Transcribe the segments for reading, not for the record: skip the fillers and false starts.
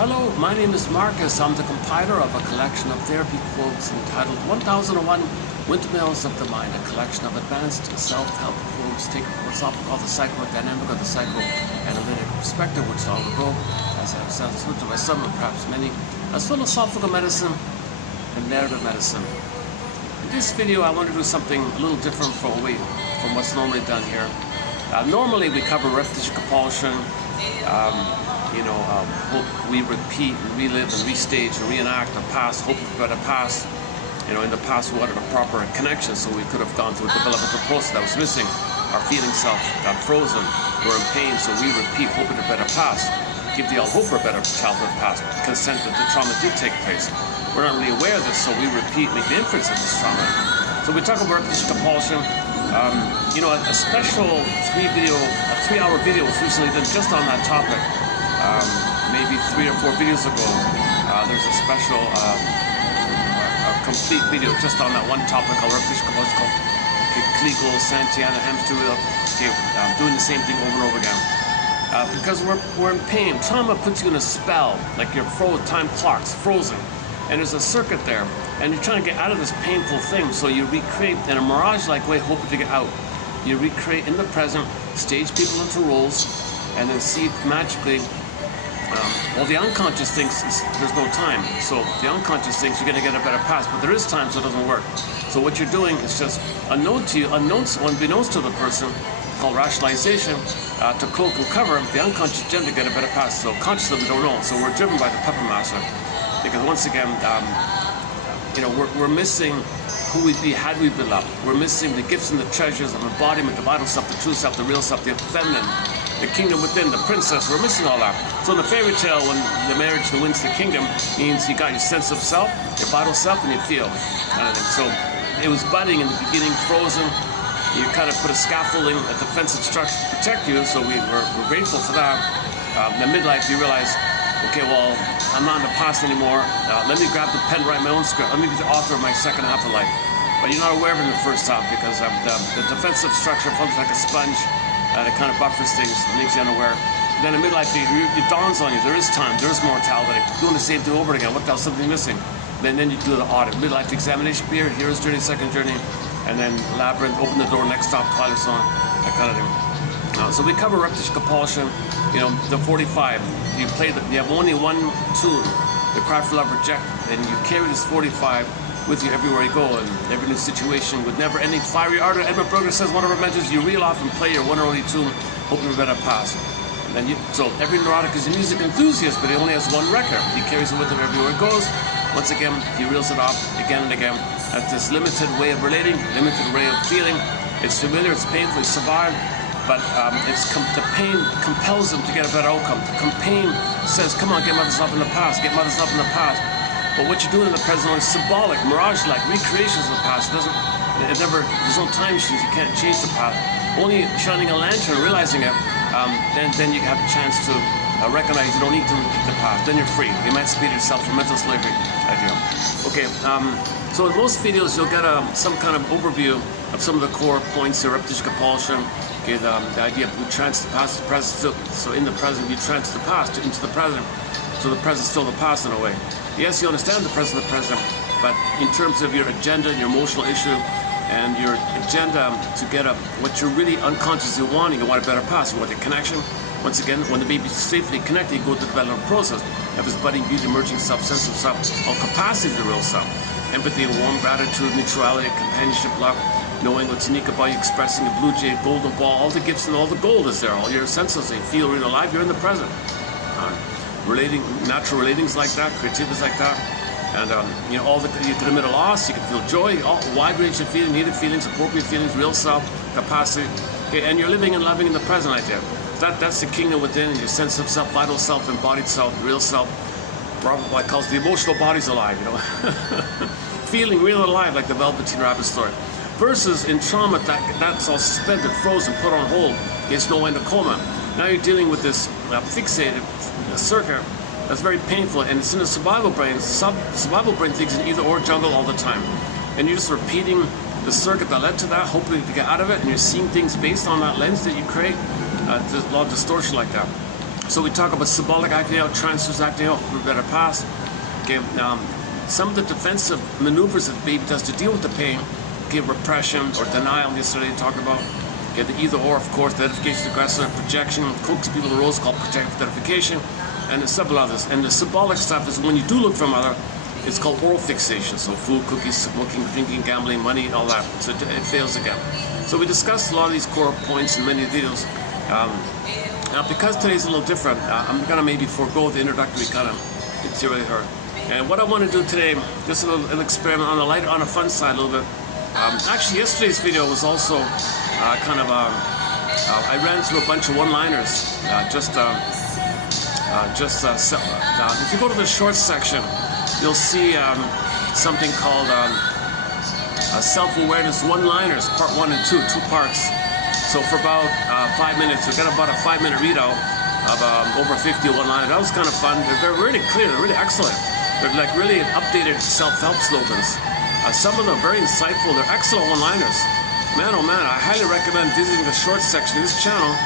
Hello, my name is Marcus. I'm the compiler of a collection of therapy quotes entitled 1001 Windmills of the Mind, a collection of advanced self-help quotes taken from what's often called the psychodynamic or the psychoanalytic perspective, which long ago, as I've said, to by some and perhaps many, as philosophical medicine and narrative medicine. In this video, I want to do something a little different from what's normally done here. Normally, we cover repetition, compulsion. We repeat and relive and restage and reenact our past, hoping for a better past. In the past we wanted a proper connection, so we could have gone through a developmental process that was missing. Our feeling self got frozen, we're in pain, so we repeat, hoping for a better past. Give the hope for a better childhood past, consent that the trauma did take place. We're not really aware of this, so we repeat, make the inference of this trauma. So we talk about repetition, compulsion. A special 3-hour video was recently done just on that topic. Maybe 3 or 4 videos ago, there's a special, complete video just on that one topic called repetition, compulsion, called Kliegel, Santayana, hamster wheel. Doing the same thing over and over again. Because we're in pain. Trauma puts you in a spell, like you're frozen, time clock's frozen. And there's a circuit there, and you're trying to get out of this painful thing, so you recreate in a mirage-like way, hoping to get out. You recreate in the present, stage people into roles, and then see magically, the unconscious thinks there's no time. So the unconscious thinks you're going to get a better past, but there is time, so it doesn't work. So what you're doing is just unknown to you, unbeknownst to the person, called rationalization, to cloak and cover the unconscious agenda to get a better past. So consciously we don't know. So we're driven by the puppet master. Because once again, we're missing who we'd be had we been loved. We're missing the gifts and the treasures, the embodiment, the vital self, the true self, the real self, the feminine, the kingdom within, the princess. We're missing all that. So in the fairy tale, when the marriage that wins the kingdom means you got your sense of self, your vital self, and your feel. So it was budding in the beginning, frozen. You kind of put a scaffolding, a defensive structure to protect you. So we're grateful for that. In midlife, you realize, okay, well, I'm not in the past anymore. Let me grab the pen, write my own script. Let me be the author of my second half of life. But you're not aware of it in the first half because the defensive structure functions like a sponge. It kind of buffers things, makes you unaware. Then in midlife, it dawns on you, there is time, there is mortality. Doing the same thing over again. What the hell's something missing? Then you do the audit. Midlife examination period, hero's journey, second journey, and then labyrinth, open the door, next stop, twilight zone, that kind of thing. So we cover repetition, compulsion, the 45. You have only one tune, the cry for love, reject, and you carry this 45 with you everywhere you go, and every new situation with never-ending fiery ardor. Edmund Berger says one of our mentors, you reel off and play your one and only tune, hoping for a better past. And so every neurotic is a music enthusiast, but he only has one record. He carries it with him everywhere he goes. Once again, he reels it off again and again. That's this limited way of relating, limited way of feeling. It's familiar, it's painful, he survived. But the pain compels him to get a better outcome. The pain says, come on, get myself in the past, get myself in the past. But what you're doing in the present is symbolic, mirage-like, recreations of the past. There's no time machines, you can't change the past. Only shining a lantern, realizing it, then you have a chance to recognize you don't need to repeat the past. Then you're free. You emancipate yourself from mental slavery. Ideal. Okay, so in most videos you'll get some kind of overview of some of the core points here, repetition, compulsion. Okay, the idea of we transfer the past to the present. So in the present, you transfer the past into the present. So the present is still the past in a way. Yes, you understand the present, but in terms of your agenda and your emotional issue and your agenda to get what you're really unconsciously wanting, you want a better past, you want a connection. Once again, when the baby's safely connected, you go through the development process of his budding, beauty, emerging self, sense of self, all capacity to the real self. Empathy, warm gratitude, mutuality, companionship, love, knowing what's unique about you, expressing a blue jay, golden ball, all the gifts and all the gold is there. All your senses, they feel real alive, you're in the present. Natural relatings like that, creativity like that, and you can admit a loss, you can feel joy, all wide range of feelings, needed feelings, appropriate feelings, real self, capacity, okay, and you're living and loving in the present idea. That's the kingdom within, your sense of self, vital self, embodied self, real self. Robert White calls the emotional body's alive, feeling real alive like the Velveteen Rabbit story. Versus in trauma, that's all suspended, frozen, put on hold, it's no end of coma. Now you're dealing with this fixated circuit that's very painful, and it's in the survival brain. Survival brain thinks in either or jungle all the time. And you're just repeating the circuit that led to that, hoping to get out of it, and you're seeing things based on that lens that you create. There's a lot of distortion like that. So we talk about symbolic acting out, transfers acting out, better past. Okay, some of the defensive maneuvers that the baby does to deal with the pain. Okay, repression or denial. Yesterday we talked about. Okay, the either or, of course, the identification, aggressive projection, coax people in roles called protective identification, and several others. And the symbolic stuff is when you do look for a mother, it's called oral fixation. So food, cookies, smoking, drinking, gambling, money, all that. So it fails again. So we discussed a lot of these core points in many videos. Now, because today's a little different, I'm gonna maybe forego the introductory kind of material here. And what I want to do today, just a little experiment on a fun side a little bit. Actually, yesterday's video was also I ran through a bunch of one-liners. If you go to the shorts section, you'll see something called self-awareness one-liners, part 1 and 2, 2 parts. So for about 5 minutes, we got about a 5-minute readout of over 50 one-liners. That was kind of fun. They're really clear, they're really excellent. They're like really updated self-help slogans. Some of them are very insightful. They're excellent one-liners. Man, oh man, I highly recommend visiting the shorts section of this channel.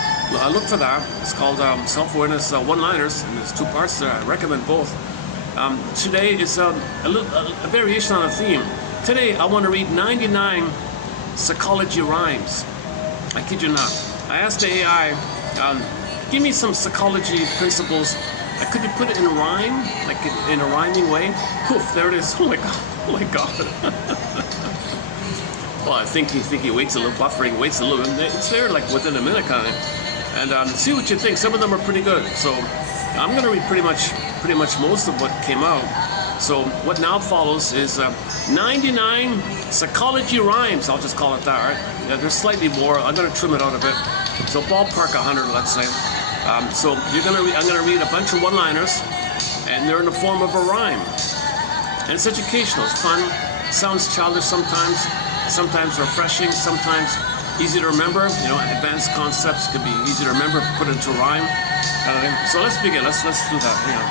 Look for that. It's called Self-Awareness One-Liners, and there's 2 parts there. I recommend both. Today is a variation on a theme. Today, I want to read 99 psychology rhymes. I kid you not. I asked the AI, give me some psychology principles. Could you put it in a rhyme, like in a rhyming way? Poof, there it is. Oh my god. Oh my god. Well, I think he waits a little, buffering, waits a little, and it's there like within a minute kind of thing. And see what you think. Some of them are pretty good. So I'm going to read pretty much most of what came out. So what now follows is 99 psychology rhymes. I'll just call it that. Right? Yeah, there's slightly more. I'm going to trim it out a bit. So ballpark 100, let's say. So I'm going to read a bunch of one-liners, and they're in the form of a rhyme. And it's educational. It's fun. Sounds childish sometimes. Sometimes refreshing. Sometimes easy to remember. You know, advanced concepts can be easy to remember, put into a rhyme. So let's begin. Let's do that. Hang on.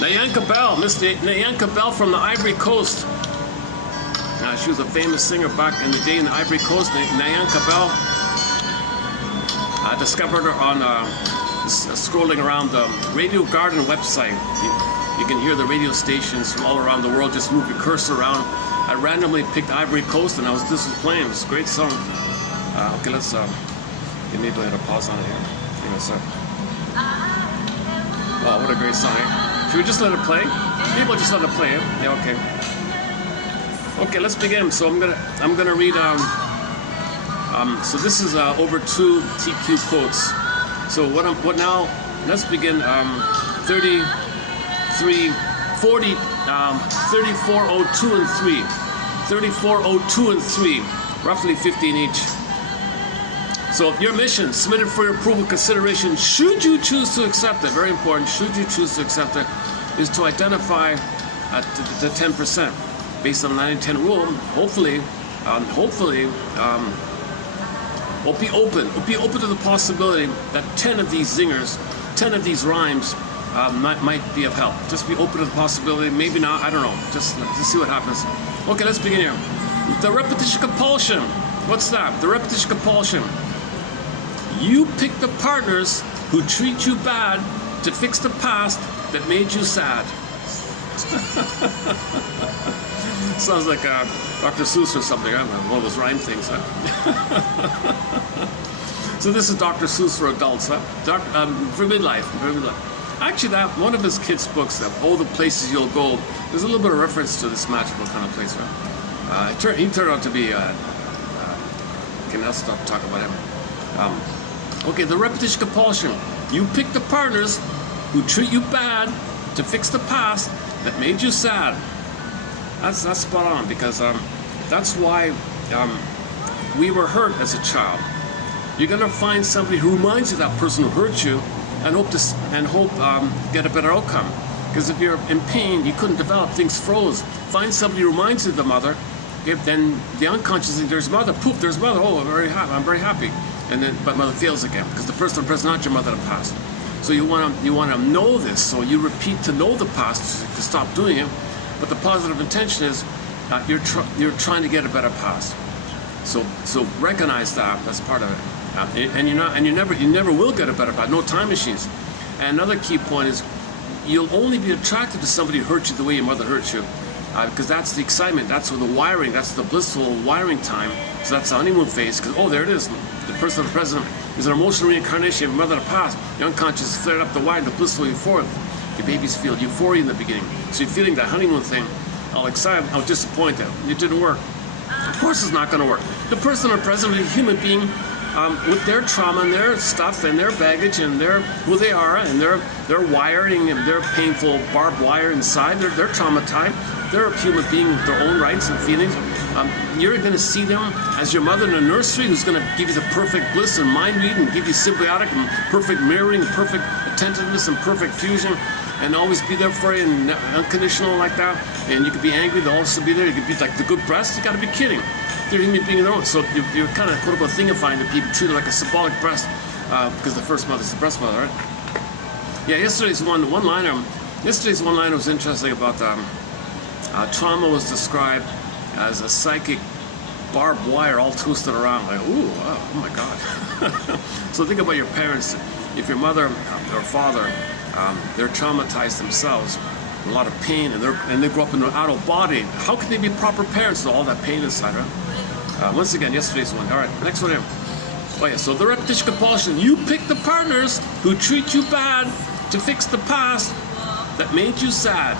Nyanka Bell, Miss Nyanka Bell from the Ivory Coast. She was a famous singer back in the day in the Ivory Coast. Nyanka Bell. I discovered her on scrolling around the Radio Garden website. You can hear the radio stations from all around the world. Just move your cursor around. I randomly picked Ivory Coast, and this was playing. It was a great song. Okay, let's maybe I'll hit a pause on it here. Hang on a sec. Oh, what a great song! Should we just let it play? Maybe we'll just let it play. Yeah, okay. Okay, let's begin. So I'm gonna read. So this is over 2 TQ quotes. So what now? Let's begin. 3402 and 3. 3402 and 3. Roughly 15 each. So your mission, submitted for your approval consideration, should you choose to accept it, very important, should you choose to accept it, is to identify the 10%. Based on the 90-10 rule, hopefully, we'll be open to the possibility that 10 of these zingers, 10 of these rhymes might be of help. Just be open to the possibility, maybe not, I don't know, just see what happens. Okay, let's begin here. The repetition compulsion. What's that? The repetition compulsion. You pick the partners who treat you bad to fix the past that made you sad. Sounds like Dr. Seuss or something. I don't know, one of those rhyme things, huh? So this is Dr. Seuss for adults, huh? For midlife. Actually, that one of his kids' books, All the Places You'll Go, there's a little bit of reference to this magical kind of place, right? He turned out to be. Okay, now stop talking about him. Okay, the repetition compulsion. You pick the partners who treat you bad to fix the past that made you sad. That's spot on, because that's why we were hurt as a child. You're gonna find somebody who reminds you of that person who hurt you, and hope get a better outcome. Because if you're in pain, you couldn't develop, things froze. Find somebody who reminds you of the mother. Okay, then the unconscious thing, there's mother. Poof, there's mother. Oh, I'm very happy. And then, but mother fails again, because the person is not your mother that passed. So you want to know this. So you repeat to know the past to stop doing it. But the positive intention is you're trying to get a better past. So recognize that. That's part of it. And you never will get a better past. No time machines. And another key point is you'll only be attracted to somebody who hurt you the way your mother hurt you. Because that's the excitement, that's where the wiring, that's the blissful wiring time. So that's the honeymoon phase, because, oh, there it is. The person, the present, is an emotional reincarnation of your mother of the past. Your unconscious flared up the wiring, the blissful euphoric. Your babies feel euphoria in the beginning. So you're feeling that honeymoon thing, all excited, all disappointed. It didn't work. Of course it's not going to work. The person or present is a human being with their trauma and their stuff and their baggage and their who they are and their wiring and their painful barbed wire inside. They're traumatized. They're a human being with their own rights and feelings. You're going to see them as your mother in a nursery who's going to give you the perfect bliss and mind read and give you symbiotic and perfect mirroring and perfect attentiveness and perfect fusion and always be there for you and unconditional like that. And you could be angry, they'll also be there. You could be like the good breast. You got to be kidding. They're human being their own. So you're kind of quote unquote thingifying the people, treated like a symbolic breast because the first mother's the breast mother, right? Yeah, yesterday's one-liner was interesting about trauma was described as a psychic barbed wire all twisted around, like, ooh, wow, oh my God. So think about your parents. If your mother or father, they're traumatized themselves, a lot of pain, and they grew up in an adult body, how can they be proper parents with all that pain inside, right? Once again, yesterday's one. All right, next one here. Oh yeah, so the repetition compulsion. You pick the partners who treat you bad to fix the past that made you sad.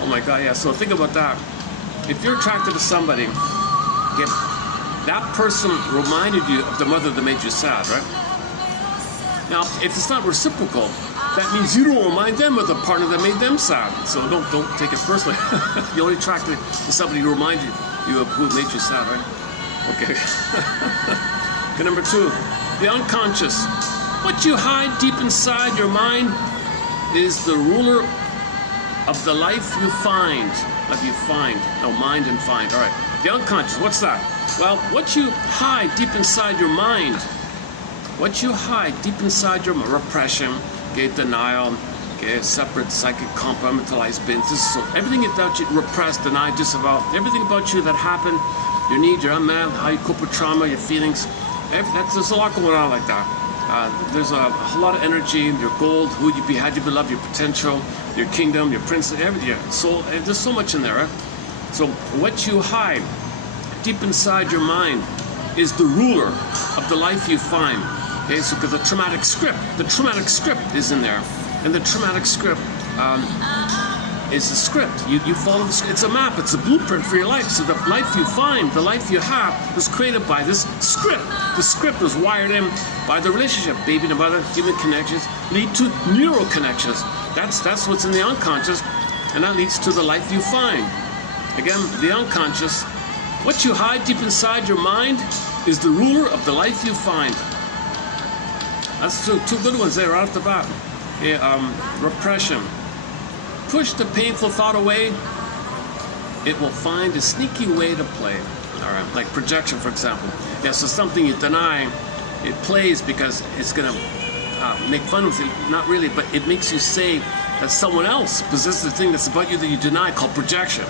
Oh my God, yeah, so think about that. If you're attracted to somebody, if that person reminded you of the mother that made you sad, right? Now, if it's not reciprocal, that means you don't remind them of the partner that made them sad. So don't take it personally. You're only attracted to somebody who reminds you of who made you sad, right? Okay. Okay, number 2, the unconscious. What you hide deep inside your mind is the ruler of the life you find. No, mind and find. All right. The unconscious, what's that? Well, what you hide deep inside your mind, what you hide deep inside your repression, okay, denial, okay, separate psychic compartmentalized bins. This is so, everything that you repress, deny, disavow, everything about you that happened, your need, your unmet, how you cope with trauma, your feelings, there's a lot going on like that. There's a lot of energy, your gold, who you be, had you beloved, your potential, your kingdom, your princess, everything, your soul. There's so much in there, right? So what you hide deep inside your mind is the ruler of the life you find. Okay, so because the traumatic script is in there, and the traumatic script is a script. You follow the script. It's a map. It's a blueprint for your life. So the life you find, the life you have, was created by this script. The script was wired in by the relationship, baby to mother, human connections lead to neural connections. That's what's in the unconscious, and that leads to the life you find. Again, the unconscious. What you hide deep inside your mind is the ruler of the life you find. That's two good ones there right off the bat. Yeah, repression. Push the painful thought away, it will find a sneaky way to play. All right, like projection, for example. Yeah, so something you deny, it plays because it's going to make fun of it. Not really, but it makes you say that someone else possesses the thing that's about you that you deny, called projection.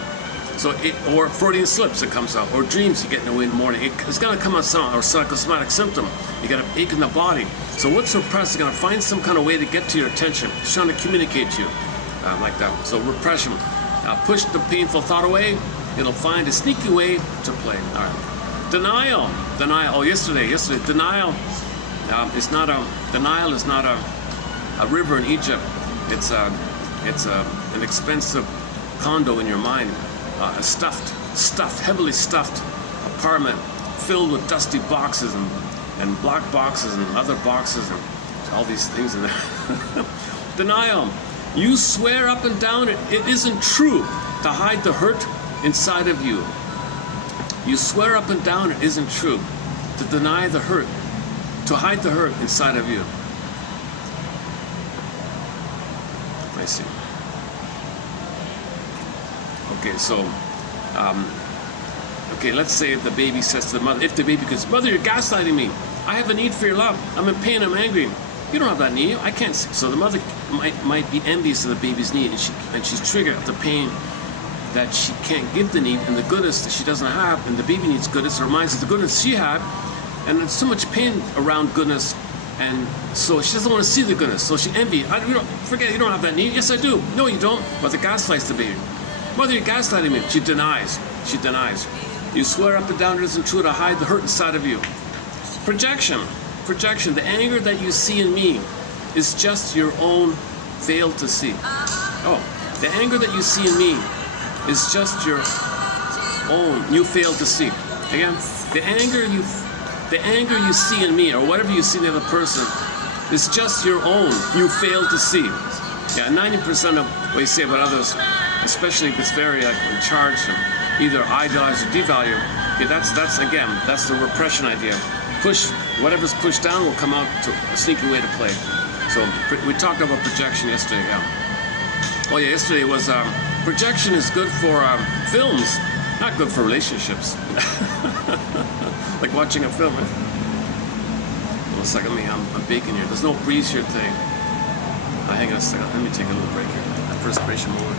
So or Freudian slips, it comes out, or dreams you get in the morning. It's going to come out some, or psychosomatic symptom. You got an ache in the body. So what's repressed is going to find some kind of way to get to your attention. It's trying to communicate to you. Like that. So repression. Push the painful thought away, it'll find a sneaky way to play. All right. Denial. Oh, yesterday. Denial is not a river in Egypt. It's an expensive condo in your mind, a heavily stuffed apartment filled with dusty boxes and black boxes and other boxes and all these things in there. Denial. You swear up and down it isn't true to hide the hurt inside of you. You swear up and down it isn't true to deny the hurt, to hide the hurt inside of you. I see. Okay, so Okay, let's say the baby says to the mother, if the baby goes, "Mother, you're gaslighting me. I have a need for your love. I'm in pain, I'm angry." "You don't have that need. I can't see." So the mother might be envious of the baby's need, and she's triggered of the pain that she can't give the need and the goodness that she doesn't have, and the baby needs goodness. It reminds her of the goodness she had, and there's so much pain around goodness, and so she doesn't want to see the goodness. So she envies. Forget, you don't have that need. "Yes, I do." "No, you don't." But the gaslights the baby. "Mother, you're gaslighting me." She denies. She denies. You swear up and down it isn't true to hide the hurt inside of you. Projection. Projection. The anger that you see in me is just your own failed to see. Oh, the anger that you see in me is just your own you failed to see. Again, the anger you see in me, or whatever you see in the other person, is just your own you failed to see. Yeah, 90% of what you say about others, especially if it's very charged, either idealize or devalue, okay, that's the repression idea. Whatever's pushed down will come out to a sneaky way to play. So we talked about projection yesterday. Yeah. Oh yeah, yesterday was projection is good for films, not good for relationships. Like watching a film. Hold on a second, I'm baking here. There's no breeze here today. Hang on a second. Let me take a little break here. Perspiration moment.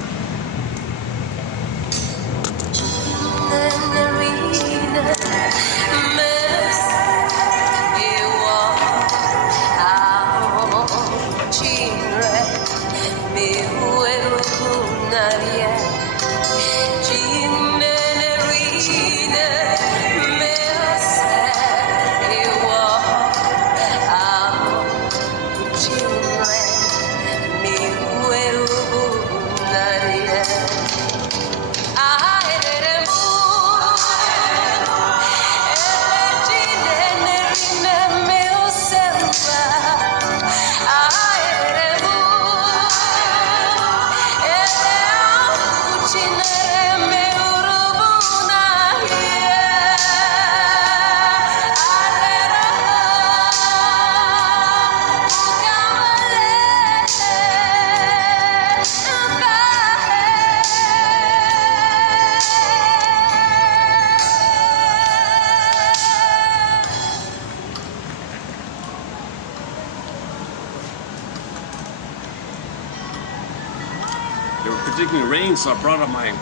They were predicting rain, so I brought up my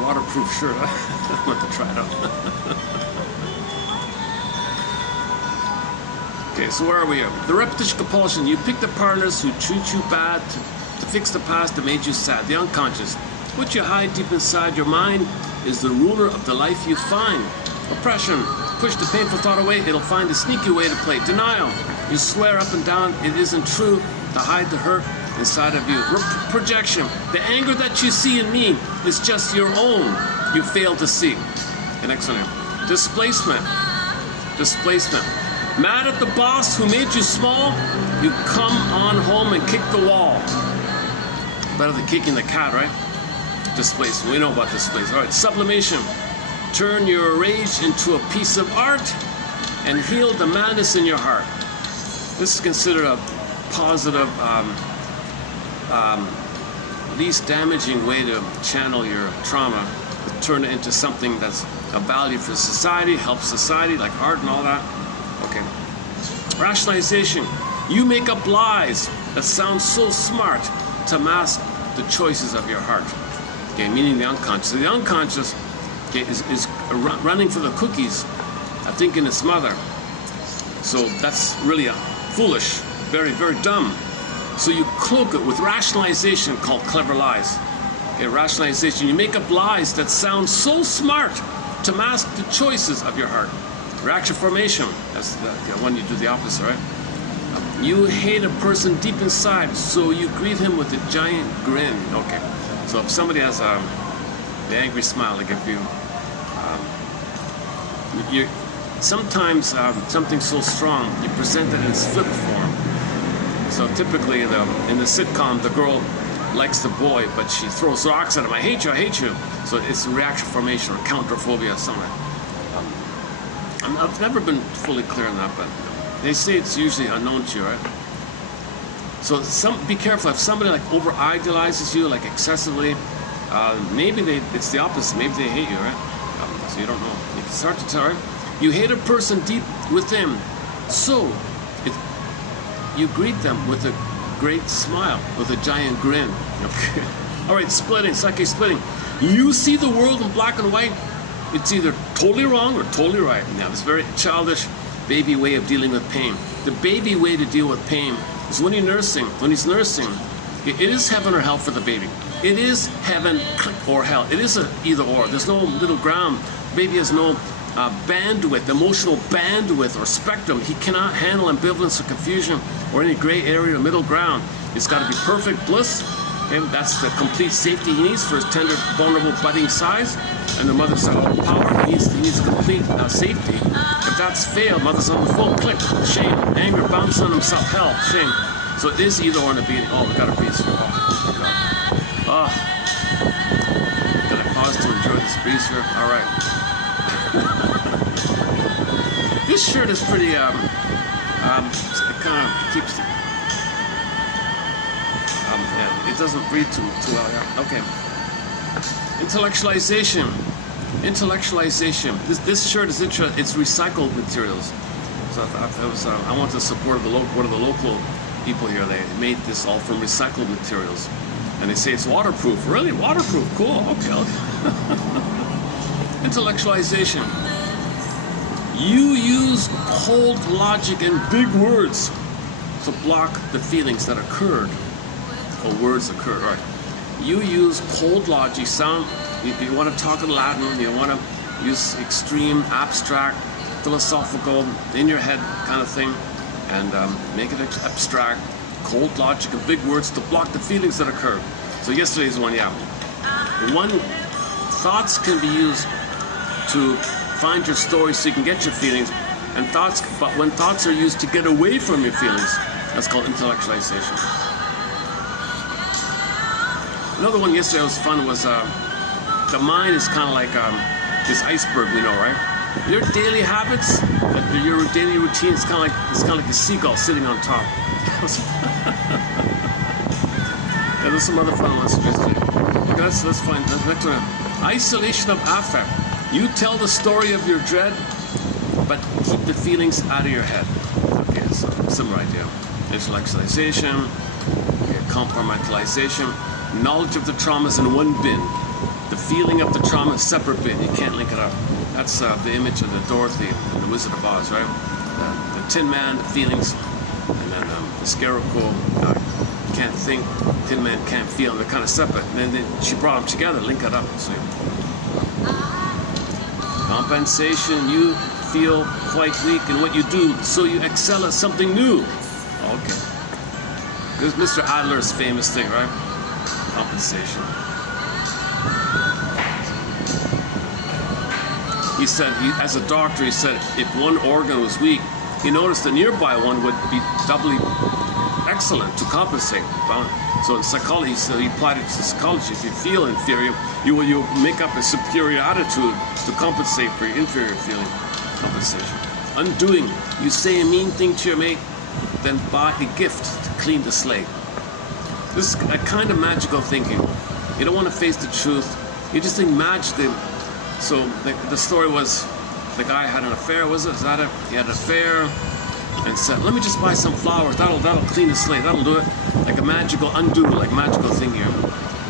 waterproof shirt. I want to try it out. Okay, so where are we at? The repetition compulsion. You pick the partners who treat you bad to fix the past that made you sad. The unconscious. What you hide deep inside your mind is the ruler of the life you find. Oppression. Push the painful thought away. It'll find a sneaky way to play. Denial. You swear up and down it isn't true to hide the hurt inside of you. Projection. The anger that you see in me is just your own you fail to see. The next one here. Displacement. Displacement. Mad at the boss who made you small, you come on home and kick the wall. Better than kicking the cat, right? Displacement. We know about displacement. All right. Sublimation. Turn your rage into a piece of art and heal the madness in your heart. This is considered a positive, least damaging way to channel your trauma, to turn it into something that's of value for society, helps society, like art and all that. Okay. Rationalization. You make up lies that sound so smart to mask the choices of your heart. Okay, meaning the unconscious. So the unconscious, okay, is running for the cookies, thinking it's mother. So that's really foolish, very, very dumb. So you cloak it with rationalization called clever lies. Okay, rationalization. You make up lies that sound so smart to mask the choices of your heart. Reaction formation. That's the one you do the opposite, right? You hate a person deep inside, so you greet him with a giant grin. Okay. So if somebody has the angry smile, like if you sometimes something so strong, you present it in its flip form. So typically in the sitcom, the girl likes the boy, but she throws rocks at him. I hate you, I hate you. So it's a reaction formation or counterphobia, something. I've never been fully clear on that, but they say it's usually unknown to you, right? So be careful. If somebody like over idealizes you, like excessively, maybe it's the opposite. Maybe they hate you, right? So you don't know. You can start to tell, right? You hate a person deep within, so you greet them with a great smile, with a giant grin. Okay. All right, splitting, psychic splitting. You see the world in black and white. It's either totally wrong or totally right. Now, this very childish baby way of dealing with pain. The baby way to deal with pain is when you're nursing. When he's nursing, it is heaven or hell for the baby. It is heaven or hell. It is a either or. There's no middle ground. Baby has no bandwidth, emotional bandwidth or spectrum. He cannot handle ambivalence or confusion or any gray area or middle ground. It's got to be perfect bliss, and that's the complete safety he needs for his tender, vulnerable, budding size. And the mother's all power. He needs complete safety. If that's failed, mother's on the phone. Click, shame, anger, bounce on himself, hell, shame. So it is either or in the beginning. Oh, we got to breathe here. Oh, God. Oh. Gotta pause to enjoy this breeze here. All right. This shirt is pretty, it kind of keeps, yeah, it doesn't breathe too well, yeah. Okay. Intellectualization. This shirt is it's recycled materials. So I want to support one of the local people here. They made this all from recycled materials. And they say it's waterproof. Really? Waterproof? Cool. Okay. Intellectualization. You use cold logic and big words to block the feelings that occurred. Or words occurred, right? You use cold logic, you want to talk in Latin, you want to use extreme, abstract, philosophical, in your head kind of thing, and make it abstract, cold logic and big words to block the feelings that occur. So yesterday's one, yeah. Thoughts can be used to find your story so you can get your feelings, but when thoughts are used to get away from your feelings, that's called intellectualization. Another one yesterday was fun was the mind is kind of like this iceberg, we know, right? Your daily habits, your daily routine is kind of like the seagull sitting on top. Yeah, there's some other fun ones yesterday. That's fine. The next one, isolation of affect. You tell the story of your dread, but keep the feelings out of your head. Okay, so similar idea. Intellectualization, compartmentalization. Knowledge of the trauma is in one bin. The feeling of the trauma is separate bin. You can't link it up. That's the image of the Dorothy in the Wizard of Oz, right? The Tin Man, the feelings, and then the Scarecrow can't think. Tin Man can't feel. They're kind of separate. And then she brought them together, link it up. So, compensation. You feel quite weak in what you do, so you excel at something new. Okay. This is Mr. Adler's famous thing, right? Compensation. He said, as a doctor, he said if one organ was weak, he noticed a nearby one would be doubly excellent to compensate. So in psychology, so he applied it to psychology. If you feel inferior, you make up a superior attitude to compensate for your inferior feeling. Compensation. Undoing. You say a mean thing to your mate, then buy a gift to clean the slate. This is a kind of magical thinking. You don't want to face the truth. You just think magically. So the story was, the guy had an affair, was it? Is that it? He had an affair and said, let me just buy some flowers. That'll clean the slate. That'll do it. Like a magical undo, like magical thing here.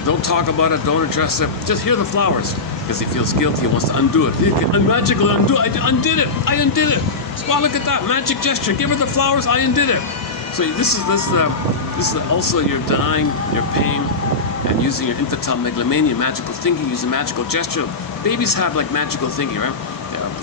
Don't talk about it. Don't address it. Just hear the flowers. Because he feels guilty. He wants to undo it. He can magically undo. I undid it. I undid it. Wow, look at that magic gesture. Give her the flowers. I undid it. So this is also you're denying your pain and using your infantile megalomania, magical thinking, using magical gesture. Babies have like magical thinking, right?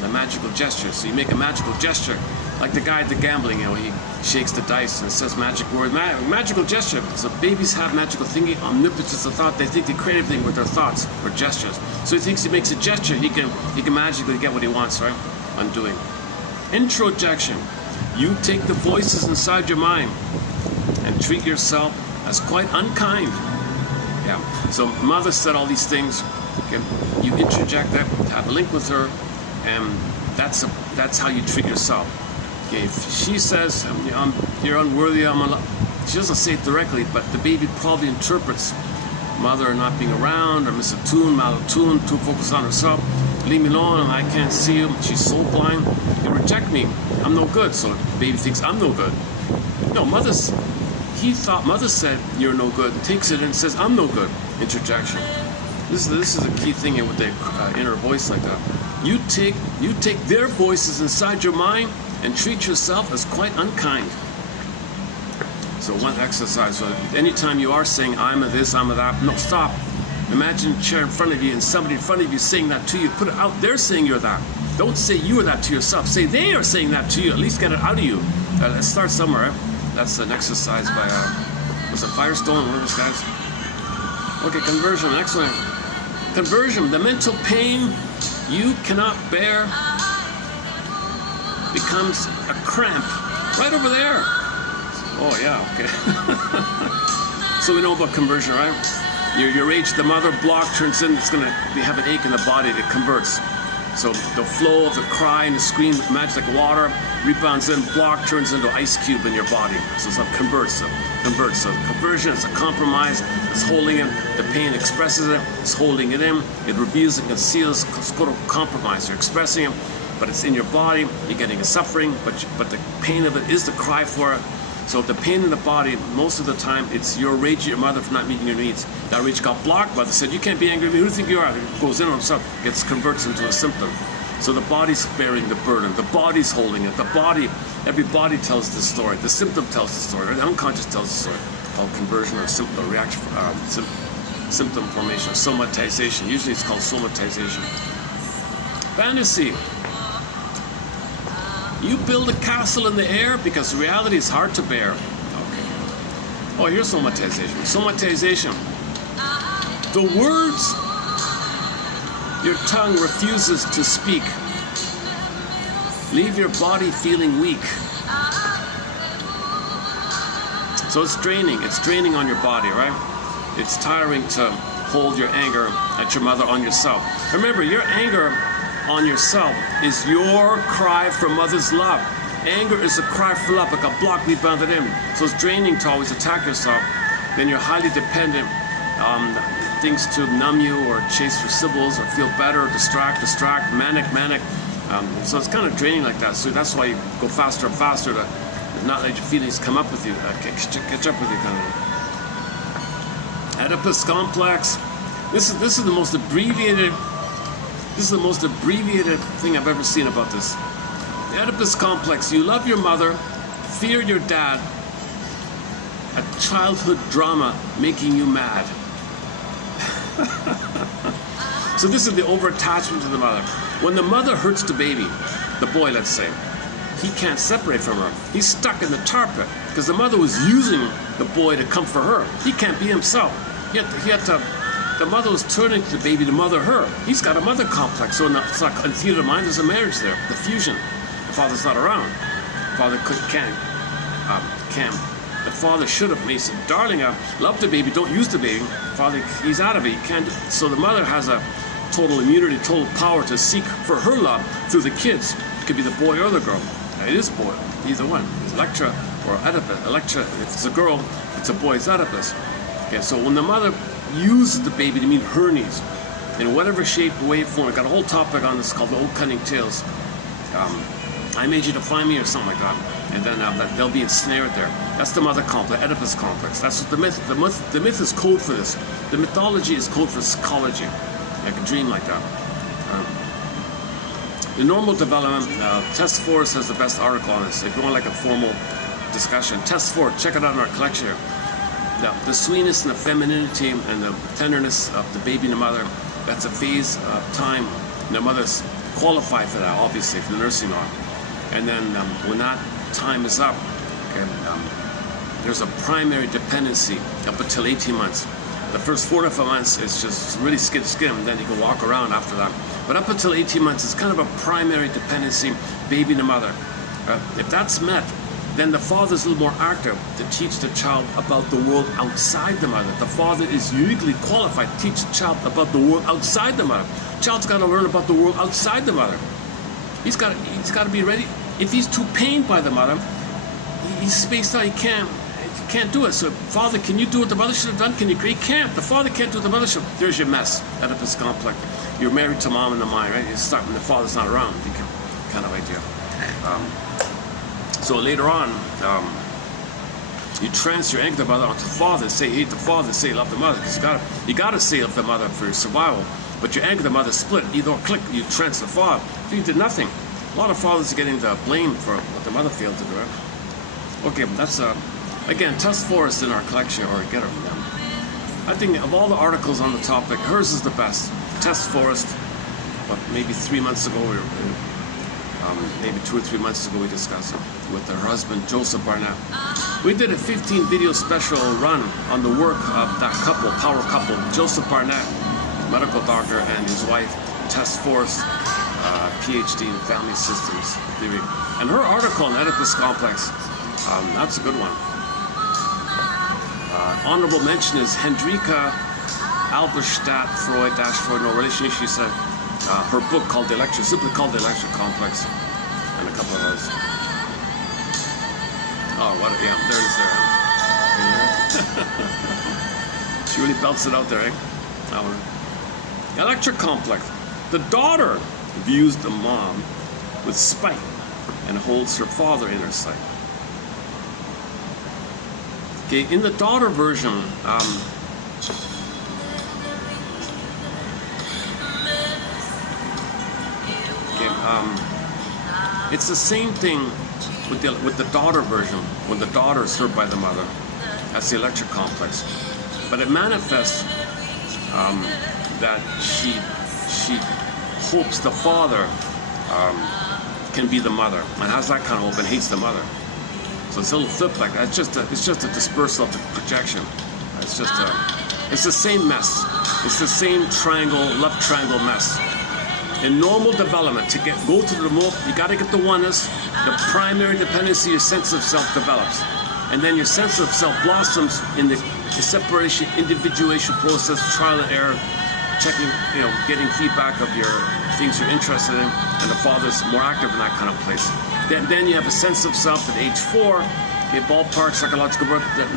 The magical gesture. So you make a magical gesture, like the guy at the gambling, he shakes the dice and says magic word, magical gesture. So babies have magical thinking, omnipotence of thought. They think they create everything with their thoughts or gestures. So he thinks he makes a gesture, he can magically get what he wants, right? Undoing. Introjection. You take the voices inside your mind and treat yourself as quite unkind. Yeah. So mother said all these things. Okay. You interject that, have a link with her, and that's how you treat yourself. Okay. If she says you're unworthy, she doesn't say it directly, but the baby probably interprets mother not being around, or misattuned, malattuned, too focused on herself. Leave me alone, and I can't see you. She's so blind. You reject me. I'm no good. So the baby thinks I'm no good. No, he thought mother said you're no good, and takes it and says I'm no good. Interjection. This is a key thing with the inner voice like that. You take their voices inside your mind and treat yourself as quite unkind. So one exercise, so anytime you are saying I'm a this, I'm a that, no, stop. Imagine a chair in front of you and somebody in front of you saying that to you. Put it out there saying you're that. Don't say you are that to yourself. Say they are saying that to you. At least get it out of you. Let's start somewhere. Right? That's an exercise by, was it Firestone, one of those guys? Okay, conversion, next one. Conversion, the mental pain you cannot bear becomes a cramp. Right over there. Oh yeah, okay. So we know about conversion, right? Your age, the mother block turns in, it's gonna have an ache in the body, it converts. So the flow of the cry and the scream, imagine like water, rebounds in, block turns into ice cube in your body. So it's like converts. So conversion is a compromise, it's holding it, the pain expresses it, it's holding it in, it reveals and conceals, it's called a compromise. You're expressing it, but it's in your body, you're getting a suffering, but the pain of it is the cry for it. So the pain in the body, most of the time, it's your rage at your mother for not meeting your needs. That rage got blocked. Mother said, you can't be angry at me. Who do you think you are? It goes in on itself, converts into a symptom. So the body's bearing the burden. The body's holding it. The body, every body tells the story. The symptom tells the story. The unconscious tells the story. Called conversion or symptom reaction, symptom formation, somatization. Usually it's called somatization. Fantasy. You build a castle in the air because reality is hard to bear. Okay. Oh, here's somatization. Somatization. The words your tongue refuses to speak leave your body feeling weak. So it's draining. It's draining on your body, right? It's tiring to hold your anger at your mother on yourself. Remember, your anger on yourself is your cry for mother's love. Anger is a cry for love, like a block we bounded in. So it's draining to always attack yourself. Then you're highly dependent on things to numb you or chase for symbols or feel better or distract, manic. So it's kind of draining like that. So that's why you go faster and faster to not let your feelings come up with you, catch up with you kind of. Oedipus complex. This is the most abbreviated. This is the most abbreviated thing I've ever seen about this. The Oedipus complex. You love your mother, fear your dad. A childhood drama making you mad. So this is the over-attachment to the mother. When the mother hurts the baby, the boy, let's say, he can't separate from her. He's stuck in the tar pit because the mother was using the boy to comfort her. He can't be himself. He had to. The mother was turning to the baby to mother her. He's got a mother complex. So in the theater of mind, there's a marriage there, the fusion. The father's not around. The father can't. The father should have. He said, darling, I love the baby, don't use the baby. Father, he's out of it. You can't. So the mother has a total immunity, total power to seek for her love through the kids. It could be the boy or the girl. It is boy, either one. It's Electra or Oedipus. Electra, if it's a girl, it's a boy, it's Oedipus. Okay, so when the mother uses the baby to meet her needs, in whatever shape, way, form, I got a whole topic on this called the Old Cunning Tales. I made you to find me or something like that. And then they'll be ensnared there. That's the mother complex, Oedipus complex. That's what the myth. The myth is code for this. The mythology is code for psychology, like a dream like that. The normal development. Test Force has the best article on this. If you want like a formal discussion, Test Force. Check it out in our collection here. The sweetness and the femininity and the tenderness of the baby and the mother. That's a phase of time. And the mother's qualified for that, obviously, for the nursing on. And then when that time is up, okay, there's a primary dependency up until 18 months. The first 4 to 5 months is just really skin, then you can walk around after that. But up until 18 months, it's kind of a primary dependency, baby and the mother. If that's met, then the father's a little more active to teach the child about the world outside the mother. The father is uniquely qualified to teach the child about the world outside the mother. The child's got to learn about the world outside the mother. He's got to be ready. If he's too pained by the mother, he's spaced out. He can't. can't do it. So, Father, can you do what the mother should have done? Can you? He can't. The father can't do what the mother should. There's your mess. Oedipus complex. You're married to mom in the mind, right? You're stuck when the father's not around. You can, kind of idea. So later on, you transfer your anger to the mother onto the father. Say hate the father. Say love the mother, because you gotta say love the mother for your survival. But your anger to the mother split. Either click, you transfer the father. So you did nothing. A lot of fathers are getting the blame for what the mother failed to do. Right? Okay, that's again, Tess Forrest in our collection, or get her. I think of all the articles on the topic, hers is the best. Tess Forrest, but maybe 3 months ago, maybe 2 or 3 months ago, we discussed it with her husband, Joseph Barnett. We did a 15 video special run on the work of that couple, power couple, Joseph Barnett, medical doctor, and his wife, Tess Forrest, PhD in family systems theory. And her article on Oedipus complex, that's a good one. Honorable mention is Hendrika Alberstadt, Freud, no relation. She said her book called The Electric, simply called The Electric Complex, and a couple of others. Oh, what? Yeah, there it is there. Huh? She really belts it out there, eh? Electric complex. The daughter views the mom with spite and holds her father in her sight. Okay, in the daughter version, it's the same thing with the daughter version, when the daughter is hurt by the mother. That's the electric complex. But it manifests that she hopes the father can be the mother, and has that kind of hope and hates the mother. So it's a little flip like that. It's just a dispersal of the projection. It's the same mess. It's the same triangle, left triangle mess. In normal development, to go to the remote, you got to get the oneness. The primary dependency, your sense of self develops, and then your sense of self blossoms in the separation, individuation process, trial and error, checking, getting feedback of your things you're interested in, and the father's more active in that kind of place. Then you have a sense of self at age 4. A ballpark psychological birth that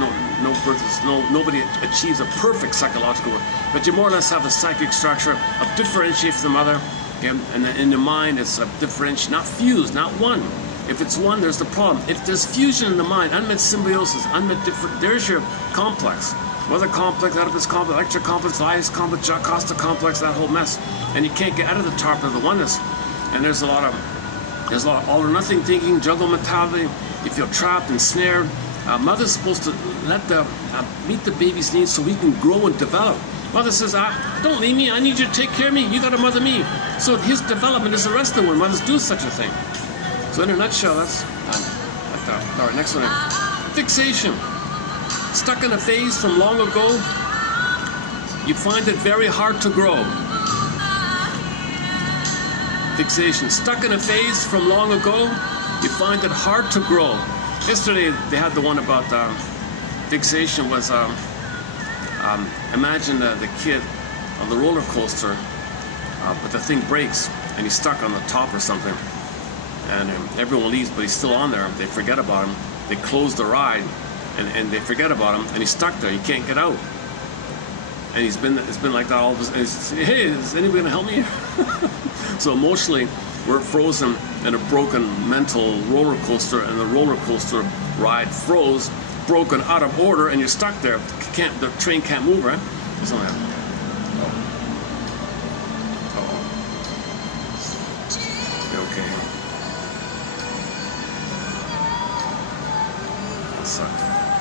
nobody achieves a perfect psychological birth, but you more or less have a psychic structure of differentiate from the mother, and then in the mind it's a differentiate, not fused, not one. If it's one, there's the problem. If there's fusion in the mind, unmet symbiosis, unmet different, there's your complex. Weather complex, Oedipus complex, electric complex, Elias complex, Jocasta complex, that whole mess, and you can't get out of the top of the oneness. And there's a lot of all or nothing thinking, juggle mentality. You feel trapped and snared. Mother's supposed to let meet the baby's needs so we can grow and develop. Mother says, don't leave me, I need you to take care of me, you gotta mother me. So his development is arrested when mothers do such a thing. So in a nutshell, that's all right, next one. Fixation. Stuck in a phase from long ago, you find it very hard to grow. Fixation. Stuck in a phase from long ago, you find it hard to grow. Yesterday they had the one about fixation was imagine the kid on the roller coaster, but the thing breaks and he's stuck on the top or something, and everyone leaves but he's still on there. They forget about him. They close the ride and they forget about him, and he's stuck there. He can't get out. And it's been like that all of a sudden. Hey, is anybody gonna help me? So emotionally, we're frozen in a broken mental roller coaster, and the roller coaster ride froze, broken, out of order, and you're stuck there. The train can't move, right? It's only You okay?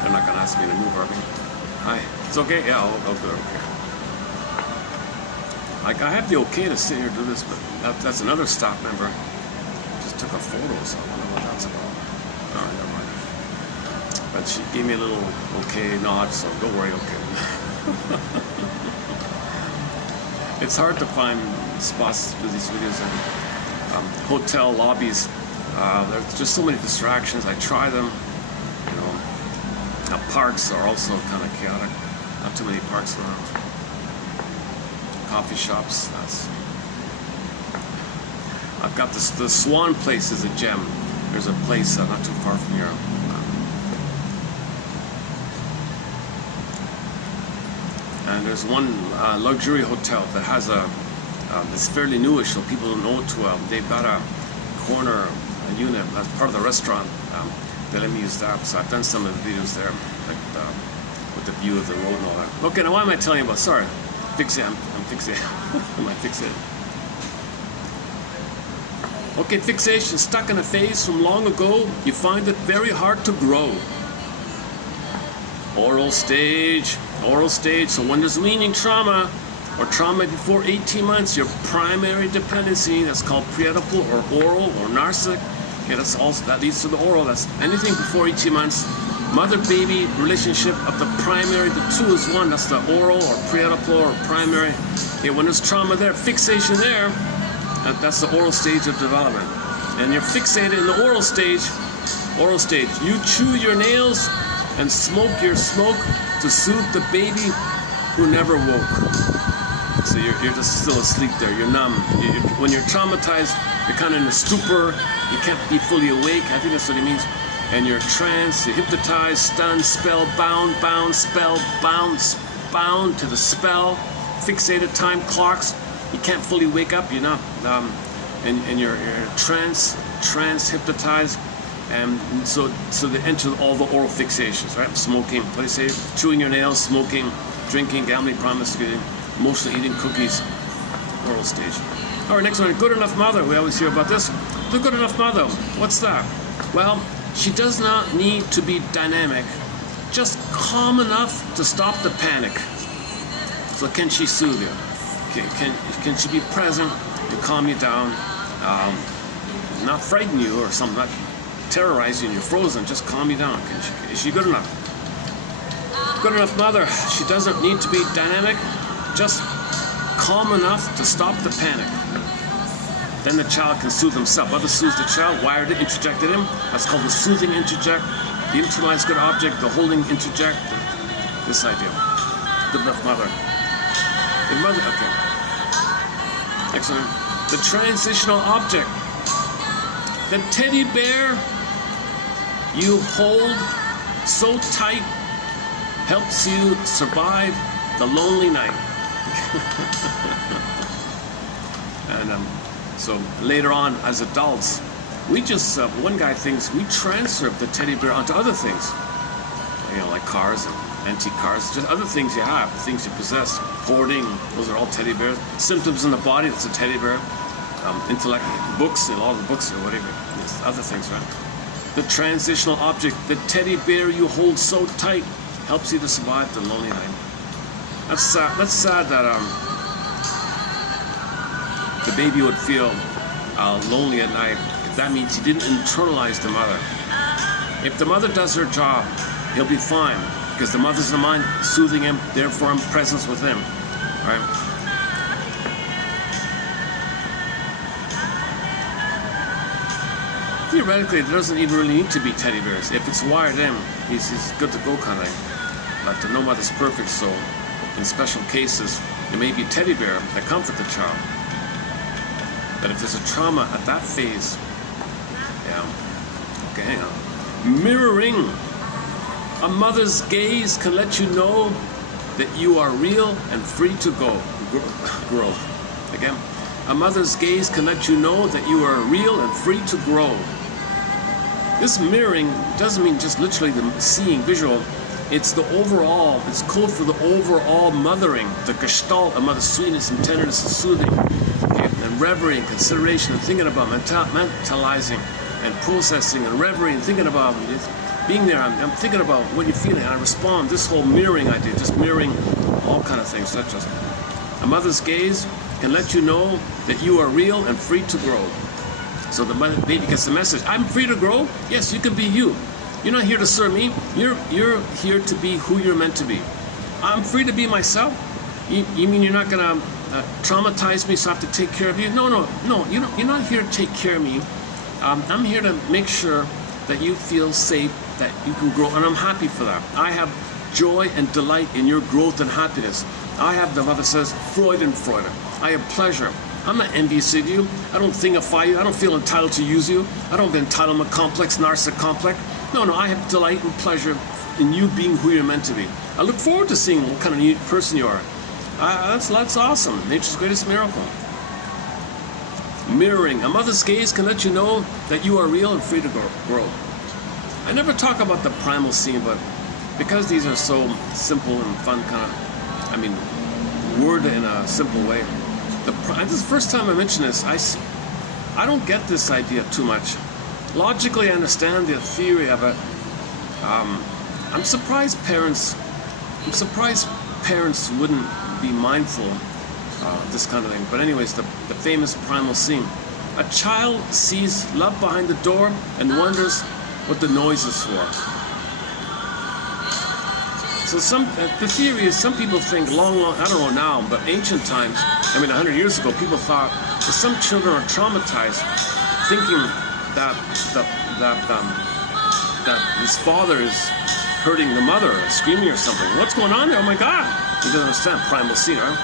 They're not gonna ask me to move, are they? Hi. It's okay? Yeah, I'll do it. Okay. Like, I have the okay to sit here and do this, but that's another staff member. Just took a photo, so I don't know what that's about. All right, never mind. But she gave me a little okay nod, so don't worry, okay. It's hard to find spots for these videos in hotel lobbies. There's just so many distractions. I try them. Parks are also kind of chaotic. Not too many parks around. Coffee shops. I've got this. The Swan Place is a gem. There's a place not too far from here. And there's one luxury hotel that has it's fairly newish, so people don't know it too well. They've got a corner unit as part of the restaurant. They let me use that, so I've done some of the videos there, like with the view of the road and all that. Okay, now what am I telling you about? Sorry, fixated. I'm fixated. Am I fixated? Okay, fixation, stuck in a phase from long ago. You find it very hard to grow. Oral stage. So when there's weaning trauma, or trauma before 18 months, your primary dependency, that's called preoedipal or oral or narcissic. Okay, that leads to the oral. That's anything before 18 months. Mother-baby relationship of the primary, the two is one. That's the oral or preoedipal or primary. Okay, when there's trauma there, fixation there, that's the oral stage of development. And you're fixated in the oral stage. You chew your nails and smoke your smoke to soothe the baby who never woke. So you're just still asleep there. You're numb. When you're traumatized, you're kind of in a stupor. You can't be fully awake. I think that's what it means. And you're tranced, you're hypnotized, stunned, spellbound, bound to the spell. Fixated time clocks. You can't fully wake up. You're not, and you're trance, hypnotized. And so they enter all the oral fixations, right? Smoking, what do you say? Chewing your nails, smoking, drinking, gambling, promiscuity, emotional eating, cookies, oral stage. All right, next one, good enough mother. We always hear about this. The good enough mother, what's that? Well, she does not need to be dynamic, just calm enough to stop the panic. So can she soothe you? Can she be present and calm you down? Not frighten you or something, not terrorize you and you're frozen, just calm you down. Is she good enough? Good enough mother. She doesn't need to be dynamic, just calm enough to stop the panic. Then the child can soothe himself. Mother soothes the child, wired it, interjected him. That's called the soothing interject, the internalized good object, the holding interject, this idea. Good enough mother. The mother, okay. Excellent. The transitional object. The teddy bear you hold so tight helps you survive the lonely night. And so later on, as adults, we just, one guy thinks we transfer the teddy bear onto other things. You know, like cars and antique cars, just other things you have, things you possess. Hoarding, those are all teddy bears. Symptoms in the body, that's a teddy bear. Intellect, books, and all the books or whatever, other things, right? The transitional object, the teddy bear you hold so tight, helps you to survive the lonely night. That's sad that the baby would feel lonely at night. That means he didn't internalize the mother. If the mother does her job, he'll be fine, because the mother's in the mind soothing him, therefore in presence with him, right? Theoretically, there doesn't even really need to be teddy bears. If it's wired in, he's good to go kind of thing. But no mother's perfect, so in special cases, there may be a teddy bear that comforts the child. But if there's a trauma at that phase, yeah, okay, hang on. Mirroring. A mother's gaze can let you know that you are real and free to grow. Again, a mother's gaze can let you know that you are real and free to grow. This mirroring doesn't mean just literally the seeing, visual. It's the overall, it's code for the overall mothering, the gestalt of mother's sweetness and tenderness and soothing, okay, and reverie and consideration and thinking about, mentalizing and processing and reverie and thinking about being there. I'm thinking about what you're feeling and I respond. This whole mirroring idea, just mirroring all kind of things, not just. A mother's gaze can let you know that you are real and free to grow. So the baby gets the message, I'm free to grow. Yes, you can be you. You're not here to serve me. You're here to be who you're meant to be. I'm free to be myself. You mean you're not gonna traumatize me so I have to take care of you? No. You're not here to take care of me. I'm here to make sure that you feel safe, that you can grow, and I'm happy for that. I have joy and delight in your growth and happiness. I have, the mother says, Freude. I have pleasure. I'm not envious of you. I don't thingify you. I don't feel entitled to use you. I don't have entitlement complex, narcissistic complex. No, I have delight and pleasure in you being who you're meant to be. I look forward to seeing what kind of new person you are. That's awesome. Nature's greatest miracle. Mirroring. A mother's gaze can let you know that you are real and free to grow. I never talk about the primal scene, but because these are so simple and fun, worded in a simple way. This is the first time I mention this. I don't get this idea too much. Logically, I understand the theory of it. I'm surprised parents wouldn't be mindful of this kind of thing. But anyways, the famous primal scene. A child sees love behind the door and wonders what the noise is for. So the theory is some people think I don't know now, but ancient times, 100 years ago, people thought that some children are traumatized thinking that his father is hurting the mother, or screaming or something. What's going on there? Oh my God! He doesn't understand primal scene, right?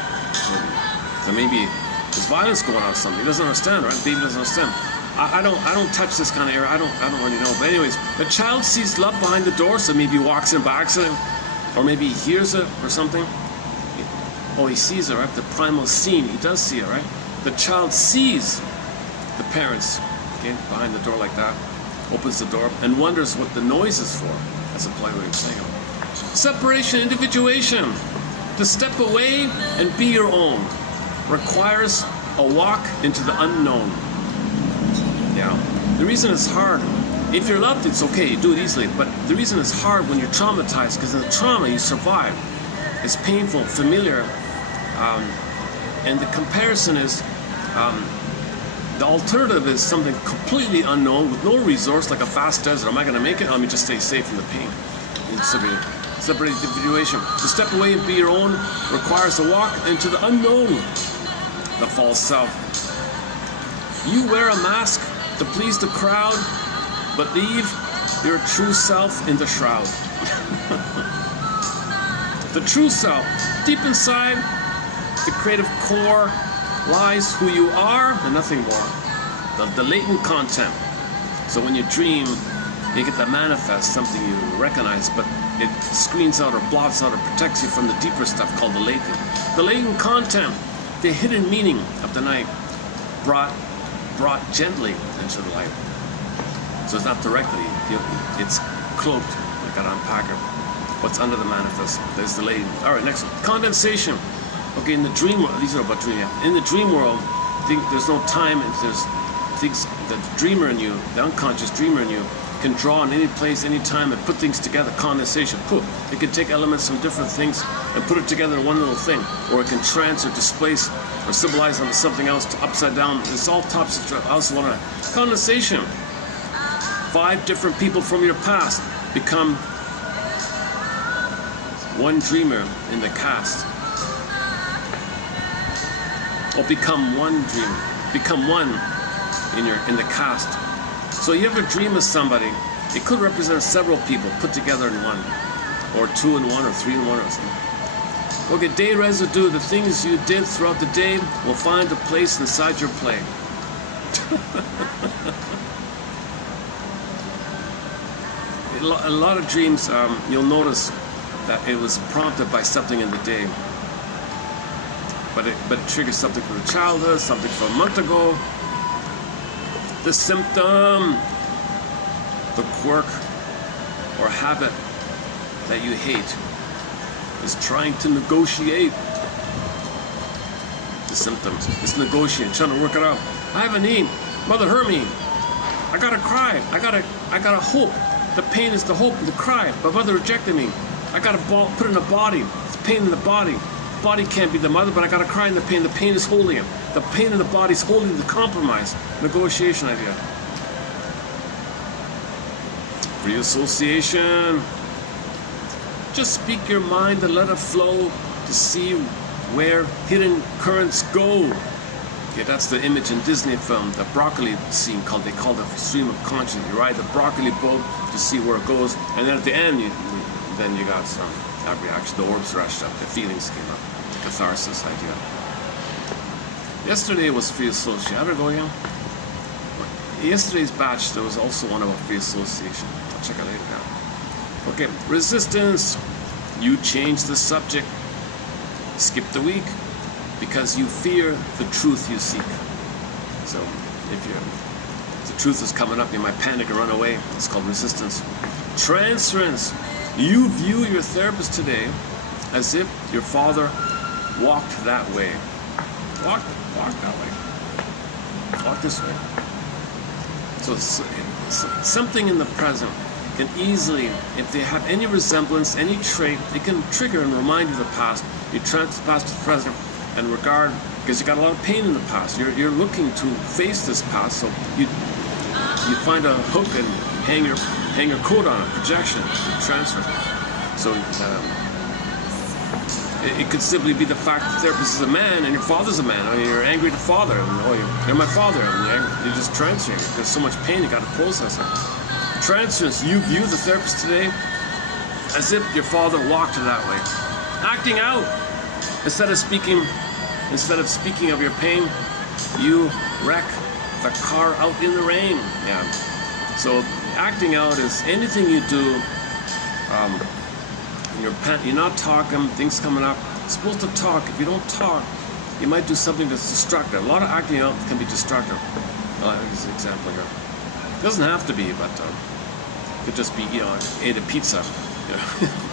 So maybe there's violence going on or something. He doesn't understand, right? Baby doesn't understand. I don't touch this kind of area. I don't really know. But anyways, the child sees love behind the door, so maybe he walks in by accident, or maybe he hears it or something. Oh, he sees it, right? The primal scene. He does see it, right? The child sees the parents, okay, behind the door like that, opens the door, and wonders what the noise is for. That's a polite way of saying it. Separation, individuation. To step away and be your own requires a walk into the unknown. Yeah. The reason it's hard, if you're loved, it's okay, you do it easily, but the reason it's hard when you're traumatized, because in the trauma you survive. It's painful, familiar, and the comparison is, the alternative is something completely unknown with no resource, like a vast desert. Am I going to make it? Let me just stay safe from the pain. Separate individuation. To step away and be your own requires a walk into the unknown, the false self. You wear a mask to please the crowd, but leave your true self in the shroud. The true self, deep inside, the creative core, lies who you are and nothing more. The latent content. So when you dream, you get to manifest something you recognize, but it screens out or blots out or protects you from the deeper stuff called the latent. The latent content, the hidden meaning of the night, brought gently into the light. So it's not directly, it's cloaked, like an unpacker. What's under the manifest, there's the latent. All right, next one, condensation. Okay, in the dream world, these are about dream, yeah. In the dream world, there's no time, and there's things, the dreamer in you, the unconscious dreamer in you, can draw in any place, any time, and put things together. Condensation. Poof. It can take elements from different things and put it together in one little thing, or it can trans or displace or symbolize onto something else, to upside down. It's all tops of condensation. 5 different people from your past become one dreamer in the cast. Or become one dreamer. Become one in the cast. So you ever dream of somebody, it could represent several people put together in one, or 2 in 1, or 3 in 1, or something. Okay, day residue, the things you did throughout the day will find a place inside your play. A lot of dreams, you'll notice that it was prompted by something in the day. But it triggers something from the childhood, something from a month ago. The symptom, the quirk or habit that you hate is trying to negotiate. The symptom is negotiating, trying to work it out. I have a need. Mother hurt me. I gotta cry. I gotta hope. The pain is the hope and the cry. My mother rejected me. I gotta put in the body. It's pain in the body. The body can't be the mother, but I gotta cry in the pain. The pain is holding it. The pain in the body is holding the compromise. Negotiation idea. Free association. Just speak your mind and let it flow to see where hidden currents go. Okay, that's the image in Disney film, the broccoli scene, they call it the stream of consciousness. You ride the broccoli boat to see where it goes, and then at the end, then you got that reaction. The orbs rushed up, the feelings came up, the catharsis idea. Yesterday was free association. How did it go again? Yesterday's batch, there was also one about free association. I'll check it later now. Okay, resistance. You change the subject. Skip the week because you fear the truth you seek. So if the truth is coming up, you might panic and run away. It's called resistance. Transference. You view your therapist today as if your father walked that way. Walk that way. Walk this way. So something in the present can easily, if they have any resemblance, any trait, it can trigger and remind you of the past. You transfer the past to the present and regard, because you got a lot of pain in the past. You're looking to face this past, so you find a hook and hang your coat on it, projection, transfer. So it could simply be the fact that the therapist is a man and your father's a man. Or you're angry at the father, and you're my father, and you're just transferring it. There's so much pain, you got to process it. Transference. You view the therapist today as if your father walked that way. Acting out. Instead of speaking of your pain, you wreck the car out in the rain. Yeah. So acting out is anything you do. You're not talking, things coming up. You're supposed to talk. If you don't talk, you might do something that's destructive. A lot of acting out can be destructive. Here's an example here. It doesn't have to be, but it could just be, ate a pizza.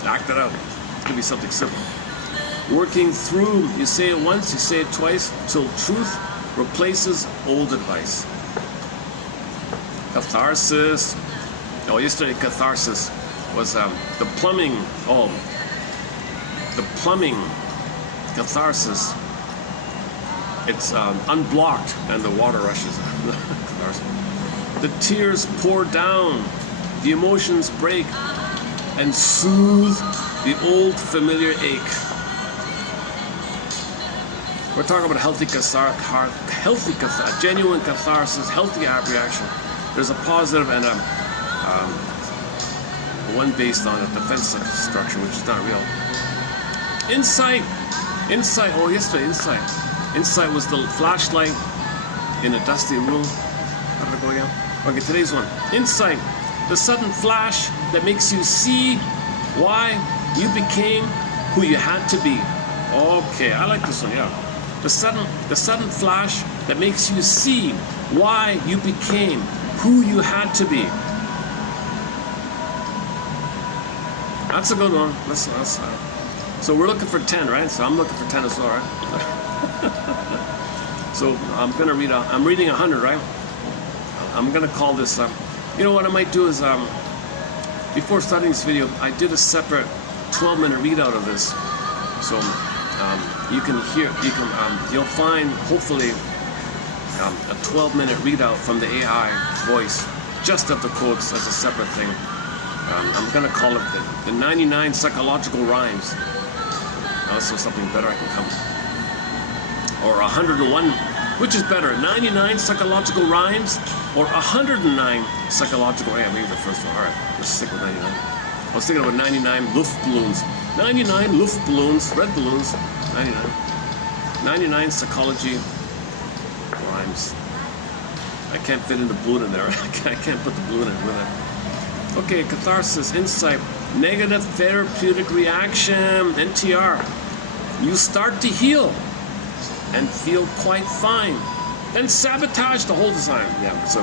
Act it out. It could be something simple. Working through, you say it once, you say it twice, till truth replaces old advice. Catharsis. Yesterday catharsis was the plumbing. The plumbing catharsis. It's unblocked and the water rushes. The tears pour down, the emotions break, and soothe the old familiar ache. We're talking about genuine catharsis, healthy reaction. There's a positive and a one based on a defensive structure, which is not real. Insight. Yesterday, insight. Insight was the flashlight in a dusty room. How did it go again? Okay, today's one. Insight. The sudden flash that makes you see why you became who you had to be. Okay, I like this one, yeah. The sudden flash that makes you see why you became who you had to be. That's a good one. So we're looking for 10, right? So I'm looking for 10 as well, right? So I'm reading 100, right? I'm gonna call this, you know what I might do is, before starting this video, I did a separate 12-minute readout of this. So you'll find, hopefully, a 12-minute readout from the AI voice, just of the quotes as a separate thing. I'm gonna call it the 99 psychological rhymes. Also something better I can come. Or 101, which is better, 99 psychological rhymes or 109 psychological, yeah, maybe the first one. All right, let's stick with 99. I was thinking about 99 Luftballons. 99 Luftballons, red balloons, 99. 99 psychology rhymes. I can't fit in the balloon in there. I can't put the balloon in with it. Okay, catharsis, insight, negative therapeutic reaction, NTR. You start to heal and feel quite fine. Then sabotage the whole design. Yeah, so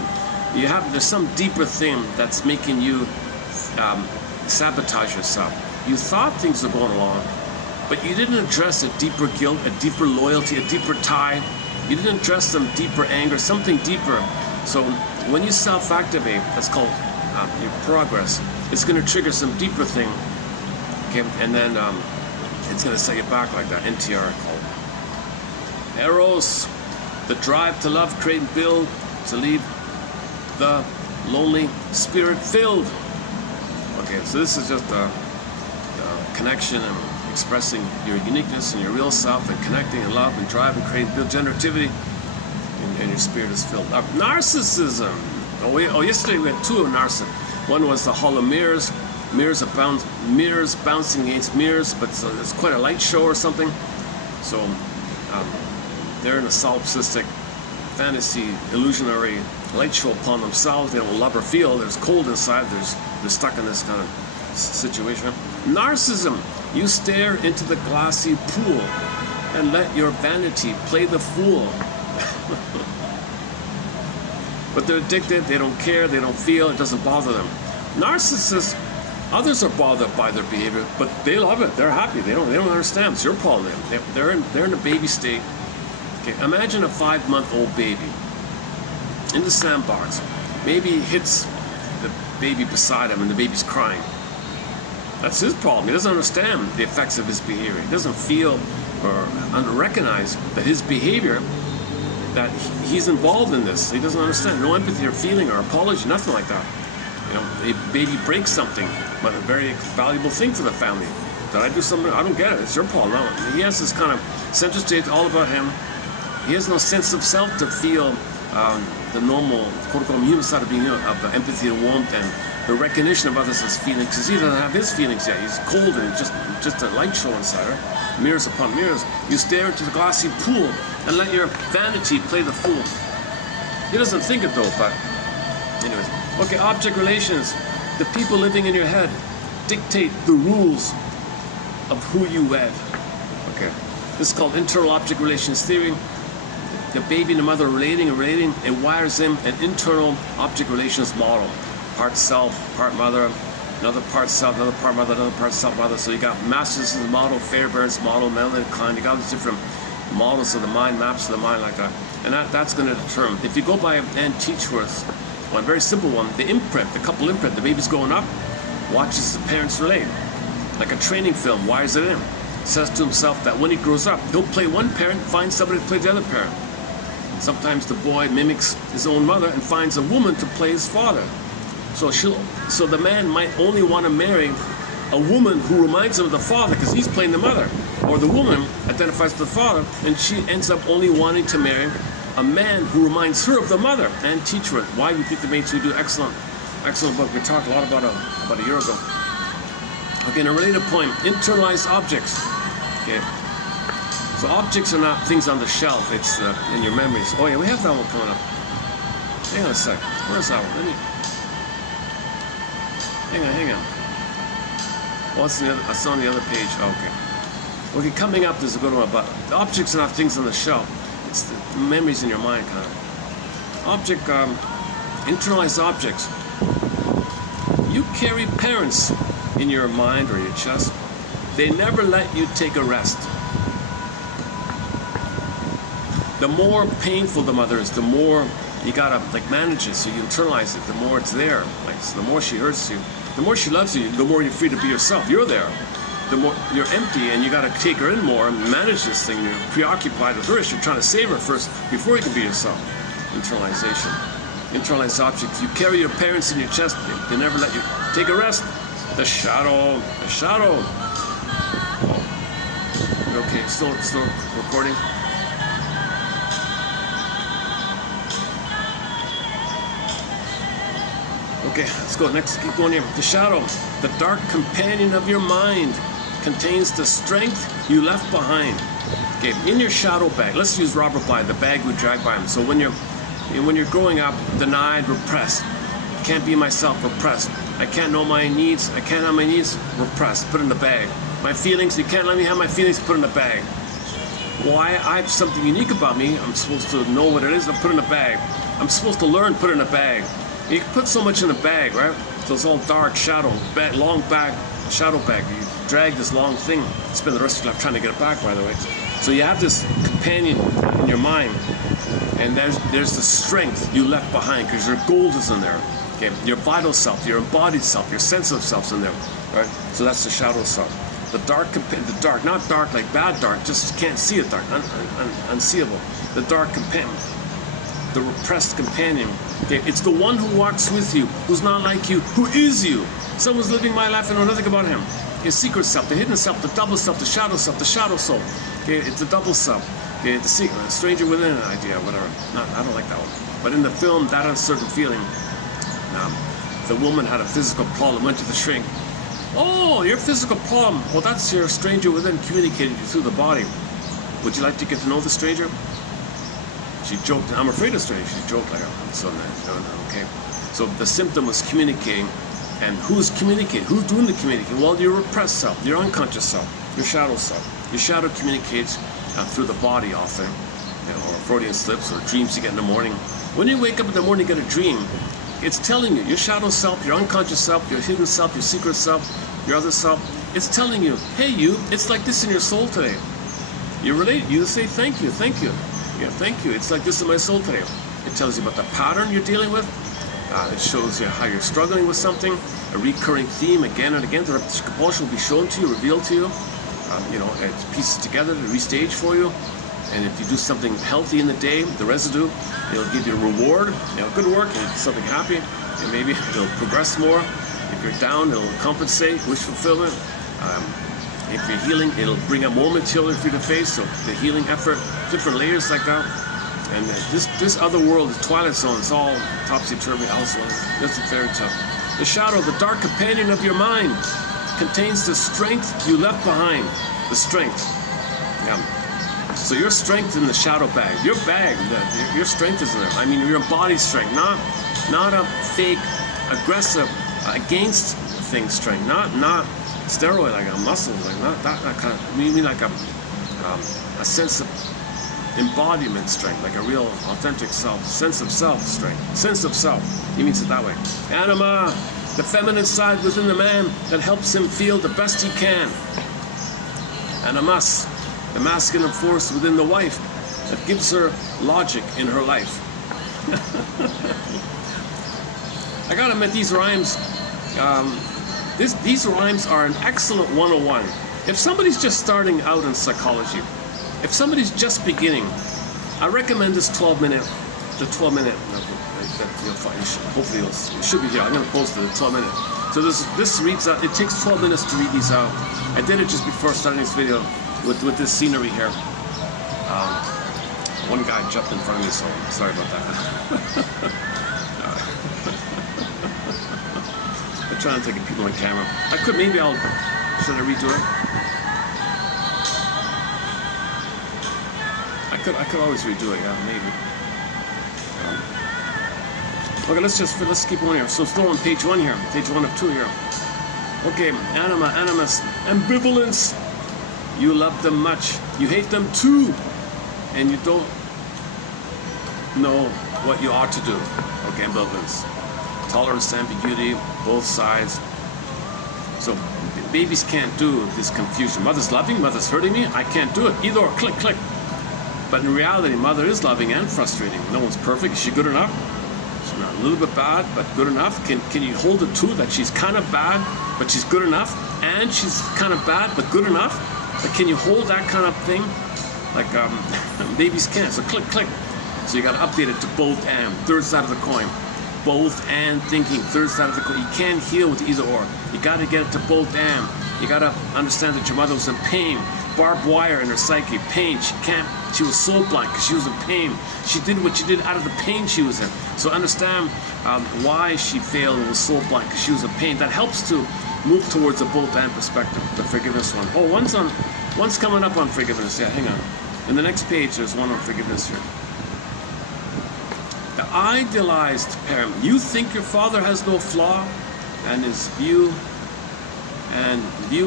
there's some deeper thing that's making you sabotage yourself. You thought things were going along, but you didn't address a deeper guilt, a deeper loyalty, a deeper tie. You didn't address some deeper anger, something deeper. So when you self-activate, that's called your progress. It's going to trigger some deeper thing, okay? And then it's going to set you back like that. NTR called. Eros, the drive to love, create, and build, to leave the lonely spirit filled. Okay, so this is just a connection and expressing your uniqueness and your real self and connecting and love and drive and create and build generativity, and your spirit is filled. Narcissism. Yesterday we had two of narcissism. One was the Hall of Mirrors, mirrors bouncing against mirrors, but it's quite a light show or something. So they're in a solipsistic, fantasy, illusionary light show upon themselves. They don't love or feel. There's cold inside. They're stuck in this kind of situation. Narcissism, you stare into the glassy pool and let your vanity play the fool. But they're addicted, they don't care, they don't feel, it doesn't bother them. Narcissists, others are bothered by their behavior, but they love it, they're happy, they don't understand. It's your problem. They're in a baby state. Okay, imagine a 5-month-old baby in the sandbox. Maybe he hits the baby beside him and the baby's crying. That's his problem. He doesn't understand the effects of his behavior. He doesn't feel or recognize that his behavior, that he's involved in this. He doesn't understand. No empathy or feeling or apology, nothing like that. You know, a baby breaks something, but a very valuable thing for the family. Did I do something? I don't get it. It's your problem. No. He has this kind of center stage all about him. He has no sense of self to feel the normal, quote-unquote, human side of being, of the empathy and warmth and the recognition of others as feelings, because he doesn't have his feelings yet. He's cold and just a light show inside her. Mirrors upon mirrors. You stare into the glassy pool and let your vanity play the fool. He doesn't think it though, but anyways. Okay, object relations. The people living in your head dictate the rules of who you wed. Okay. This is called internal object relations theory. The baby and the mother relating, it wires in an internal object relations model. Part self, part mother, another part self, another part mother, another part self, mother. So you got Masterson's model, Fairbairn's model, Mellon, Klein. You got these different models of the mind, maps of the mind like that. And that's going to determine. If you go by Ann Teachworth's one very simple one, the imprint, the couple imprint, the baby's going up, watches the parents relate. Like a training film, wires it in. Says to himself that when he grows up, he'll play one parent, find somebody to play the other parent. Sometimes the boy mimics his own mother and finds a woman to play his father. So the man might only want to marry a woman who reminds him of the father because he's playing the mother. Or the woman identifies with the father and she ends up only wanting to marry a man who reminds her of the mother. And Teachworth, Why We Pick the Mates We Do, excellent book. We talked a lot about a year ago. Okay, and a related point, internalized objects. Okay. So objects are not things on the shelf, it's in your memories. Oh yeah, we have that one coming up. Hang on a sec. Where's that one? Hang on. Oh, it's on the other page. Oh, okay, coming up, there's a good one about objects are not things on the shelf. It's the memories in your mind, kind of. Internalized objects. You carry parents in your mind or your chest. They never let you take a rest. The more painful the mother is, the more you gotta manage it, so you internalize it. The more it's there, so the more she hurts you, the more she loves you, the more you're free to be yourself. You're there. The more you're empty, and you gotta take her in more and manage this thing. You're preoccupied with her. You're trying to save her first before you can be yourself. Internalization, internalized objects. You carry your parents in your chest. They never let you take a rest. The shadow. Oh. Okay, still recording. Okay, let's go next. Keep going here. The shadow, the dark companion of your mind, contains the strength you left behind. Okay, in your shadow bag. Let's use Robert Bly, the bag we drag by him. So when you're growing up, denied, repressed, can't be myself, repressed. I can't know my needs. I can't have my needs, repressed. Put in the bag. My feelings, you can't let me have my feelings. Put in the bag. Well, I have something unique about me. I'm supposed to know what it is. I put in a bag. I'm supposed to learn. Put in a bag. You can put so much in a bag, right? So it's all dark, shadow, long bag, shadow bag. You drag this long thing, spend the rest of your life trying to get it back, by the way. So you have this companion in your mind, and there's the strength you left behind because your gold is in there. Okay, your vital self, your embodied self, your sense of self's in there, right? So that's the shadow self. The dark, not dark like bad dark, just can't see it dark, unseeable. The dark companion. The repressed companion. Okay, it's the one who walks with you, who's not like you, who is you. Someone's living my life and know nothing about him. His secret self, the hidden self, the double self, the shadow soul. Okay, it's the double self. Okay, the secret, stranger within an idea, whatever. I don't like that one. But in the film, that uncertain feeling. The woman had a physical problem, went to the shrink. Oh, your physical problem. Well, that's your stranger within communicating you through the body. Would you like to get to know the stranger? She joked, I'm afraid of strangers. She joked like, oh, so nice. No, okay. So the symptom was communicating And who's communicating? Who's doing the communicating? Well, your repressed self, your unconscious self, your shadow self. Your shadow communicates through the body often, or Freudian slips, or dreams you get in the morning. When you wake up in the morning, you get a dream. It's telling you, your shadow self, your unconscious self, your hidden self, your secret self, your other self, it's telling you, hey you, it's like this in your soul today. You relate, you say thank you, thank you. Yeah, thank you, it's like this in my soul today. It tells you about the pattern you're dealing with. It shows you how you're struggling with something, a recurring theme again and again. The repetition compulsion will be shown to you, revealed to you. It pieces together to restage for you. And if you do something healthy in the day, the residue, it'll give you a reward. Good work, and something happy, and maybe it'll progress more. If you're down, it'll compensate, wish fulfillment. If you're healing, it'll bring up more material for you to face. So the healing effort, different layers like that. And this other world, the twilight zone, it's all topsy-turvy elsewhere. That's a fairy tale. The shadow, the dark companion of your mind, contains the strength you left behind. The strength. So your strength in the shadow bag. Your bag, your strength is in there. I mean, your body strength, not a fake, aggressive, against things strength. Not steroid, like a muscle, like not that kind of. You mean like a sense of embodiment strength, like a real authentic self, sense of self strength, sense of self. He means it that way. Anima, the feminine side within the man that helps him feel the best he can. Animus, the masculine force within the wife that gives her logic in her life. I gotta admit, these rhymes, these rhymes are an excellent 101. If somebody's just starting out in psychology, if somebody's just beginning, I recommend this 12-minute, you'll find, hopefully it should be here. I'm going to post it, 12-minute. So this reads out, it takes 12 minutes to read these out. I did it just before starting this video with this scenery here. One guy jumped in front of me, so sorry about that. I'm trying to take people on camera. Should I redo it? I could always redo it, yeah, maybe. Okay, let's keep on here. So still on page 1 here, page 1 of 2 here. Okay, anima, animus, ambivalence. You love them much. You hate them too, and you don't know what you ought to do. Okay, ambivalence. Tolerance, ambiguity, both sides. So babies can't do this confusion. Mother's loving, mother's hurting me. I can't do it. Either or, click, click. But in reality, mother is loving and frustrating. No one's perfect. Is she good enough? She's not a little bit bad, but good enough. Can you hold the two, that she's kind of bad, but she's good enough, and she's kind of bad, but good enough? Like, can you hold that kind of thing? Like babies can't. So click, click. So you got to update it to both and. Third side of the coin. Both and thinking. Third side of the coin. You can't heal with either or. You got to get it to both and. You got to understand that your mother was in pain. Barbed wire in her psyche, pain. She was soul blind because she was in pain. She did what she did out of the pain she was in. So understand why she failed and was soul blind, because she was in pain. That helps to move towards a both and perspective, the forgiveness one. Oh, one's coming up on forgiveness. Yeah, hang on. In the next page, there's one on forgiveness here. The idealized parent. You think your father has no flaw, and view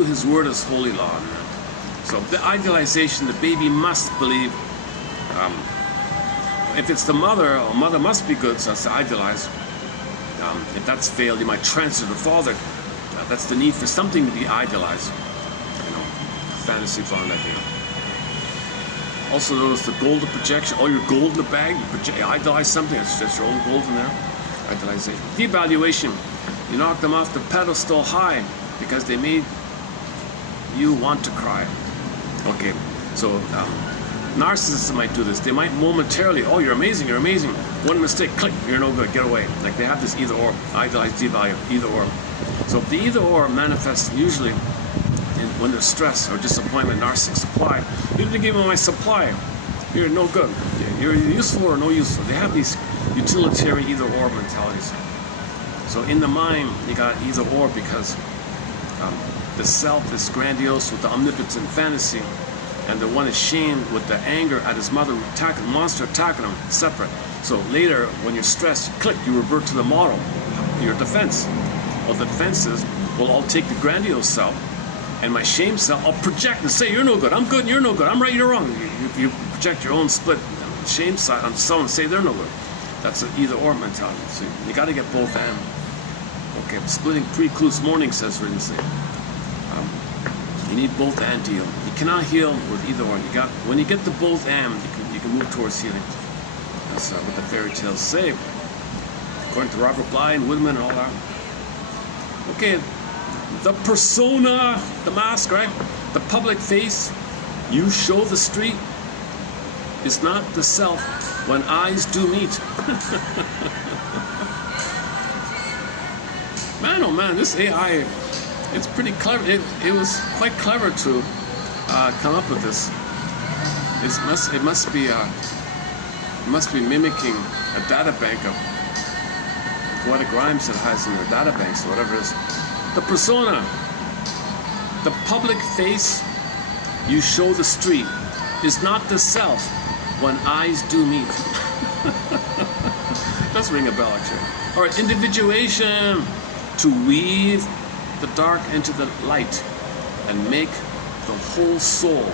his word as holy law. So the idealization, the baby must believe, if it's the mother must be good, so that's the idealized. If that's failed, you might transfer to the father. That's the need for something to be idealized. Fantasy bond idea. Also notice the golden projection. All your gold in the bag, you idealize something, that's your own gold in there. Idealization. Devaluation. You knock them off the pedestal high because they made you want to cry. Okay, so narcissists might do this. They might momentarily, oh, you're amazing, you're amazing. One mistake, click, you're no good, get away. Like they have this either or, idealize, devalue, either or. So the either or manifests usually when there's stress or disappointment. Narcissists supply. You didn't give me my supply. You're no good. You're useful or no useful. They have these utilitarian either or mentalities. So in the mind, you got either or because the self is grandiose with the omnipotent fantasy, and the one is shamed with the anger at his mother, monster attacking him, separate. So later, when you're stressed, click, you revert to the model, your defense. or the defenses, well, I'll take the grandiose self and my shame self, I'll project and say, you're no good, I'm good, and you're no good, I'm right, you're wrong. You project your own split shame side on someone and say they're no good. That's an either or mentality. So you got to get both and. Okay, splitting precludes mourning, says Rinsley. You need both and to heal. You cannot heal with either or. When you get the both and, you can move towards healing. That's what the fairy tales say, according to Robert Bly and Woodman and all that. Okay, the persona, the mask, right? The public face you show the street is not the self when eyes do meet. Man, oh man, this AI, it's pretty clever. It was quite clever to come up with this. It must be mimicking a data bank of poetic rhymes it has in their data banks or whatever it is. The persona, the public face you show the street is not the self when eyes do meet. Does ring a bell, actually. All right, individuation, to weave the dark into the light and make the whole soul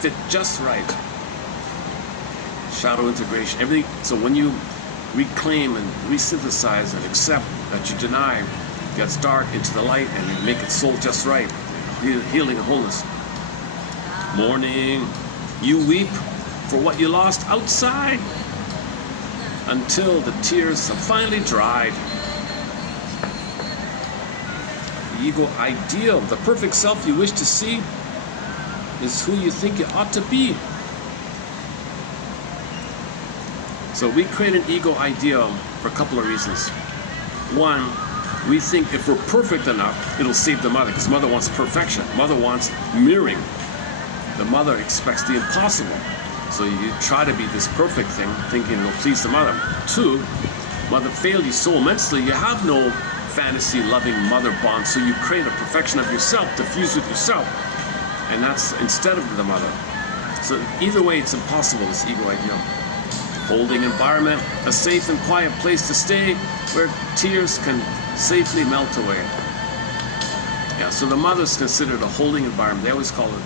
fit just right. Shadow integration, everything. So when you reclaim and resynthesize and accept that you deny gets dark into the light and you make it soul just right, healing and wholeness. Mourning, you weep for what you lost outside until the tears have finally dried. The ego ideal, the perfect self you wish to see, is who you think you ought to be. So we create an ego ideal for a couple of reasons. One, we think if we're perfect enough, it'll save the mother, because mother wants perfection. Mother wants mirroring. The mother expects the impossible. So you try to be this perfect thing, thinking it'll please the mother. Two, mother failed you so immensely, you have no fantasy-loving mother bond, so you create a perfection of yourself to fuse with yourself, and that's instead of the mother. So either way, it's impossible, this ego ideal. Holding environment, a safe and quiet place to stay where tears can safely melt away. Yeah, so the mother's considered a holding environment. They always call it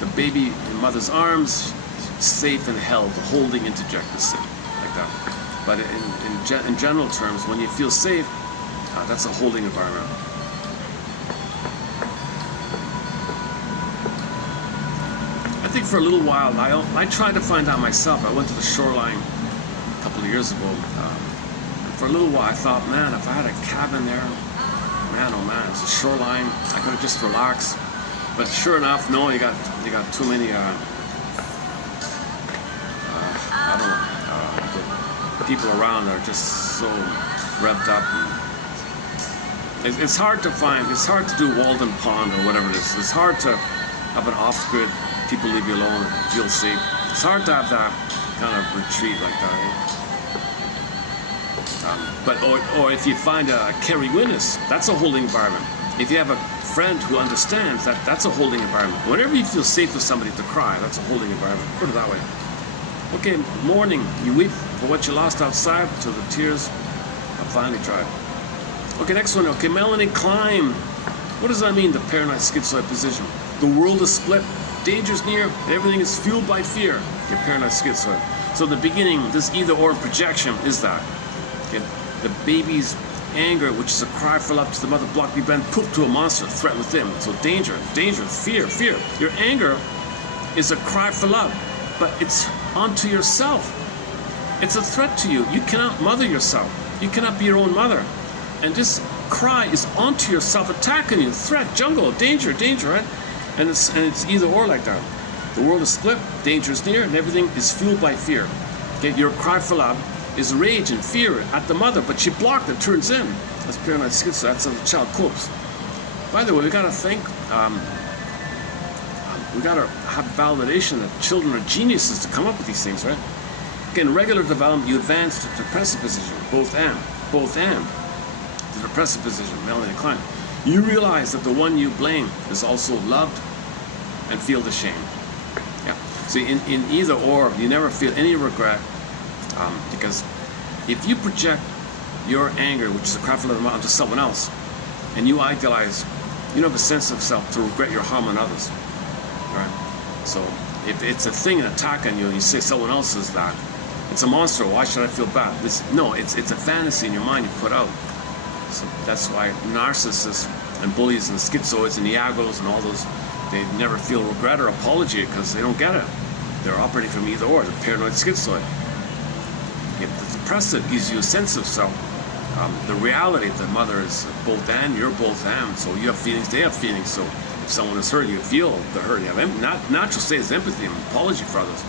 the baby in mother's arms, safe and held, the holding interjected, like that. But in general terms, when you feel safe, that's a holding environment. I think for a little while, I tried to find out myself. I went to the shoreline a couple of years ago. And for a little while, I thought, man, if I had a cabin there, man, oh man, it's a shoreline. I could have just relaxed. But sure enough, no, you got too many. People around are just so revved up. It's hard to find. It's hard to do Walden Pond or whatever it is. It's hard to have an off-grid. People leave you alone, feel safe. It's hard to have that kind of retreat like that. Or if you find a Kerry Winnis, that's a holding environment. If you have a friend who understands that, that's a holding environment. Whenever you feel safe with somebody to cry, that's a holding environment. Put it that way. Okay, mourning, you weep for what you lost outside until the tears have finally dried. Okay, next one. Okay, Melanie Klein. What does that mean, the paranoid schizoid position? The world is split, danger's near, and everything is fueled by fear. Your paranoid schizoid. So in the beginning, this either or projection is that. Okay, the baby's anger, which is a cry for love to the mother, block be bent, poof to a monster, threat within. So danger, fear. Your anger is a cry for love, but it's onto yourself. It's a threat to you. You cannot mother yourself. You cannot be your own mother. And this cry is onto yourself, attacking you. Threat, jungle, danger, right? And it's either or like that. The world is split, danger is near, and everything is fueled by fear. Okay, your cry for love is rage and fear at the mother, but she blocked it, turns in. That's paranoid schizoid. That's how the child copes. By the way, we got to think. We got to have validation that children are geniuses to come up with these things, right? Again, regular development, you advance to depressive position, both and. The depressive position, Melanie Klein. You realize that the one you blame is also loved and feel the shame. Yeah. So in either or, you never feel any regret, because if you project your anger, which is a cry for love, onto someone else, and you idealize, you don't have a sense of self to regret your harm on others, right? So if it's a thing, an attack on you, and you say someone else is that, it's a monster. Why should I feel bad? It's a fantasy in your mind you put out. So that's why narcissists and bullies and schizoids and Iagos and all those, they never feel regret or apology because they don't get it. They're operating from either or. They're paranoid schizoid. If the depressive gives you a sense of self, the reality the mother is both and, you're both and. So you have feelings, they have feelings. So if someone is hurt, you feel the hurt. You have natural state is empathy and apology for others.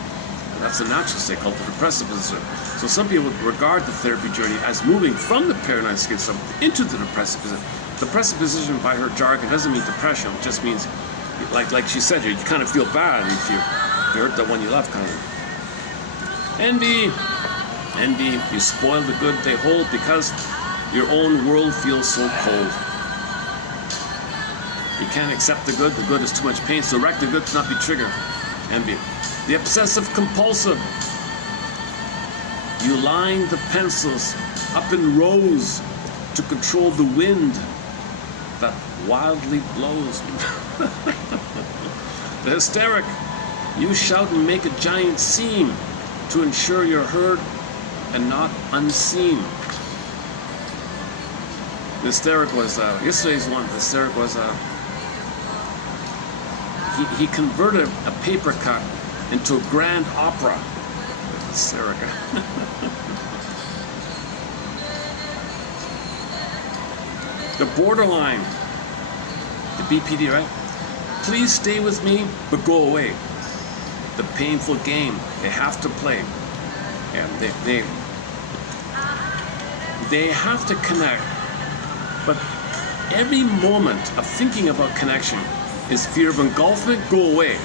And that's a natural state called the depressive position. So some people regard the therapy journey as moving from the paranoid schizoid into the depressive position. Depressive position, by her jargon, doesn't mean depression. It just means, like she said, you kind of feel bad if you hurt the one you love, kind of. Envy, you spoil the good they hold because your own world feels so cold. You can't accept the good is too much pain, so wreck the good to not be triggered. Envy. The obsessive compulsive. You line the pencils up in rows to control the wind that wildly blows. The hysteric. You shout and make a giant scene to ensure you're heard and not unseen. The hysteric was, yesterday's one, the hysteric was, he converted a paper cut into a grand opera. Hysteric. The borderline, the BPD, right? Please stay with me, but go away. The painful game they have to play. And they have to connect, but every moment of thinking about connection is fear of engulfment. Go away.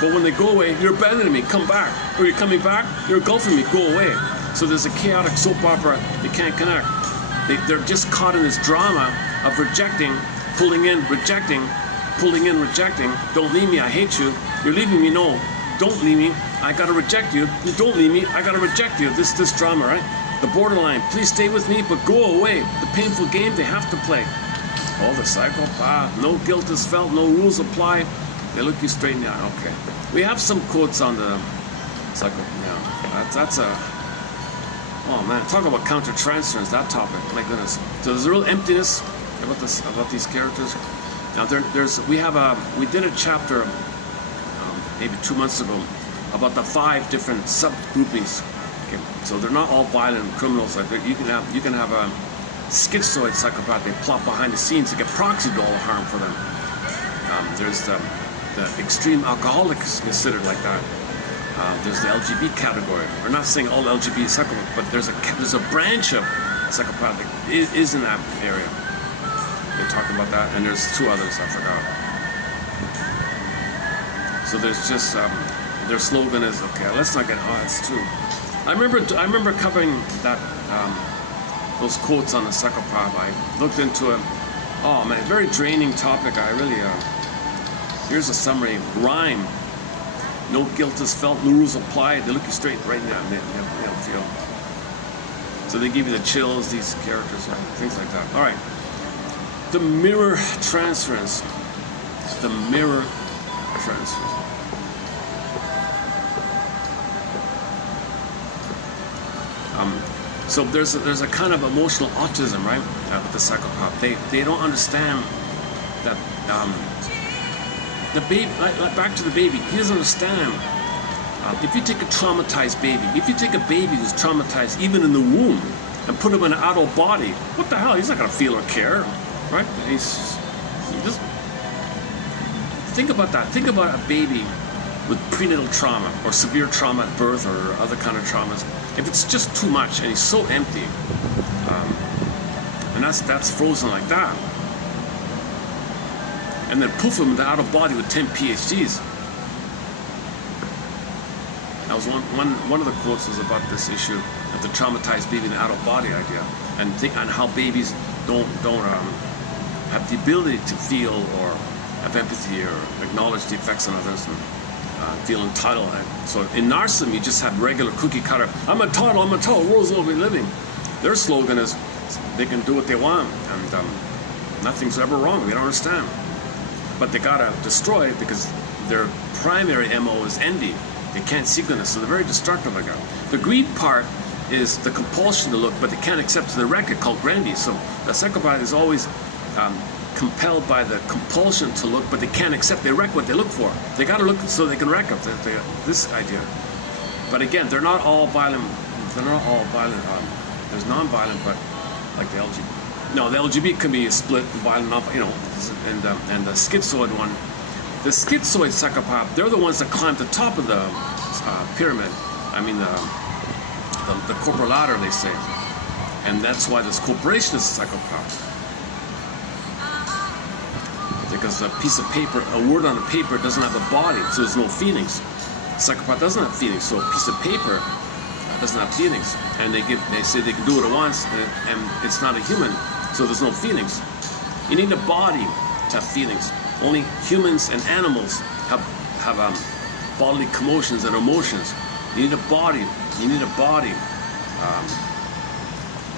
But when they go away, you're abandoning me, come back. Or you're coming back, you're engulfing me, go away. So there's a chaotic soap opera, you can't connect. They're just caught in this drama of rejecting, pulling in, rejecting, pulling in, rejecting. Don't leave me, I hate you. You're leaving me, no. Don't leave me, I gotta reject you. You don't leave me, I gotta reject you. This drama, right? The borderline, please stay with me, but go away. The painful game they have to play. Oh, the psychopath, no guilt is felt, no rules apply. They look you straight in the eye. Okay. We have some quotes on the psychopath. Yeah, that's a, oh man, talk about countertransference, that topic, my goodness. So there's a real emptiness about these characters. Now we did a chapter maybe 2 months ago about the 5 different subgroupings. Okay, so they're not all violent criminals. Like you can have a schizoid psychopath. They plot behind the scenes to get proxy to all the harm for them. There's the extreme alcoholics considered like that. There's the LGB category. We're not saying all LGBT psychopaths, but there's a branch of psychopathic is in that area. They talk about that, and there's 2 others I forgot. So there's just their slogan is okay. Let's not get it's too. I remember covering that those quotes on the psychopath. I looked into it. Oh man, very draining topic. I really here's a summary. Rhyme. No guilt is felt, no rules apply. They look you straight right now. They don't feel. So they give you the chills. These characters, right? Things like that. All right. The mirror transference. The mirror transference. So there's a kind of emotional autism, right, with the psychopath. They don't understand that the baby, back to the baby, he doesn't understand. If you take a traumatized baby, if you take a baby who's traumatized even in the womb and put him in an adult body, what the hell? He's not gonna feel or care, right? He just think about that. Think about a baby with prenatal trauma or severe trauma at birth or other kind of traumas. If it's just too much and he's so empty, and that's frozen like that, and then poof him into out of body with 10 PhDs. That was one of the quotes was about this issue of the traumatized baby and out of body idea, and how babies don't have the ability to feel or have empathy or acknowledge the effects on others and feel entitled. So in narcissism, you just have regular cookie cutter. I'm entitled. The world's over living. Their slogan is they can do what they want, and Nothing's ever wrong. They don't understand. But they gotta destroy it because their primary MO is envy. They can't see goodness, so they're very destructive like that. The greed part is the compulsion to look, but they can't accept the record called grandy. So the psychopath is always compelled by the compulsion to look, but they can't accept. They wreck what they look for. They gotta look so they can wreck up this idea. But again, they're not all violent. They're not all violent. There's non-violent, but like the LGBT. No, the LGBT can be split, violent, you know, and the schizoid one. The schizoid psychopath, they're the ones that climb the top of the pyramid. I mean, the corporate ladder, they say. And that's why this corporation is a psychopath. Because a piece of paper, a word on a paper doesn't have a body, so there's no feelings. Psychopath doesn't have feelings, so a piece of paper doesn't have feelings. And they say they can do it at once, and it's not a human, so there's no feelings. You need a body to have feelings. Only humans and animals have bodily commotions and emotions. You need a body. You need a body.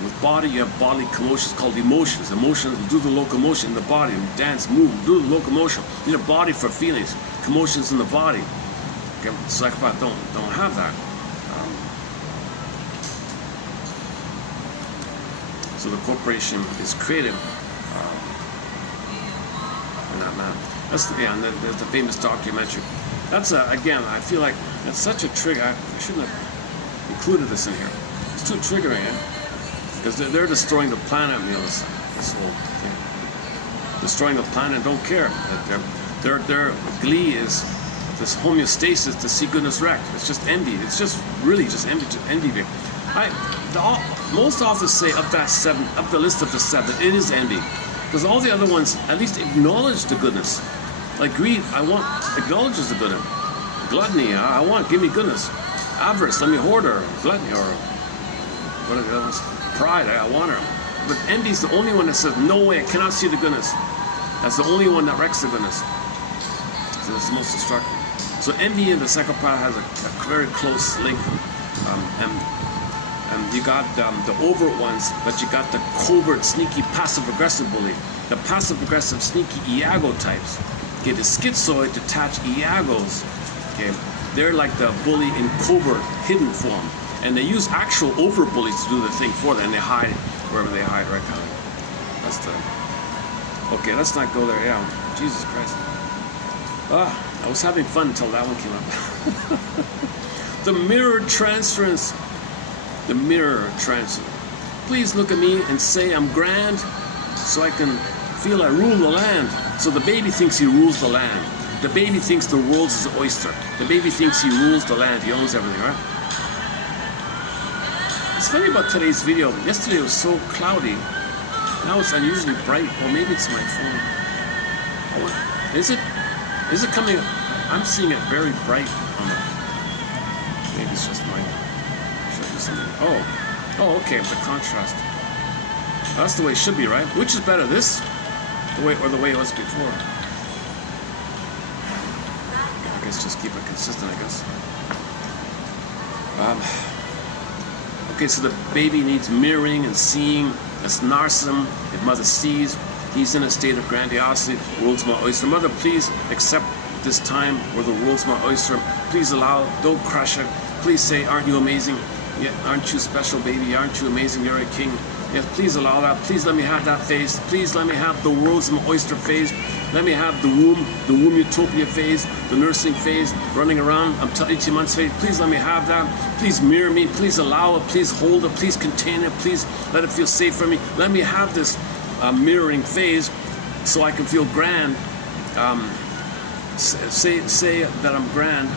With body, you have bodily commotions called emotions. Emotions do the locomotion in the body, dance, move, do the locomotion. You need a body for feelings, commotions in the body. Okay? Psychopaths don't have that. So the corporation is created in that manner. That's and there's the famous documentary. That's again, I feel like that's such a trigger. I shouldn't have included this in here. It's too triggering, because they're destroying the planet. You know, this whole thing. Destroying the planet. Don't care. Their glee is this homeostasis to see goodness wrecked. It's just envy. It's just really just envy. Most authors say of the list of the 7, it is envy, because all the other ones at least acknowledge the goodness. Like greed, acknowledges the goodness. Gluttony, I want, give me goodness. Avarice, let me hoard her. Gluttony, or what are the other ones? Pride, I want her. But envy is the only one that says, no way, I cannot see the goodness. That's the only one that wrecks the goodness. So it's the most destructive. So envy and the psychopath has a very close link. And you got the overt ones, but you got the covert, sneaky, passive-aggressive bully. The passive-aggressive, sneaky Iago types. Okay, the schizoid, detached Iagos. Okay, they're like the bully in covert, hidden form. And they use actual overt bullies to do the thing for them, and they hide wherever they hide, right now. That's the... Okay, let's not go there, yeah. Jesus Christ. I was having fun until that one came up. The mirror transference. The mirror transfer. Please look at me and say I'm grand, so I can feel I rule the land. So the baby thinks he rules the land. The baby thinks the world is an oyster. The baby thinks he rules the land. He owns everything, right? It's funny about today's video. Yesterday it was so cloudy. Now it's unusually bright. Or maybe it's my phone. Is it coming? I'm seeing it very bright on the... Maybe it's just mine. Oh, okay, the contrast. That's the way it should be, right? Which is better, this the way it was before? I guess just keep it consistent, I guess. Okay, so the baby needs mirroring and seeing. That's narcissism. If mother sees, he's in a state of grandiosity. World's my oyster. Mother, please accept this time where the world's my oyster. Please allow it. Don't crush it. Please say, aren't you amazing? Yeah, aren't you special, baby? Aren't you amazing? You're a king. Yes, please allow that. Please let me have that phase. Please let me have the world's my oyster phase. Let me have the womb utopia phase, the nursing phase, running around until 18 months phase. Please let me have that. Please mirror me. Please allow it. Please hold it. Please contain it. Please let it feel safe for me. Let me have this mirroring phase so I can feel grand. Say that I'm grand.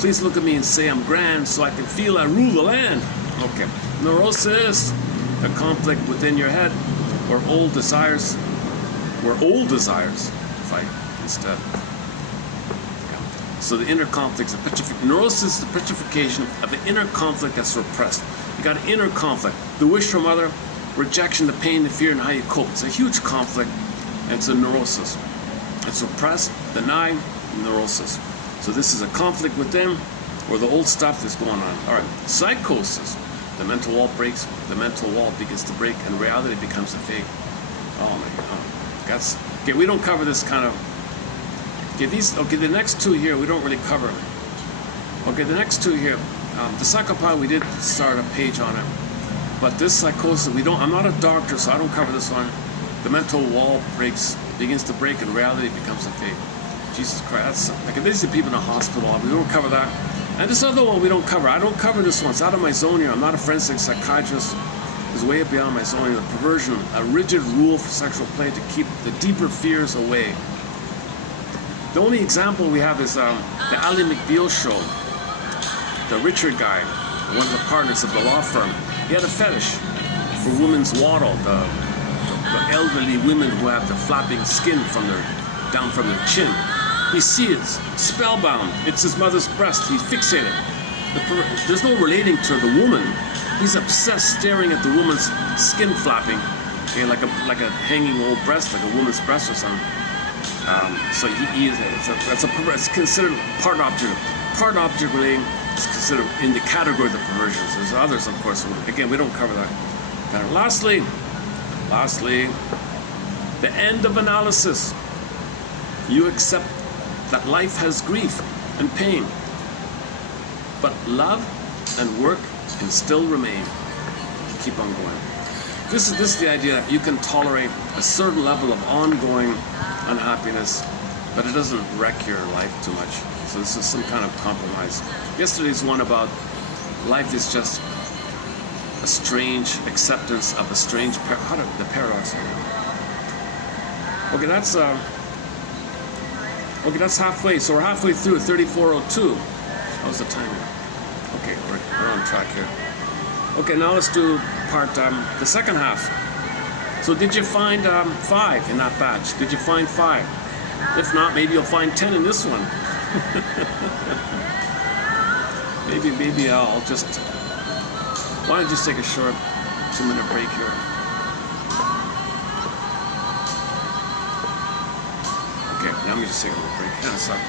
Please look at me and say I'm grand so I can feel I rule the land. Okay. Neurosis, a conflict within your head where old desires fight instead. Yeah. So the inner conflicts, neurosis is the petrification of the inner conflict that's repressed. You got an inner conflict. The wish from other, rejection, the pain, the fear, and how you cope. It's a huge conflict, and it's a neurosis. It's repressed, denied, neurosis. So this is a conflict within, where the old stuff is going on. All right, psychosis. The mental wall breaks, the mental wall begins to break, and reality becomes a fake. Oh my God. That's okay. We don't cover this kind of. Okay, the next two here we don't really cover. Okay, the next two here, the psychopath, we did start a page on it, but this psychosis we don't. I'm not a doctor, so I don't cover this one. The mental wall begins to break, and reality becomes a fake. Jesus Christ, that's like these are people in a hospital. We don't cover that. And this other one we don't cover. I don't cover this one. It's out of my zone here. I'm not a forensic psychiatrist. It's way beyond my zone here. The perversion, a rigid rule for sexual play to keep the deeper fears away. The only example we have is the Ally McBeal show. The Richard guy, one of the partners of the law firm, he had a fetish for women's waddle, the elderly women who have the flapping skin down from their chin. He sees it, spellbound. It's his mother's breast. He's fixated. There's no relating to the woman. He's obsessed, staring at the woman's skin flapping, okay, like a hanging old breast, like a woman's breast or something. So it's considered part object relating. It's considered in the category of the perversions. There's others, of course. Again, we don't cover that. And lastly, the end of analysis. You accept that life has grief and pain, but love and work can still remain. Keep on going. This is the idea that you can tolerate a certain level of ongoing unhappiness, but it doesn't wreck your life too much. So this is some kind of compromise. Yesterday's one about life is just a strange acceptance of a strange the paradox. Okay, that's halfway. So we're halfway through 3402. How's the timer? Okay, we're on track here. Okay, now let's do the second half. So did you find 5 in that batch? Did you find 5? If not, maybe you'll find 10 in this one. maybe I'll just. Why don't I just take a short 2-minute break here? Okay, now let me just take a little break. Kind of suck.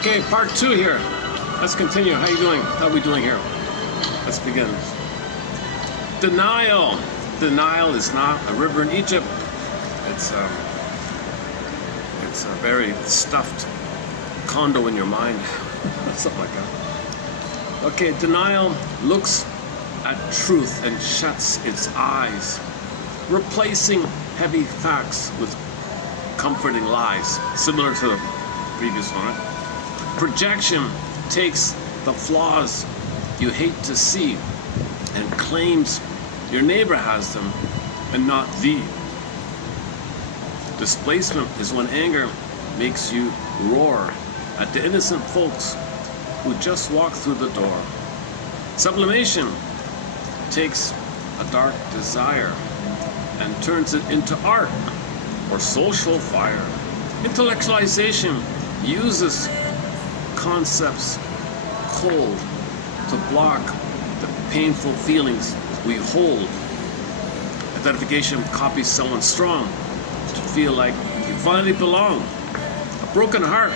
Okay, part 2 here. Let's continue. How you doing? How are we doing here? Let's begin. Denial. Denial is not a river in Egypt. It's a very stuffed condo in your mind. Something like that. Okay, denial looks at truth and shuts its eyes, replacing heavy facts with comforting lies, similar to the previous one, right? Projection takes the flaws you hate to see and claims your neighbor has them and not thee. Displacement is when anger makes you roar at the innocent folks who just walk through the door. Sublimation takes a dark desire and turns it into art or social fire. Intellectualization uses concepts cold to block the painful feelings we hold. Identification copies someone strong to feel like you finally belong. A broken heart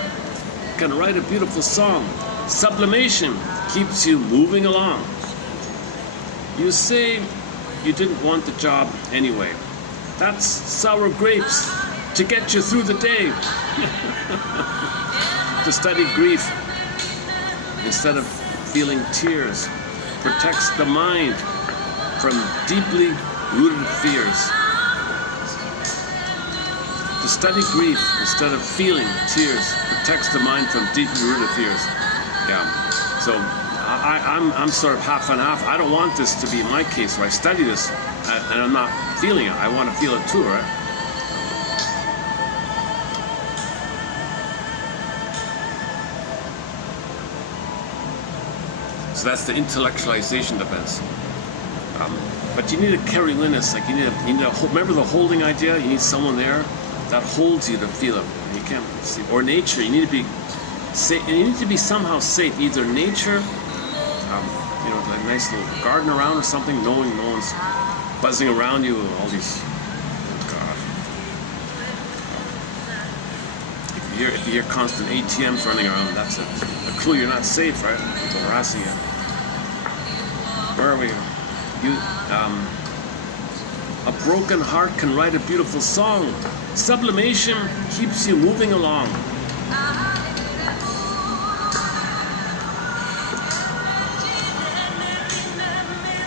can write a beautiful song. Sublimation keeps you moving along. You say you didn't want the job anyway. That's sour grapes to get you through the day. To study grief instead of feeling tears protects the mind from deeply rooted fears. To study grief instead of feeling tears protects the mind from deeply rooted fears. Yeah. So I'm sort of half and half. I don't want this to be my case where I study this and I'm not feeling it. I want to feel it too, right? So that's the intellectualization defense. But you need a carry-witness. Like you need to remember the holding idea. You need someone there that holds you to feel it. You can't see. Or nature. You need to be safe. You need to be somehow safe. Either nature, you know, like a nice little garden around or something, knowing no one's buzzing around you and all these. Oh God. If you hear constant ATMs running around, that's a clue you're not safe, right? People harassing you. Where are we? A broken heart can write a beautiful song. Sublimation keeps you moving along.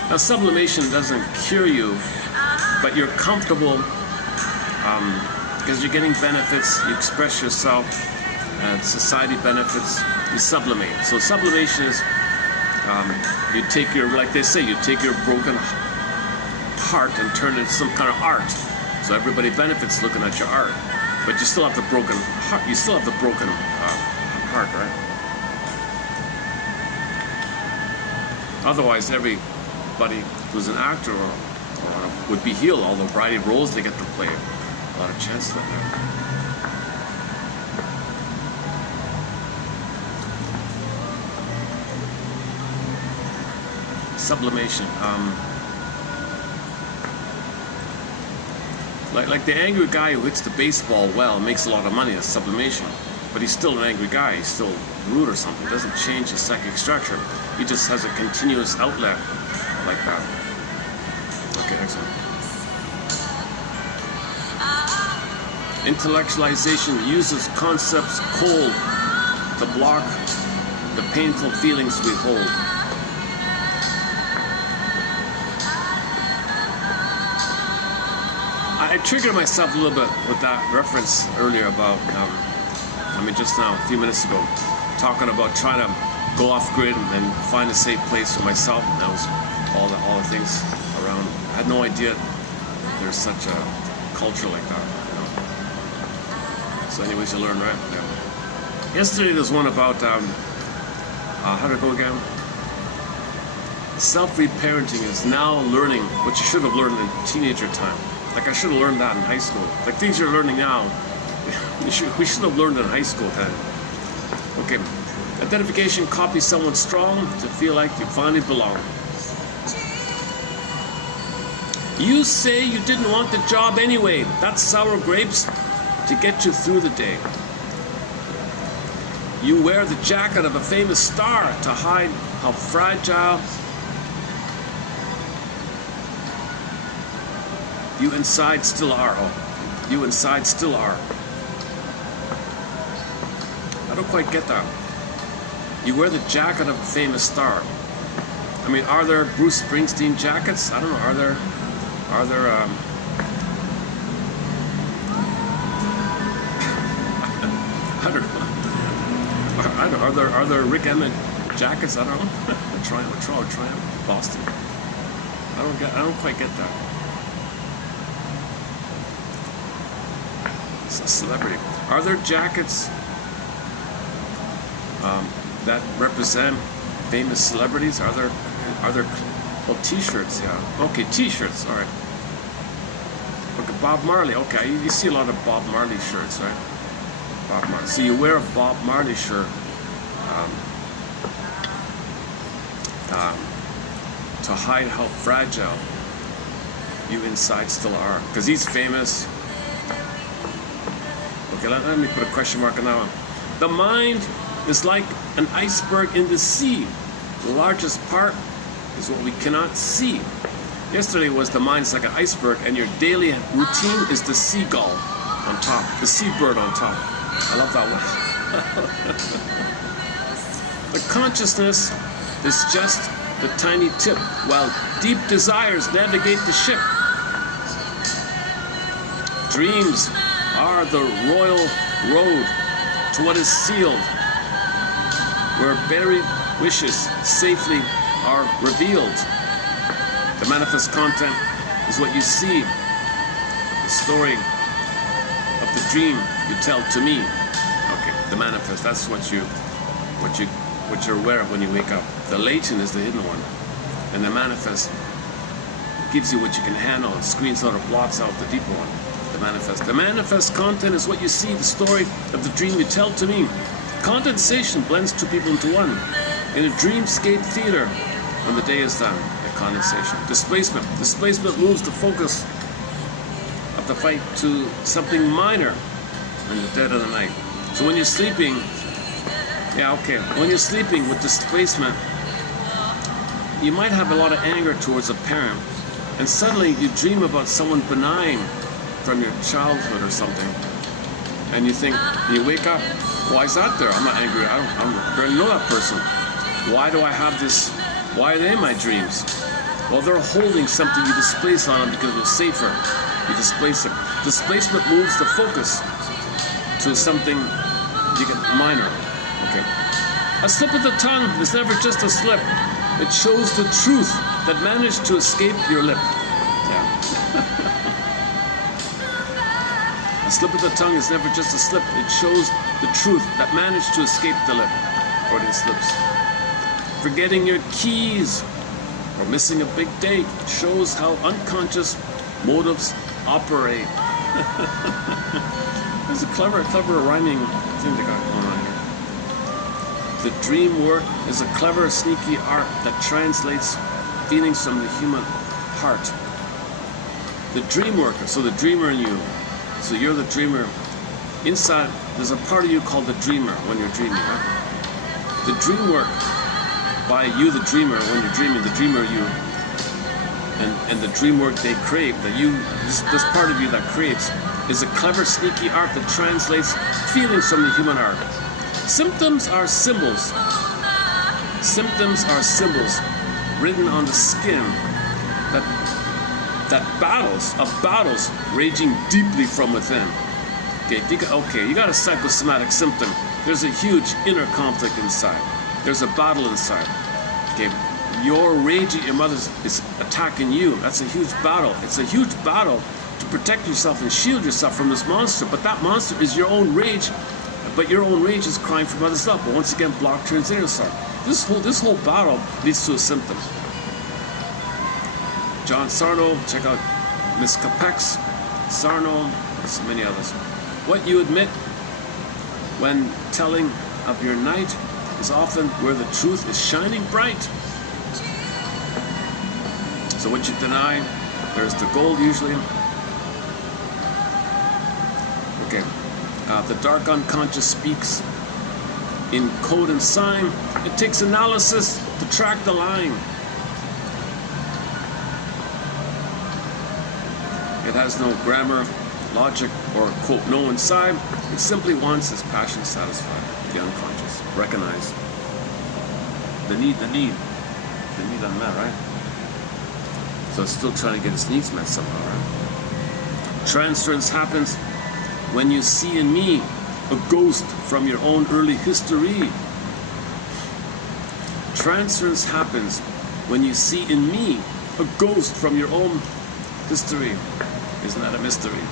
Now, sublimation doesn't cure you, but you're comfortable because you're getting benefits. You express yourself, and society benefits. You sublimate. So sublimation is you take your, like they say, you take your broken heart and turn it into some kind of art. So everybody benefits looking at your art, but you still have the broken heart. You still have the broken heart, right? Otherwise, everybody who's an actor or would be healed. All the variety of roles they get to play, a lot of chances in there. Sublimation. Like the angry guy who hits the baseball well, makes a lot of money. That's sublimation. But he's still an angry guy. He's still rude or something. It doesn't change his psychic structure. He just has a continuous outlet like that. Okay, excellent. Intellectualization uses concepts cold to block the painful feelings we hold. I triggered myself a little bit with that reference earlier about, just now, a few minutes ago, talking about trying to go off grid and find a safe place for myself. And that was all the things around. I had no idea there's such a culture like that. You know? So anyways, you learn, right? Yeah. Yesterday there was one about, how to go again? Self-reparenting is now learning what you should have learned in teenager time. Like I should have learned that in high school. Like things you're learning now, we should have learned in high school kind of. Okay. Identification copies someone strong to feel like you finally belong. You say you didn't want the job anyway. That's sour grapes to get you through the day. You wear the jacket of a famous star to hide how fragile you inside still are. Oh, you inside still are. I don't quite get that. You wear the jacket of a famous star. I mean, are there Bruce Springsteen jackets? I don't know. Are there I don't know. Are there Rick Emmett jackets? I don't know. Triumph, Boston. I don't quite get that. It's a celebrity. Are there jackets that represent famous celebrities? Are there Oh, t-shirts, yeah. Okay, t-shirts, all right. Okay, Bob Marley, okay, you see a lot of Bob Marley shirts, right? Bob Marley. So you wear a Bob Marley shirt to hide how fragile you inside still are. Because he's famous. Okay, let me put a question mark on that one. The mind is like an iceberg in the sea. The largest part is what we cannot see. Yesterday was the mind's like an iceberg, and your daily routine is the seagull on top, the seabird on top. I love that one. The consciousness is just the tiny tip, while deep desires navigate the ship. Dreams are the royal road to what is sealed, where buried wishes safely are revealed. The manifest content is what you see, the story of the dream you tell to me. Okay, the manifest, that's what you're aware of when you wake up. The latent is the hidden one, and the manifest gives you what you can handle and screens out or blots out the deeper one. The manifest content is what you see, the story of the dream you tell to me. Condensation blends two people into one. In a dreamscape theater, when the day is done, the condensation. Displacement moves the focus of the fight to something minor in the dead of the night. So when you're sleeping, when you're sleeping with displacement, you might have a lot of anger towards a parent, and suddenly you dream about someone benign from your childhood or something, and you think, you wake up, why is that there? I'm not angry, I barely know that person. Why do I have this? Why are they in my dreams? Well, they're holding something you displace on them because it was safer. You displace it. Displacement moves the focus to something you get minor. Okay. A slip of the tongue is never just a slip. It shows the truth that managed to escape your lip. A slip of the tongue is never just a slip. It shows the truth that managed to escape the lip. According to slips. Forgetting your keys or missing a big date shows how unconscious motives operate. There's a clever rhyming thing they got going on here. The dream work is a clever, sneaky art that translates feelings from the human heart. The dream worker, so the dreamer in you. So you're the dreamer. Inside, there's a part of you called the dreamer when you're dreaming, right? The dream work by you, the dreamer, when you're dreaming, the dreamer you, and the dream work they create, that you, this part of you that creates, is a clever, sneaky art that translates feelings from the human heart. Symptoms are symbols. Symptoms are symbols written on the skin that battles raging deeply from within. Okay, you got a psychosomatic symptom. There's a huge inner conflict inside. There's a battle inside. Okay, your rage at your mother is attacking you. That's a huge battle. It's a huge battle to protect yourself and shield yourself from this monster. But that monster is your own rage. But your own rage is crying for mother's love. But once again, block turns inner side. This whole battle leads to a symptom. John Sarno, check out Miss Capek's Sarno, and so many others. What you admit when telling of your night is often where the truth is shining bright. So what you deny, there's the gold usually. Okay, the dark unconscious speaks in code and sign. It takes analysis to track the line. It has no grammar, logic, or quote, no inside. It simply wants its passion satisfied. The unconscious. Recognize the need unmet, right? So it's still trying to get its needs met somehow, right? Transference happens when you see in me a ghost from your own early history. Transference happens when you see in me a ghost from your own history. Isn't that a mystery?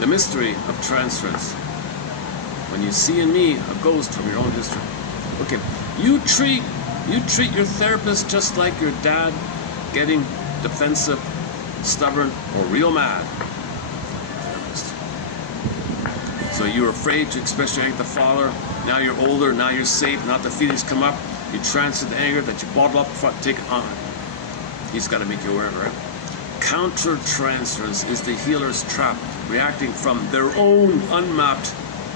The mystery of transference. When you see in me a ghost from your own history. Okay, you treat your therapist just like your dad getting defensive, stubborn, or real mad. So you're afraid to express your anger to the father. Now you're older, now you're safe, now the feelings come up. You transfer the anger that you bottle up, take it on. He's got to make you aware of it, right? Counter-transference is the healer's trap, reacting from their own unmapped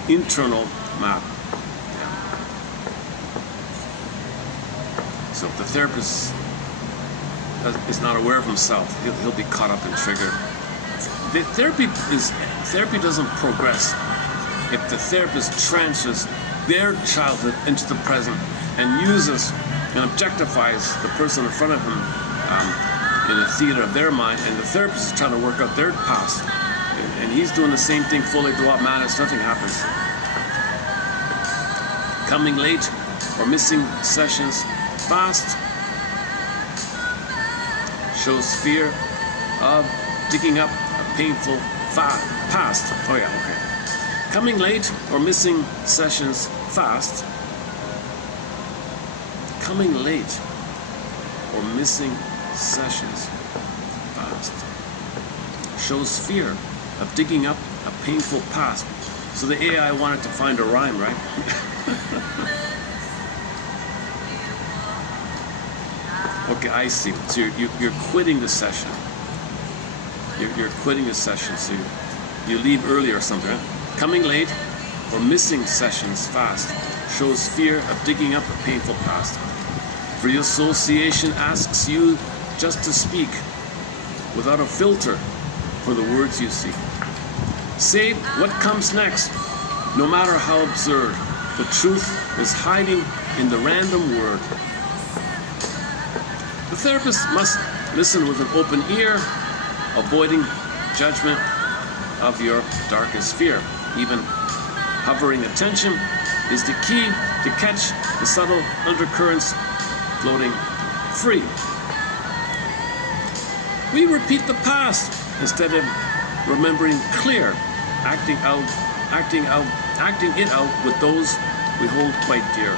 internal map. Yeah. So if the therapist is not aware of himself, he'll be caught up and triggered. Therapy doesn't progress if the therapist transfers their childhood into the present and uses and objectifies the person in front of him in the theater of their mind, and the therapist is trying to work out their past, and he's doing the same thing fully. To what matters? Nothing happens. Coming late or missing sessions fast shows fear of digging up a painful past. Oh yeah, okay. Coming late or missing sessions fast. Coming late or missing sessions fast shows fear of digging up a painful past. So the AI wanted to find a rhyme, right? Okay, I see. So you're quitting the session. You're quitting the session, so you leave early or something, right? Coming late or missing sessions fast shows fear of digging up a painful past. Free association asks you just to speak without a filter for the words you seek. Say what comes next, no matter how absurd. The truth is hiding in the random word. The therapist must listen with an open ear, avoiding judgment of your darkest fear. Even hovering attention is the key to catch the subtle undercurrents floating free. We repeat the past instead of remembering clear, acting it out with those we hold quite dear.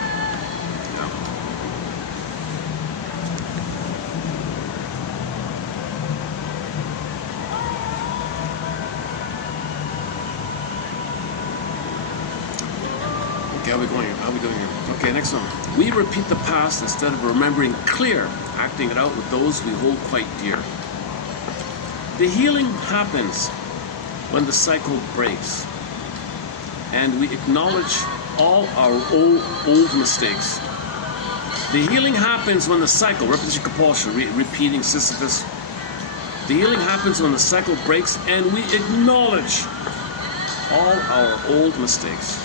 Okay, how are we doing here? Okay, next one. We repeat the past instead of remembering clear, acting it out with those we hold quite dear. The healing happens when the cycle breaks and we acknowledge all our old mistakes. The healing happens when the cycle, repetition, compulsion, repeating, Sisyphus. The healing happens when the cycle breaks and we acknowledge all our old mistakes.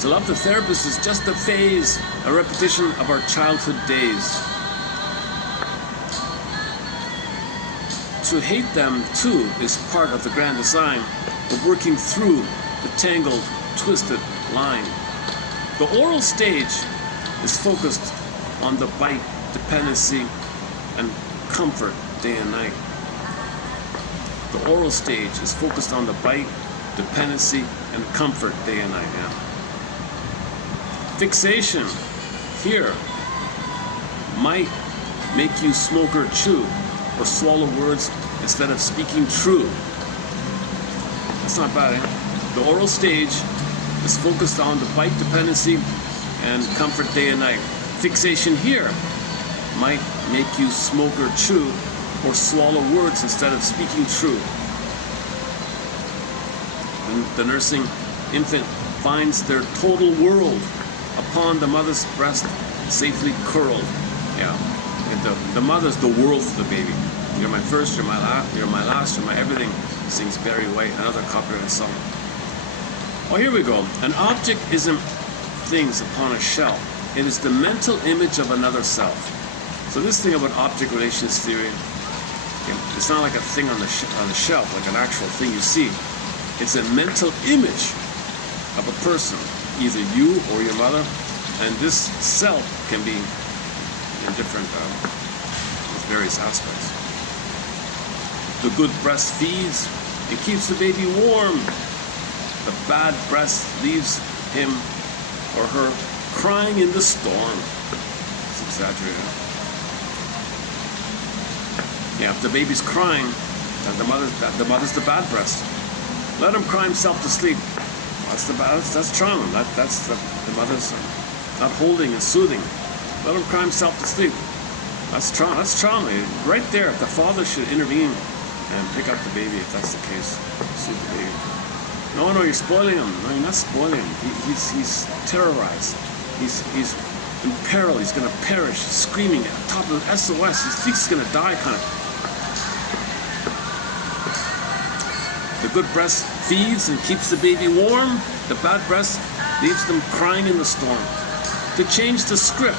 To love the therapist is just a phase, a repetition of our childhood days. To hate them, too, is part of the grand design of working through the tangled, twisted line. The oral stage is focused on the bite, dependency, and comfort day and night. The oral stage is focused on the bite, dependency, and comfort day and night. Yeah. Fixation here might make you smoke or chew or swallow words instead of speaking true. That's not bad, eh? The oral stage is focused on the bite, dependency, and comfort day and night. Fixation here might make you smoke or chew or swallow words instead of speaking true. And the nursing infant finds their total world upon the mother's breast, safely curled. Yeah, and the mother's the world for the baby. You're my first, you're my last, you're my everything, sings Barry White, another copyrighted song. Oh, here we go. An object isn't things upon a shelf. It is the mental image of another self. So this thing about object relations theory, it's not like a thing on the shelf, like an actual thing you see. It's a mental image of a person, either you or your mother, and this self can be in different, with various aspects. The good breast feeds and keeps the baby warm. The bad breast leaves him or her crying in the storm. It's exaggerated. Yeah, if the baby's crying, the mother's the bad breast. Let him cry himself to sleep. That's trauma. That's the mother's not holding and soothing. Let him cry himself to sleep. That's trauma. That's trauma. Right there, the father should intervene and pick up the baby if that's the case. Soothe the baby. No, you're spoiling him. No, you're not spoiling him. He's terrorized. He's in peril. He's going to perish. He's screaming at the top of the SOS. He thinks he's going to die, kind of. The good breast feeds and keeps the baby warm. The bad breast leaves them crying in the storm. To change the script,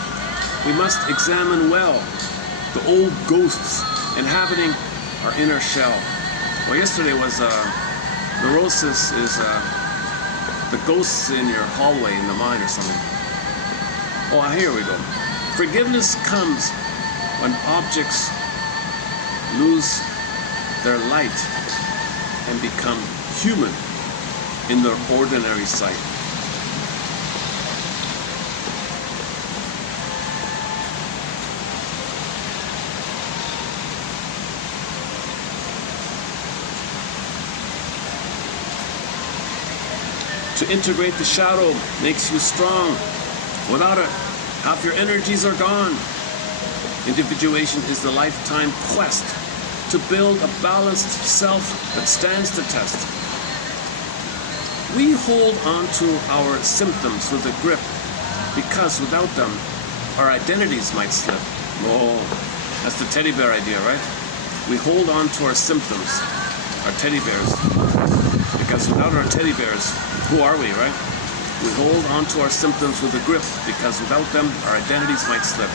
we must examine well the old ghosts inhabiting our inner shell. Well, yesterday was neurosis is the ghosts in your hallway in the mind or something. Oh, here we go. Forgiveness comes when objects lose their light and become human in their ordinary sight. To integrate the shadow makes you strong. Without it, half your energies are gone. Individuation is the lifetime quest to build a balanced self that stands the test. We hold on to our symptoms with a grip because without them, our identities might slip. Oh, that's the teddy bear idea, right? We hold on to our symptoms, our teddy bears, because without our teddy bears, who are we, right? We hold on to our symptoms with a grip because without them, our identities might slip.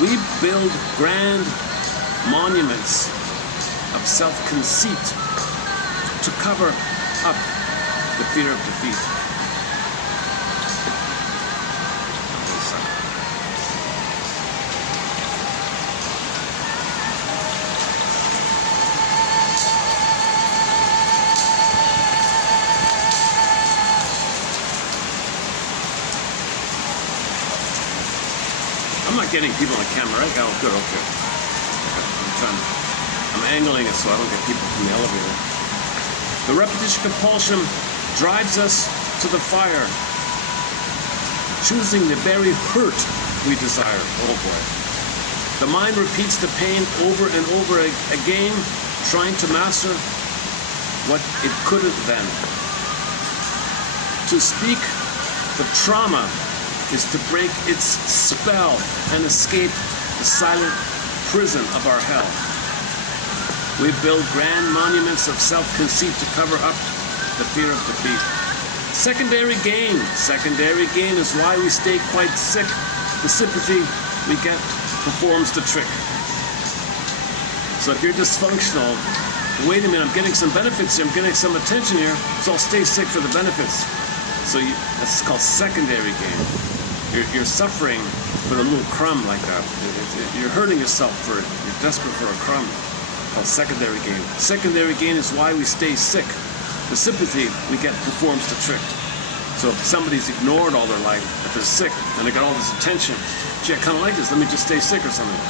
We build grand monuments of self-conceit to cover up the fear of defeat. I'm not getting people on camera, right? Oh, good, okay. I'm angling it so I don't get people from the elevator. The repetition compulsion drives us to the fire, choosing the very hurt we desire. Oh boy. The mind repeats the pain over and over again, trying to master what it couldn't then. To speak the trauma is to break its spell and escape the silent prison of our hell. We build grand monuments of self-conceit to cover up the fear of defeat. Secondary gain. Secondary gain is why we stay quite sick. The sympathy we get performs the trick. So if you're dysfunctional, wait a minute, I'm getting some benefits here, I'm getting some attention here, so I'll stay sick for the benefits. So that's called secondary gain. You're suffering for a little crumb like that. You're hurting yourself for it. You're desperate for a crumb. Called secondary gain. Secondary gain is why we stay sick. The sympathy we get performs the trick. So if somebody's ignored all their life, if they're sick, and they got all this attention, gee, I kind of like this, let me just stay sick or something.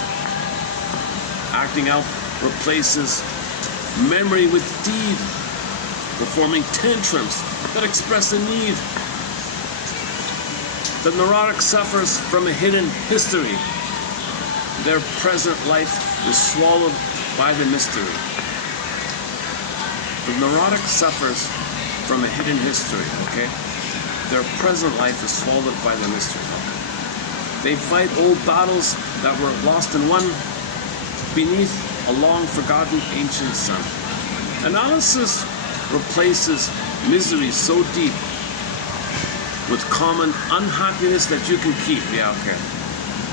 Acting out replaces memory with deed, performing tantrums that express a need. The neurotic suffers from a hidden history. Their present life is swallowed by the mystery. The neurotic suffers from a hidden history, okay? Their present life is swallowed by the mystery. They fight old battles that were lost and won beneath a long-forgotten ancient sun. Analysis replaces misery so deep with common unhappiness that you can keep. Yeah, okay.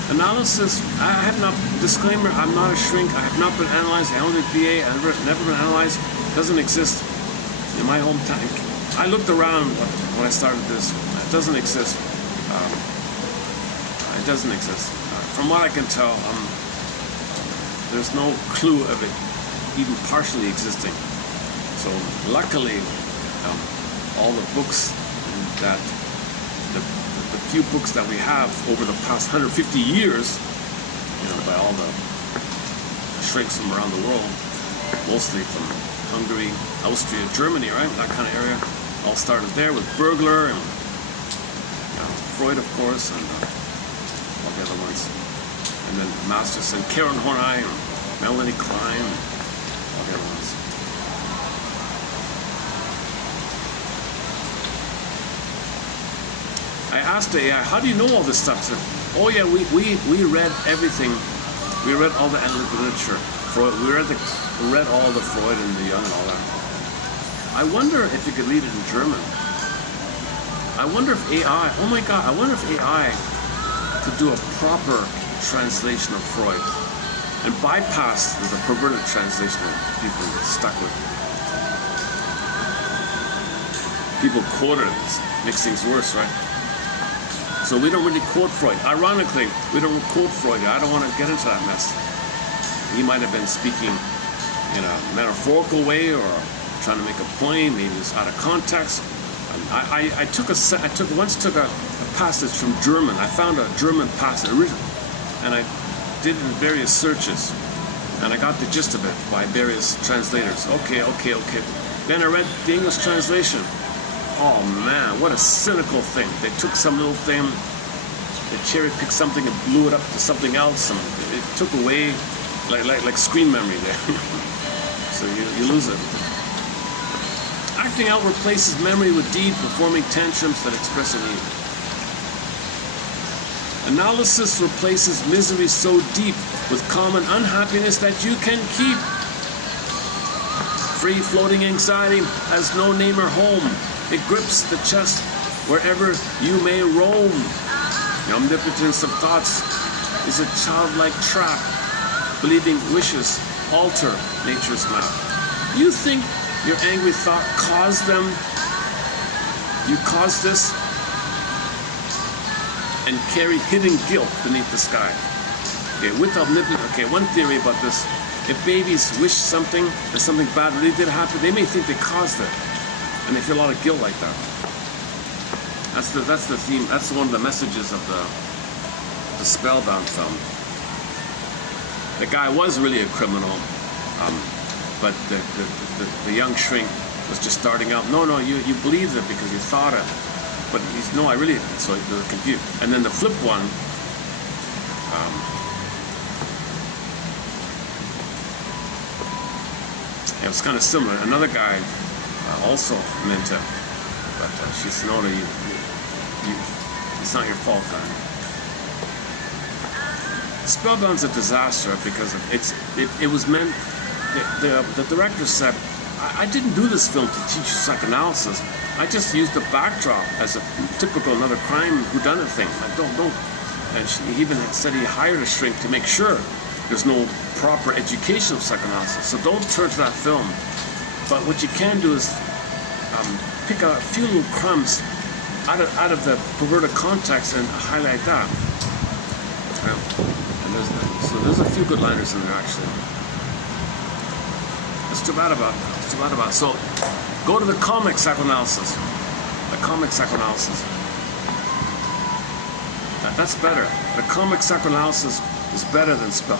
Analysis, I have not, disclaimer, I'm not a shrink, I have not been analyzed, I only PA, I've never been analyzed, doesn't exist in my hometown. I looked around when I started this, it doesn't exist. It doesn't exist. From what I can tell, there's no clue of it even partially existing. So luckily, all the books that the few books that we have over the past 150 years, by all the shrinks from around the world, mostly from Hungary, Austria, Germany, right? That kind of area. All started there with Burglar and Freud, of course, and all the other ones. And then masters and Karen Horney and Melanie Klein and all the other ones. I asked the AI, how do you know all this stuff? She said, oh yeah, we read everything. We read all the analytic literature. Freud, we read all the Freud and the Jung and all that. I wonder if you could read it in German. I wonder if AI, oh my God, I wonder if AI could do a proper translation of Freud and bypass the perverted translation that people get stuck with. People quote it, makes things worse, right? So we don't really quote Freud. Ironically, we don't quote Freud. I don't want to get into that mess. He might have been speaking in a metaphorical way or trying to make a point. Maybe it's out of context. I once took a passage from German. I found a German passage and I did it in various searches, and I got the gist of it by various translators. Okay. Then I read the English translation. Oh man, what a cynical thing. They took some little thing, they cherry-picked something and blew it up to something else, and it took away like screen memory there. So you lose it. Acting out replaces memory with deed, performing tantrums that express a need. Analysis replaces misery so deep with common unhappiness that you can keep. Free-floating anxiety has no name or home. It grips the chest wherever you may roam. The omnipotence of thoughts is a childlike trap, believing wishes alter nature's map. You think your angry thought caused them? You caused this? And carry hidden guilt beneath the sky. Okay, with omnipotence, okay, one theory about this, if babies wish something, that something bad really did happen, they may think they caused it. And they feel a lot of guilt like that. That's the theme. That's one of the messages of the Spellbound film. The guy was really a criminal, but the young shrink was just starting out. No, you believed it because you thought it, but no, I really. So they're confused. And then the flip one. It was kind of similar. Another guy. Also meant it, but she said, no, it's not your fault, man. Spellbound's a disaster because it was meant, the director said, I didn't do this film to teach you psychoanalysis. I just used the backdrop as a typical another crime whodunit thing. Like, don't. And he even said he hired a shrink to make sure there's no proper education of psychoanalysis. So don't turn to that film. But what you can do is pick a few little crumbs out of the perverted context and highlight that. And there's a few good liners in there actually. It's too bad about. So go to the comic psychoanalysis. The comic psychoanalysis. That's better. The comic psychoanalysis is better than Spell.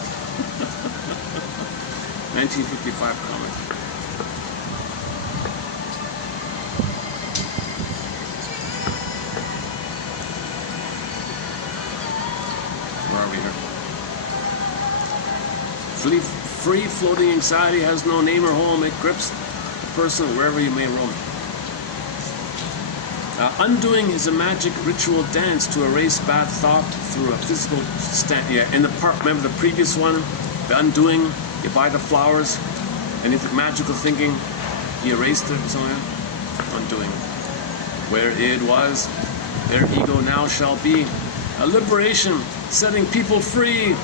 1955 comic. Free-floating anxiety has no name or home. It grips the person wherever you may roam. Undoing is a magic ritual dance to erase bad thought through a physical stand. Yeah, in the part, remember the previous one? The undoing, you buy the flowers, and it's magical thinking, you erased it, so yeah. Undoing. Where it was, their ego now shall be. A liberation, setting people free.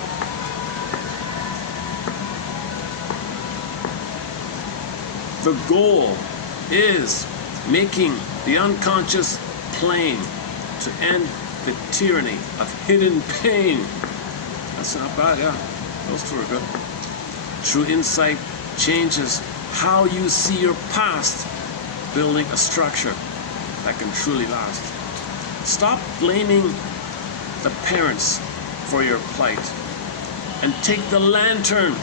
The goal is making the unconscious plain to end the tyranny of hidden pain. That's not bad, yeah. Those two are good. True insight changes how you see your past, building a structure that can truly last. Stop blaming the parents for your plight and take the lantern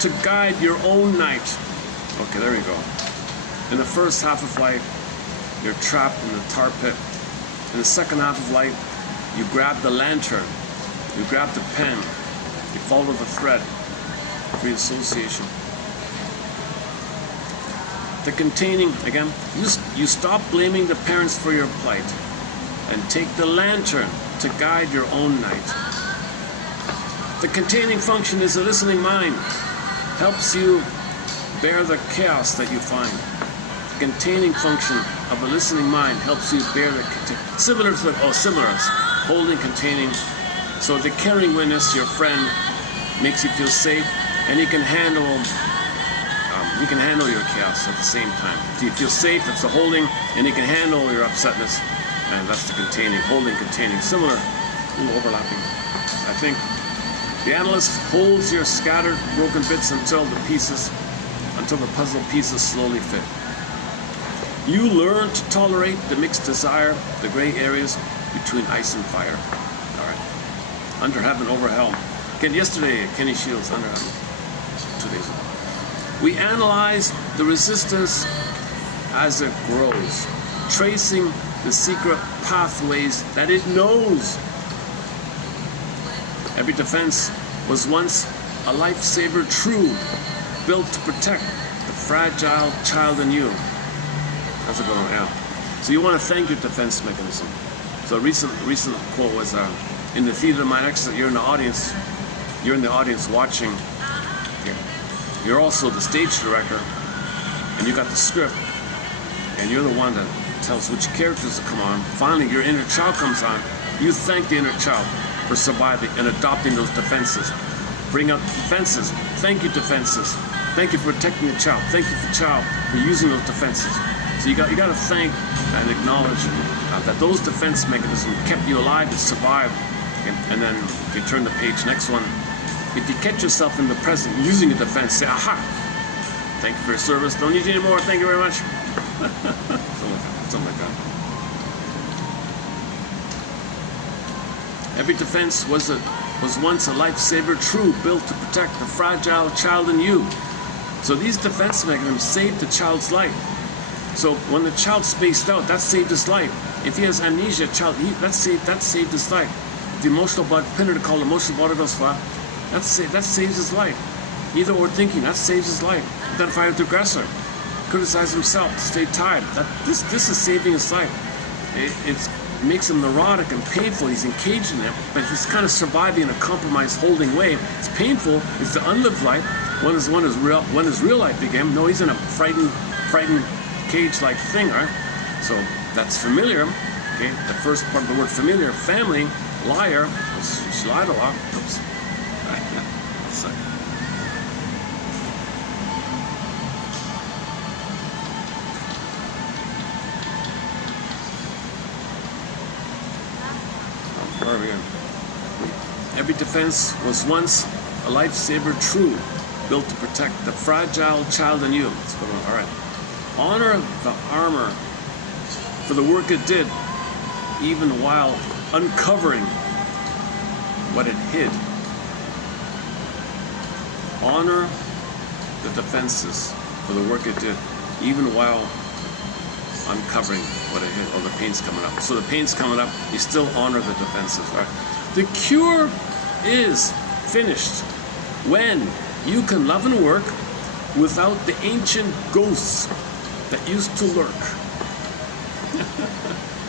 to guide your own night. Okay, there we go. In the first half of life, you're trapped in the tar pit. In the second half of life, you grab the lantern, you grab the pen, you follow the thread, free association. The containing, again, you stop blaming the parents for your plight and take the lantern to guide your own night. The containing function is a listening mind, helps you bear the chaos that you find. The containing function of a listening mind helps you bear the similar, holding, containing. So the caring witness, your friend, makes you feel safe, and he can handle your chaos at the same time. So you feel safe, that's the holding, and he can handle your upsetness, and that's the containing, holding, containing. Similar, a little overlapping. I think the analyst holds your scattered, broken bits until the puzzle pieces slowly fit. You learn to tolerate the mixed desire, the gray areas between ice and fire. All right. Under heaven, over hell. Again, yesterday, Kenny Shields, under heaven. 2 days ago. We analyze the resistance as it grows, tracing the secret pathways that it knows. Every defense was once a lifesaver true, built to protect the fragile child in you. How's it going? Yeah. So you want to thank your defense mechanism. So a recent quote was, in the theater of my exit, you're in the audience watching. You're also the stage director, and you got the script, and you're the one that tells which characters to come on. Finally, your inner child comes on. You thank the inner child for surviving and adopting those defenses. Bring up defenses. Thank you, defenses. Thank you for protecting the child. Thank you, for child, for using those defenses. So you got to thank and acknowledge that those defense mechanisms kept you alive and survived. And then you turn the page. Next one. If you catch yourself in the present using a defense, say, aha, thank you for your service. Don't need you anymore. Thank you very much. Something like that. Every defense was once a lifesaver true, built to protect the fragile child in you. So these defense mechanisms saved the child's life. So when the child spaced out, that saved his life. If he has amnesia, that saved his life. The emotional blood, Pinner called emotional blood goes flat. That saves his life. Either or thinking, that saves his life. Identify with the aggressor. Criticize himself, stay tied. This is saving his life. It makes him neurotic and painful. He's encaged in it, but he's kind of surviving in a compromised, holding way. It's painful. It's the unlived life. When his real life began, no, he's in a frightened cage-like thing, right? So that's familiar. Okay, the first part of the word familiar, family, liar. She lied a lot. Oops. Every defense was once a lifesaver true, built to protect the fragile child in you. All right. Honor the armor for the work it did, even while uncovering what it hid. Honor the defenses for the work it did, even while uncovering what it hid. Oh, the pain's coming up. So the pain's coming up, you still honor the defenses, right? The cure is finished when you can love and work without the ancient ghosts that used to lurk.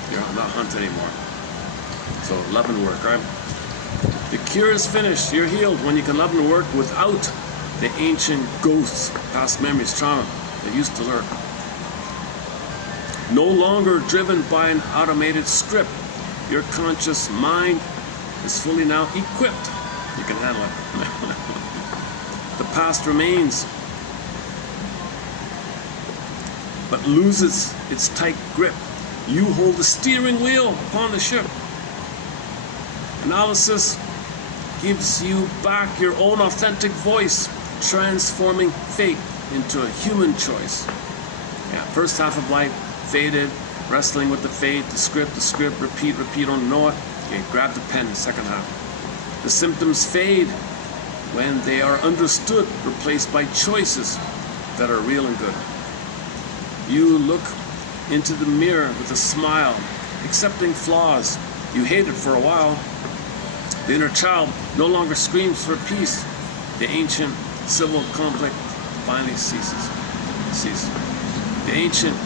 You're not hunted anymore. So love and work, right? The cure is finished. You're healed when you can love and work without the ancient ghosts, past memories, trauma that used to lurk. No longer driven by an automated script. Your conscious mind is fully now equipped. You can handle it. The past remains, but loses its tight grip. You hold the steering wheel upon the ship. Analysis gives you back your own authentic voice, transforming fate into a human choice. Yeah, first half of life, faded, wrestling with the fate, the script, repeat, don't know it. Okay, grab the pen, second half. The symptoms fade, when they are understood, replaced by choices that are real and good. You look into the mirror with a smile, accepting flaws. You hated for a while. The inner child no longer screams for peace. The ancient civil conflict finally ceases. The ancient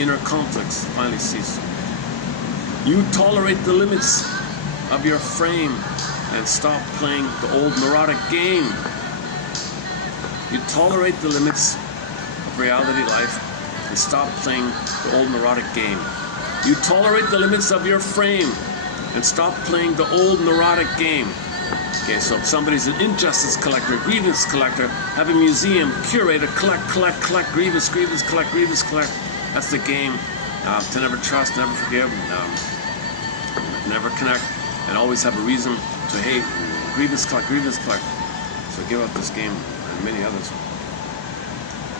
inner conflicts finally cease. You tolerate the limits of your frame and stop playing the old neurotic game. You tolerate the limits of reality life and stop playing the old neurotic game. You tolerate the limits of your frame and stop playing the old neurotic game. Okay, so if somebody's an injustice collector, grievance collector, have a museum, curator, collect, grievance, collect. That's the game. To never trust, never forgive, never connect, and always have a reason to hate. Grievance, collect. So give up this game and many others.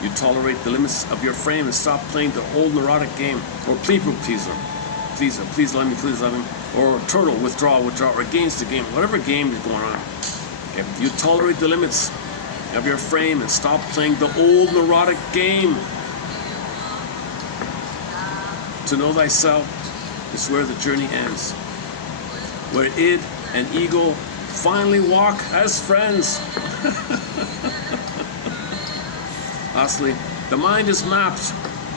You tolerate the limits of your frame and stop playing the old neurotic game. Or people pleaser. Please let me. Or turtle, withdraw, or against the game. Whatever game is going on. Okay. You tolerate the limits of your frame and stop playing the old neurotic game. To know thyself is where the journey ends. Where id and ego finally walk as friends. Lastly, the mind is mapped,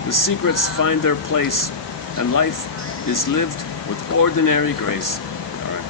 the secrets find their place, and life is lived with ordinary grace. All right.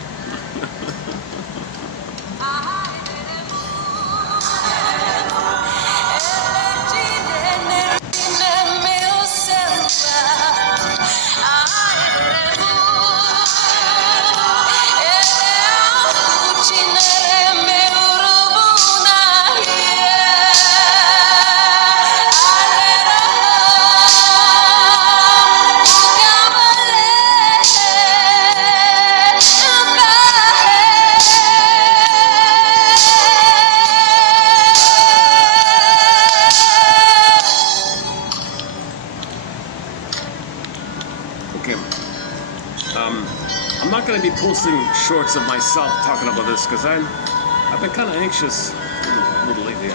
I'm not going to be posting shorts of myself talking about this because I've been kind of anxious a little lately.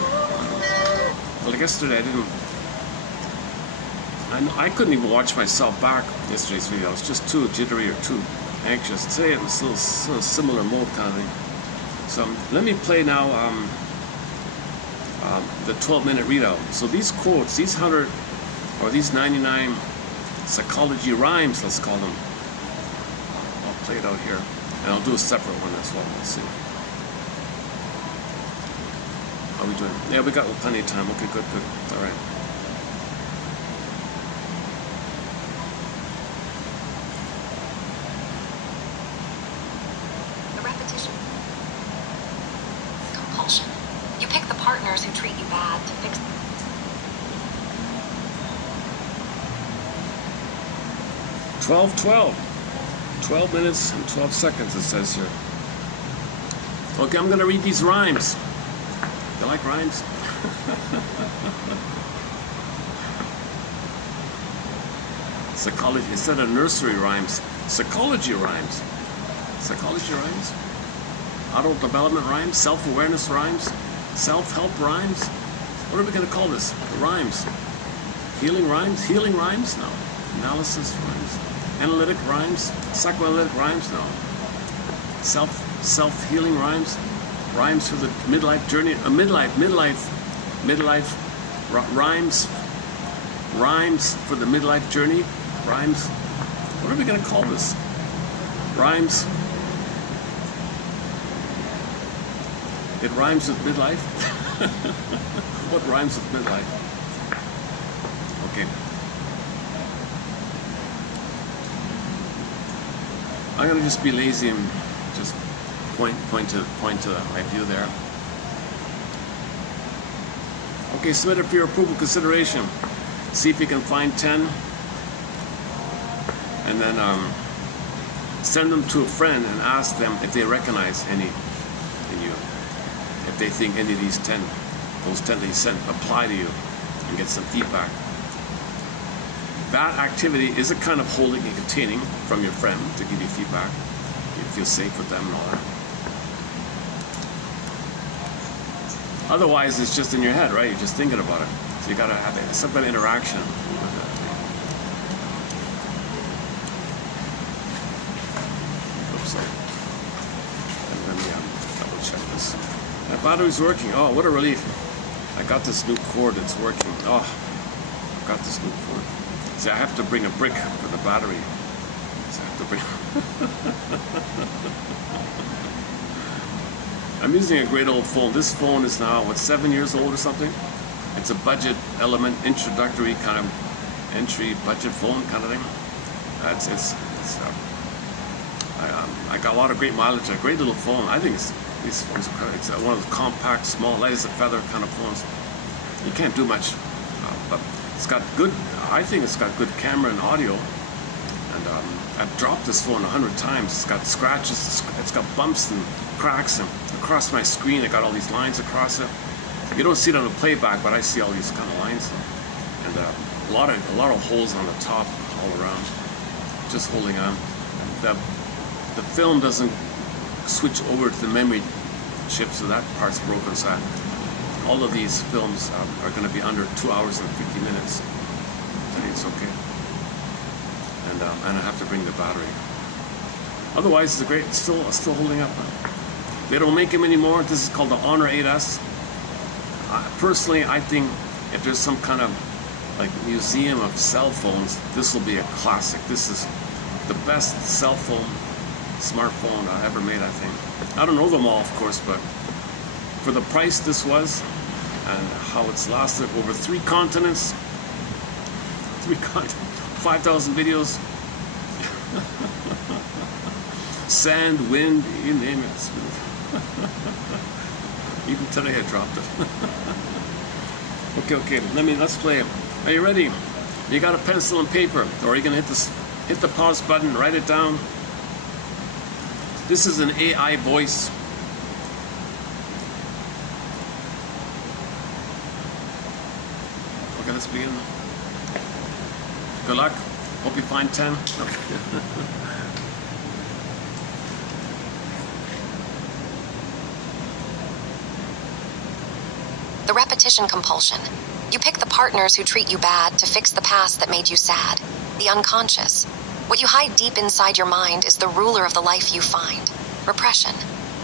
Like yesterday, I couldn't even watch myself back yesterday's video. I was just too jittery or too anxious. Today it was a similar mode kind of thing. So let me play now the 12-minute readout. So these quotes, these 100 or these 99 psychology rhymes, let's call them. I'll play it out here, and I'll do a separate one as well. Let's see. How are we doing? Yeah, we got plenty of time. Okay, good. All right. The repetition. Compulsion. You pick the partners who treat you bad to fix. 12 minutes and 12 seconds, it says here. Okay, I'm going to read these rhymes. You like rhymes? Psychology, instead of nursery rhymes, psychology rhymes. Psychology rhymes? Auto-development rhymes? Self-awareness rhymes? Self-help rhymes? What are we going to call this? The rhymes. Healing rhymes? Healing rhymes? No. Analysis rhymes? Analytic rhymes? Psychoanalytic rhymes? No. Self-healing rhymes? Rhymes for the midlife journey? Midlife rhymes? Rhymes for the midlife journey? Rhymes? What are we going to call this? Rhymes? It rhymes with midlife? What rhymes with midlife? Okay. I'm going to just be lazy and just point to my view there. Okay, submit it for your approval consideration. See if you can find 10, and then send them to a friend and ask them if they recognize any in you. If they think any of these 10, those 10 that you sent apply to you, and get some feedback. That activity is a kind of holding and containing from your friend to give you feedback. You feel safe with them and all that. Otherwise, it's just in your head, right? You're just thinking about it. So you gotta have some kind of interaction with it. Oops, sorry. And let me double check this. My battery's working. Oh, what a relief. I got this new cord that's working. Oh, I got this new cord. See, I have to bring a brick for the battery. So I have to bring... I'm using a great old phone. This phone is now, what, 7 years old or something? It's a budget element, introductory kind of entry budget phone kind of thing. I got a lot of great mileage. A great little phone. I think these phones are it's one of those compact, small, light as a feather kind of phones. You can't do much, but it's got good. I think it's got good camera and audio. And I've dropped this phone 100 times. It's got scratches. It's got bumps and cracks, and across my screen I got all these lines across it. You don't see it on the playback, but I see all these kind of lines, and a lot of holes on the top all around. Just holding on. The film doesn't switch over to the memory chip, so that part's broken. So all of these films are going to be under 2 hours and 50 minutes. I think it's okay. And I have to bring the battery. Otherwise, it's great. It's still holding up. They don't make them anymore. This is called the Honor 8S. Personally, I think if there's some kind of like museum of cell phones, this will be a classic. This is the best cell phone, smartphone ever made, I think. I don't know them all, of course, but for the price this was and how it's lasted over 3 continents, 5,000 videos, sand, wind, you name it. Even today I dropped it. Okay, let's play it. Are you ready? You got a pencil and paper, or are you gonna hit the pause button, write it down? This is an AI voice. Okay, let's begin. Good luck. Hope you find 10. Okay. The repetition compulsion. You pick the partners who treat you bad to fix the past that made you sad. The unconscious. What you hide deep inside your mind is the ruler of the life you find. Repression.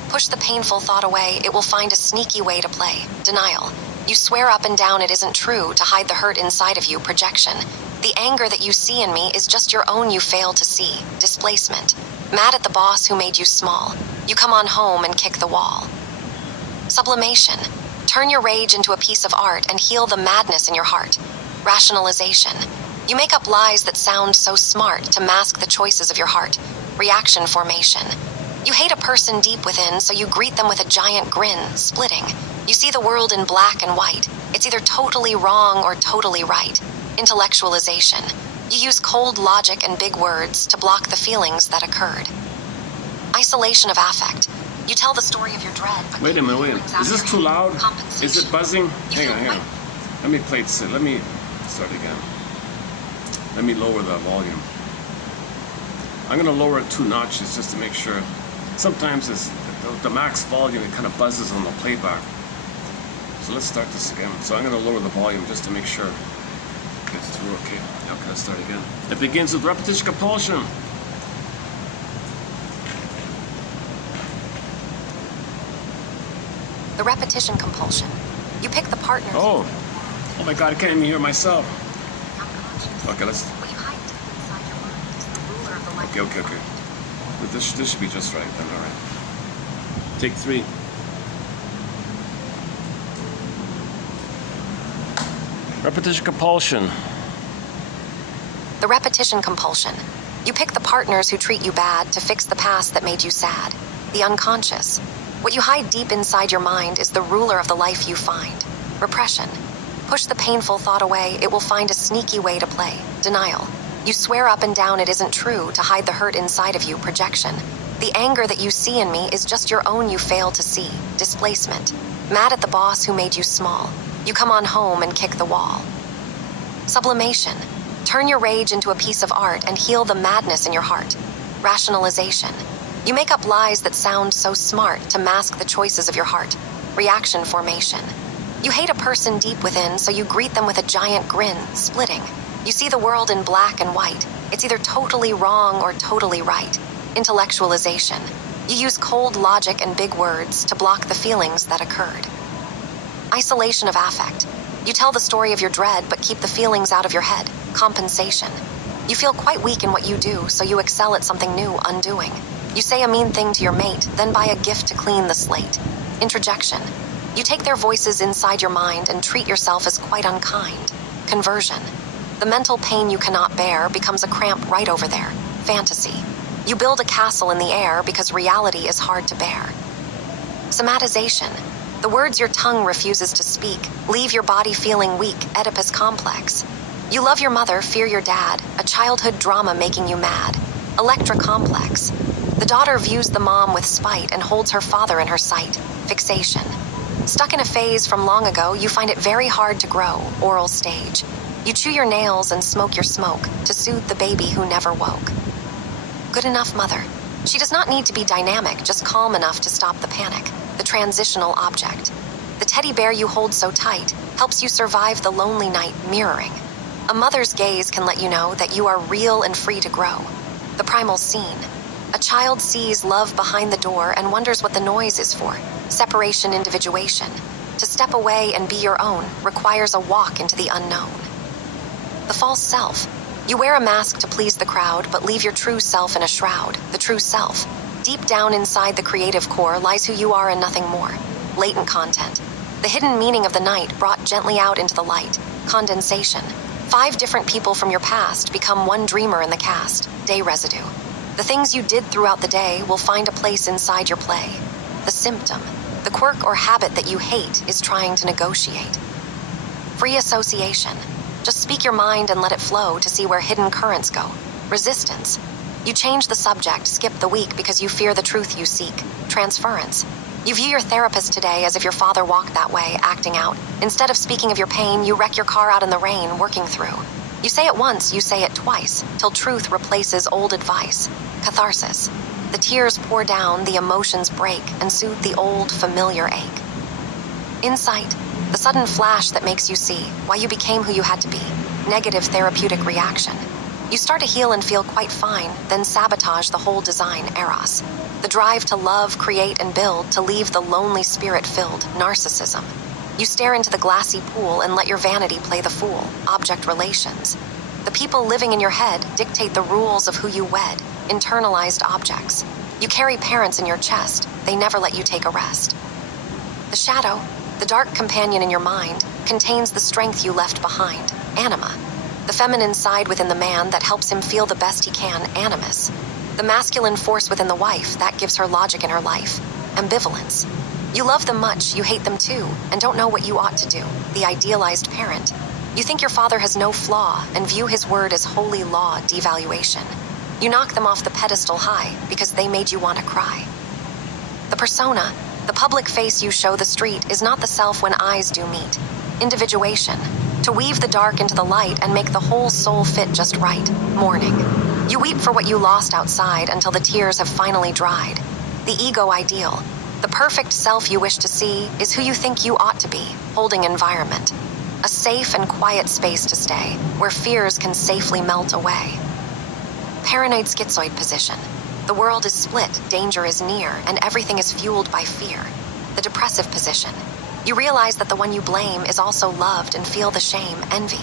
Push the painful thought away, it will find a sneaky way to play. Denial. You swear up and down it isn't true to hide the hurt inside of you. Projection. The anger that you see in me is just your own you fail to see. Displacement. Mad at the boss who made you small. You come on home and kick the wall. Sublimation. Turn your rage into a piece of art and heal the madness in your heart. Rationalization. You make up lies that sound so smart to mask the choices of your heart. Reaction formation. You hate a person deep within, so you greet them with a giant grin, splitting. You see the world in black and white. It's either totally wrong or totally right. Intellectualization. You use cold logic and big words to block the feelings that occurred. Isolation of affect. You tell the story of your dread, but wait a minute. Is this too loud? Is it buzzing? Hang on. Let me play it. Let me start again. Let me lower the volume. I'm going to lower it 2 notches just to make sure. Sometimes it's the max volume, it kind of buzzes on the playback. So let's start this again. So I'm going to lower the volume just to make sure it gets through. Okay, now can I start again? It begins with repetition compulsion. The repetition compulsion. You pick the partners. Oh my God, I can't even hear myself. Okay, let's. Okay. This should be just right then. All right. Take 3. Repetition compulsion. The repetition compulsion. You pick the partners who treat you bad to fix the past that made you sad. The unconscious. What you hide deep inside your mind is the ruler of the life you find. Repression. Push the painful thought away, it will find a sneaky way to play. Denial. You swear up and down it isn't true to hide the hurt inside of you. Projection. The anger that you see in me is just your own you fail to see. Displacement. Mad at the boss who made you small. You come on home and kick the wall. Sublimation. Turn your rage into a piece of art and heal the madness in your heart. Rationalization. You make up lies that sound so smart to mask the choices of your heart. reaction formation. You hate a person deep within, so you greet them with a giant grin, splitting. You see the world in black and white. It's either totally wrong or totally right. Intellectualization. You use cold logic and big words to block the feelings that occurred. Isolation of affect. You tell the story of your dread but keep the feelings out of your head. Compensation. You feel quite weak in what you do, so you excel at something new, undoing. You say a mean thing to your mate, then buy a gift to clean the slate. Introjection. You take their voices inside your mind and treat yourself as quite unkind. Conversion. The mental pain you cannot bear becomes a cramp right over there. Fantasy. You build a castle in the air because reality is hard to bear. Somatization. The words your tongue refuses to speak leave your body feeling weak, Oedipus complex. You love your mother, fear your dad, a childhood drama making you mad. Electra complex. The daughter views the mom with spite and holds her father in her sight. Fixation. Stuck in a phase from long ago, you find it very hard to grow. Oral stage. You chew your nails and smoke your smoke to soothe the baby who never woke. Good enough mother. She does not need to be dynamic, just calm enough to stop the panic. The transitional object. The teddy bear you hold so tight helps you survive the lonely night, mirroring. A mother's gaze can let you know that you are real and free to grow. The primal scene. A child sees love behind the door and wonders what the noise is for. Separation, individuation. To step away and be your own requires a walk into the unknown. The false self. You wear a mask to please the crowd, but leave your true self in a shroud. The true self. Deep down inside the creative core lies who you are and nothing more. Latent content. The hidden meaning of the night brought gently out into the light. Condensation. 5 different people from your past become one dreamer in the cast. Day residue. The things you did throughout the day will find a place inside your play. The symptom. The quirk or habit that you hate is trying to negotiate. Free association. Just speak your mind and let it flow to see where hidden currents go. Resistance. You change the subject, skip the week because you fear the truth you seek. Transference. You view your therapist today as if your father walked that way, acting out. Instead of speaking of your pain, you wreck your car out in the rain, working through. You say it once, you say it twice, till truth replaces old advice. Catharsis. The tears pour down, the emotions break, and soothe the old, familiar ache. Insight. The sudden flash that makes you see why you became who you had to be. Negative therapeutic reaction. You start to heal and feel quite fine, then sabotage the whole design, eros. The drive to love, create, and build to leave the lonely spirit-filled, narcissism. You stare into the glassy pool and let your vanity play the fool, object relations. The people living in your head dictate the rules of who you wed, internalized objects. You carry parents in your chest, they never let you take a rest. The shadow, the dark companion in your mind, contains the strength you left behind, anima. The feminine side within the man that helps him feel the best he can, animus. The masculine force within the wife that gives her logic in her life, ambivalence. You love them much, you hate them too, and don't know what you ought to do, the idealized parent. You think your father has no flaw and view his word as holy law, devaluation. You knock them off the pedestal high because they made you want to cry. The persona, the public face you show the street, is not the self when eyes do meet. Individuation. To weave the dark into the light and make the whole soul fit just right. Mourning. You weep for what you lost outside until the tears have finally dried. The ego ideal. The perfect self you wish to see is who you think you ought to be, holding environment. A safe and quiet space to stay, where fears can safely melt away. Paranoid schizoid position. The world is split, danger is near, and everything is fueled by fear. The depressive position. You realize that the one you blame is also loved and feel the shame, envy.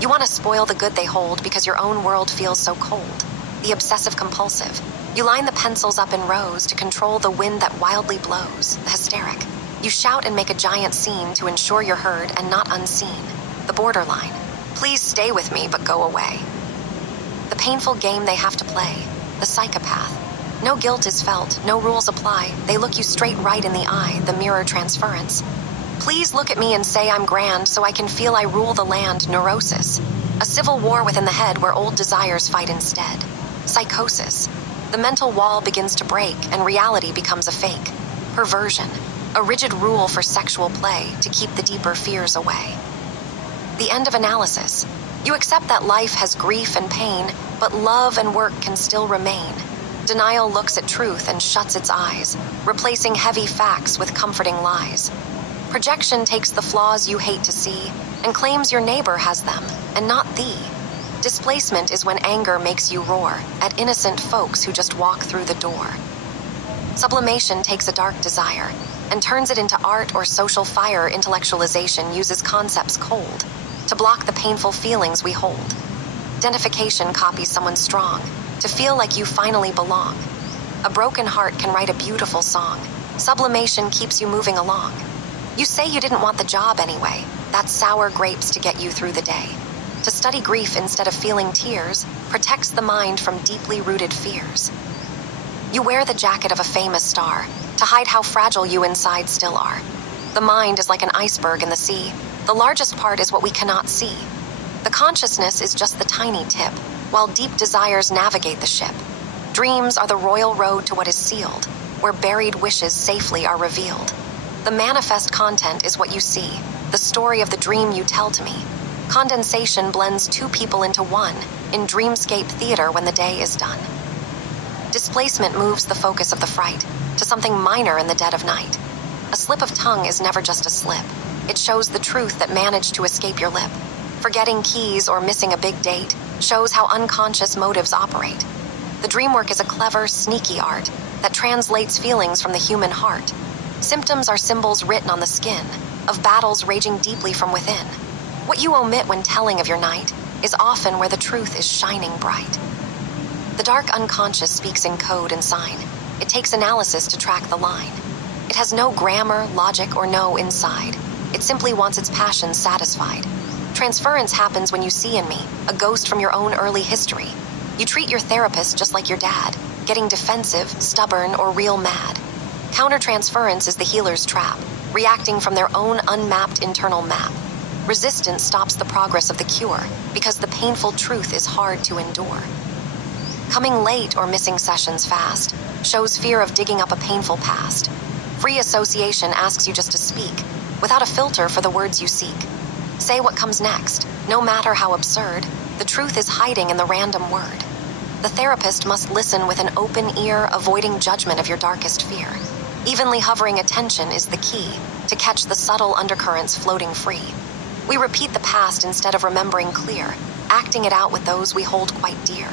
You want to spoil the good they hold because your own world feels so cold. The obsessive compulsive. You line the pencils up in rows to control the wind that wildly blows. The hysteric. You shout and make a giant scene to ensure you're heard and not unseen. The borderline. Please stay with me, but go away. The painful game they have to play. The psychopath. No guilt is felt, no rules apply. They look you straight right in the eye, the mirror transference. Please look at me and say I'm grand so I can feel I rule the land, neurosis. A civil war within the head where old desires fight instead. Psychosis. The mental wall begins to break and reality becomes a fake. Perversion. A rigid rule for sexual play to keep the deeper fears away. The end of analysis. You accept that life has grief and pain, but love and work can still remain. Denial looks at truth and shuts its eyes, replacing heavy facts with comforting lies. Projection takes the flaws you hate to see and claims your neighbor has them, and not thee. Displacement is when anger makes you roar at innocent folks who just walk through the door. Sublimation takes a dark desire and turns it into art or social fire. Intellectualization uses concepts cold to block the painful feelings we hold. Identification copies someone strong to feel like you finally belong. A broken heart can write a beautiful song. Sublimation keeps you moving along. You say you didn't want the job anyway. That's sour grapes to get you through the day. To study grief instead of feeling tears protects the mind from deeply rooted fears. You wear the jacket of a famous star to hide how fragile you inside still are. The mind is like an iceberg in the sea. The largest part is what we cannot see. The consciousness is just the tiny tip, while deep desires navigate the ship. Dreams are the royal road to what is sealed, where buried wishes safely are revealed. The manifest content is what you see, the story of the dream you tell to me. Condensation blends two people into one in dreamscape theater when the day is done. Displacement moves the focus of the fright to something minor in the dead of night. A slip of tongue is never just a slip. It shows the truth that managed to escape your lip. Forgetting keys or missing a big date shows how unconscious motives operate. The dream work is a clever, sneaky art that translates feelings from the human heart. Symptoms are symbols written on the skin of battles raging deeply from within. What you omit when telling of your night is often where the truth is shining bright. The dark unconscious speaks in code and sign. It takes analysis to track the line. It has no grammar, logic, or no inside. It simply wants its passions satisfied. Transference happens when you see in me a ghost from your own early history. You treat your therapist just like your dad, getting defensive, stubborn, or real mad. Countertransference is the healer's trap, reacting from their own unmapped internal map. Resistance stops the progress of the cure because the painful truth is hard to endure. Coming late or missing sessions fast shows fear of digging up a painful past. Free association asks you just to speak, without a filter for the words you seek. Say what comes next, no matter how absurd. The truth is hiding in the random word. The therapist must listen with an open ear, avoiding judgment of your darkest fear. Evenly hovering attention is the key to catch the subtle undercurrents floating free. We repeat the past instead of remembering clear, acting it out with those we hold quite dear.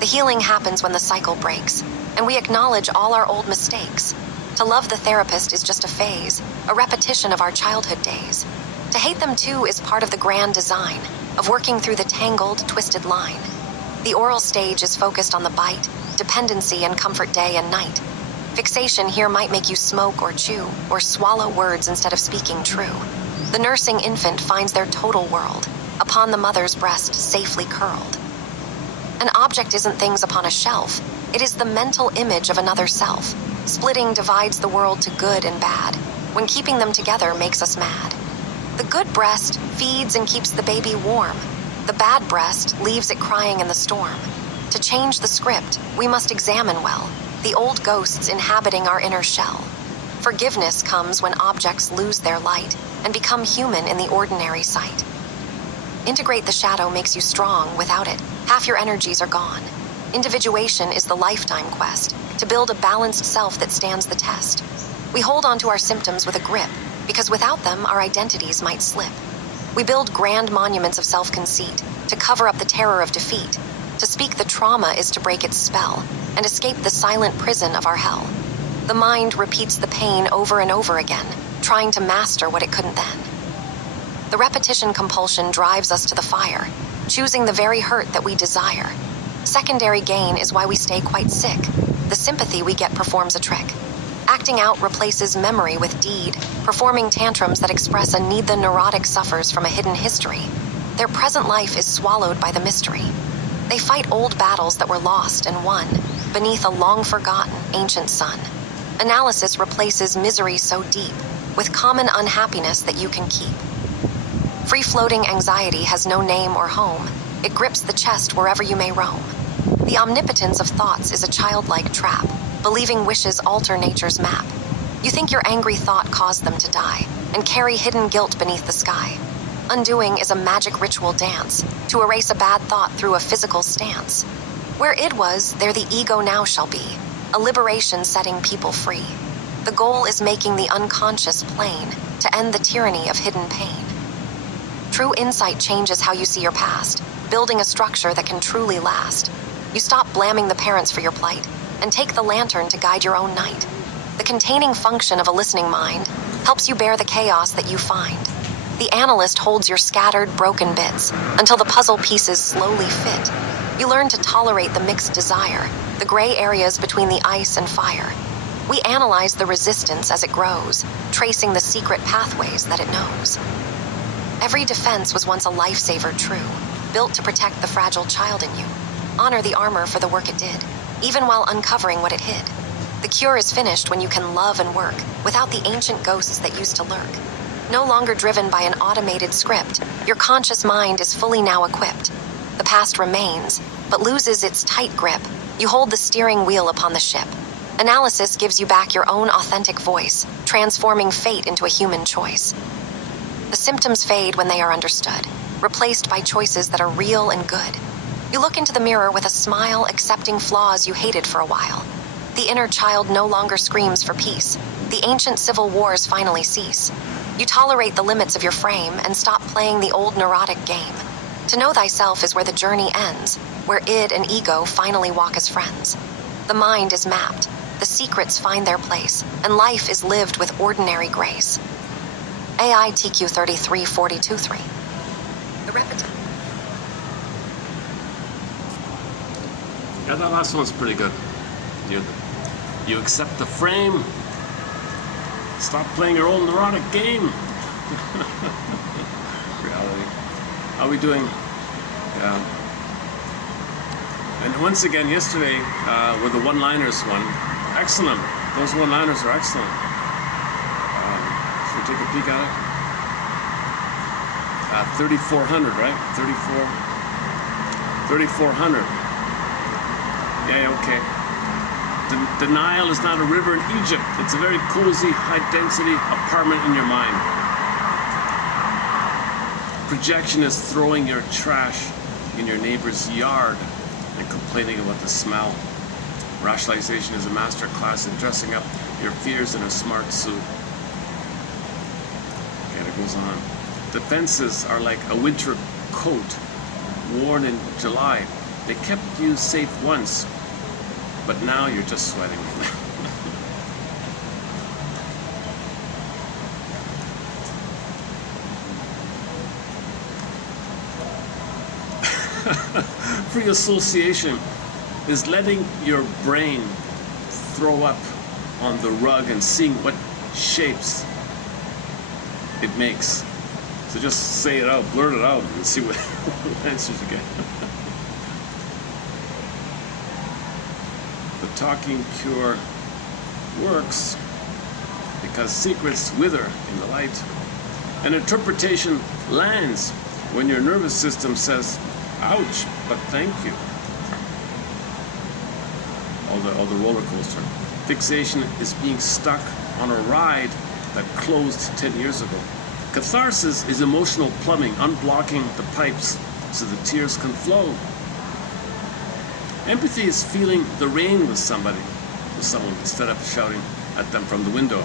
The healing happens when the cycle breaks, and we acknowledge all our old mistakes. To love the therapist is just a phase, a repetition of our childhood days. To hate them too is part of the grand design of working through the tangled, twisted line. The oral stage is focused on the bite, dependency, and comfort day and night. Fixation here might make you smoke or chew, or swallow words instead of speaking true. The nursing infant finds their total world upon the mother's breast safely curled. An object isn't things upon a shelf. It is the mental image of another self. Splitting divides the world to good and bad, when keeping them together makes us mad. The good breast feeds and keeps the baby warm. The bad breast leaves it crying in the storm. To change the script, we must examine well the old ghosts inhabiting our inner shell. Forgiveness comes when objects lose their light and become human in the ordinary sight. Integrate the shadow makes you strong. Without it, half your energies are gone. Individuation is the lifetime quest to build a balanced self that stands the test. We hold on to our symptoms with a grip, because without them, our identities might slip. We build grand monuments of self-conceit to cover up the terror of defeat. To speak the trauma is to break its spell and escape the silent prison of our hell. The mind repeats the pain over and over again, trying to master what it couldn't then. The repetition compulsion drives us to the fire, choosing the very hurt that we desire. Secondary gain is why we stay quite sick. The sympathy we get performs a trick. Acting out replaces memory with deed, performing tantrums that express a need. The neurotic suffers from a hidden history. Their present life is swallowed by the mystery. They fight old battles that were lost and won beneath a long-forgotten ancient sun. Analysis replaces misery so deep with common unhappiness that you can keep. Free-floating anxiety has no name or home. It grips the chest wherever you may roam. The omnipotence of thoughts is a childlike trap, believing wishes alter nature's map. You think your angry thought caused them to die, and carry hidden guilt beneath the sky. Undoing is a magic ritual dance, to erase a bad thought through a physical stance. Where id was, there the ego now shall be, a liberation setting people free. The goal is making the unconscious plain, to end the tyranny of hidden pain. True insight changes how you see your past, building a structure that can truly last. You stop blaming the parents for your plight, and take the lantern to guide your own night. The containing function of a listening mind helps you bear the chaos that you find. The analyst holds your scattered, broken bits until the puzzle pieces slowly fit. You learn to tolerate the mixed desire, the gray areas between the ice and fire. We analyze the resistance as it grows, tracing the secret pathways that it knows. Every defense was once a lifesaver true, built to protect the fragile child in you. Honor the armor for the work it did, even while uncovering what it hid. The cure is finished when you can love and work without the ancient ghosts that used to lurk. No longer driven by an automated script, your conscious mind is fully now equipped. The past remains, but loses its tight grip. You hold the steering wheel upon the ship. Analysis gives you back your own authentic voice, transforming fate into a human choice. The symptoms fade when they are understood, replaced by choices that are real and good. You look into the mirror with a smile, accepting flaws you hated for a while. The inner child no longer screams for peace. The ancient civil wars finally cease. You tolerate the limits of your frame and stop playing the old neurotic game. To know thyself is where the journey ends, where id and ego finally walk as friends. The mind is mapped, the secrets find their place, and life is lived with ordinary grace. AI TQ 33423. The repetition. Yeah, that last one's pretty good. You accept the frame. Stop playing your old neurotic game. Reality. How are we doing? Yeah. And once again, yesterday, with the one-liners one, excellent. Those one-liners are excellent. Should we take a peek at it? 3,400, right? 3,400. Yeah, okay. Denial is not a river in Egypt. It's a very cozy, high-density apartment in your mind. Projection is throwing your trash in your neighbor's yard and complaining about the smell. Rationalization is a master class in dressing up your fears in a smart suit. And it goes on. Defenses are like a winter coat worn in July. They kept you safe once, but now you're just sweating. Free association is letting your brain throw up on the rug and seeing what shapes it makes. So just say it out, blurt it out, and see what answers you get. The talking cure works because secrets wither in the light. An interpretation lands when your nervous system says, ouch, but thank you. Or the roller coaster. Fixation is being stuck on a ride that closed 10 years ago. Catharsis is emotional plumbing, unblocking the pipes so the tears can flow. Empathy is feeling the rain with someone instead of shouting at them from the window.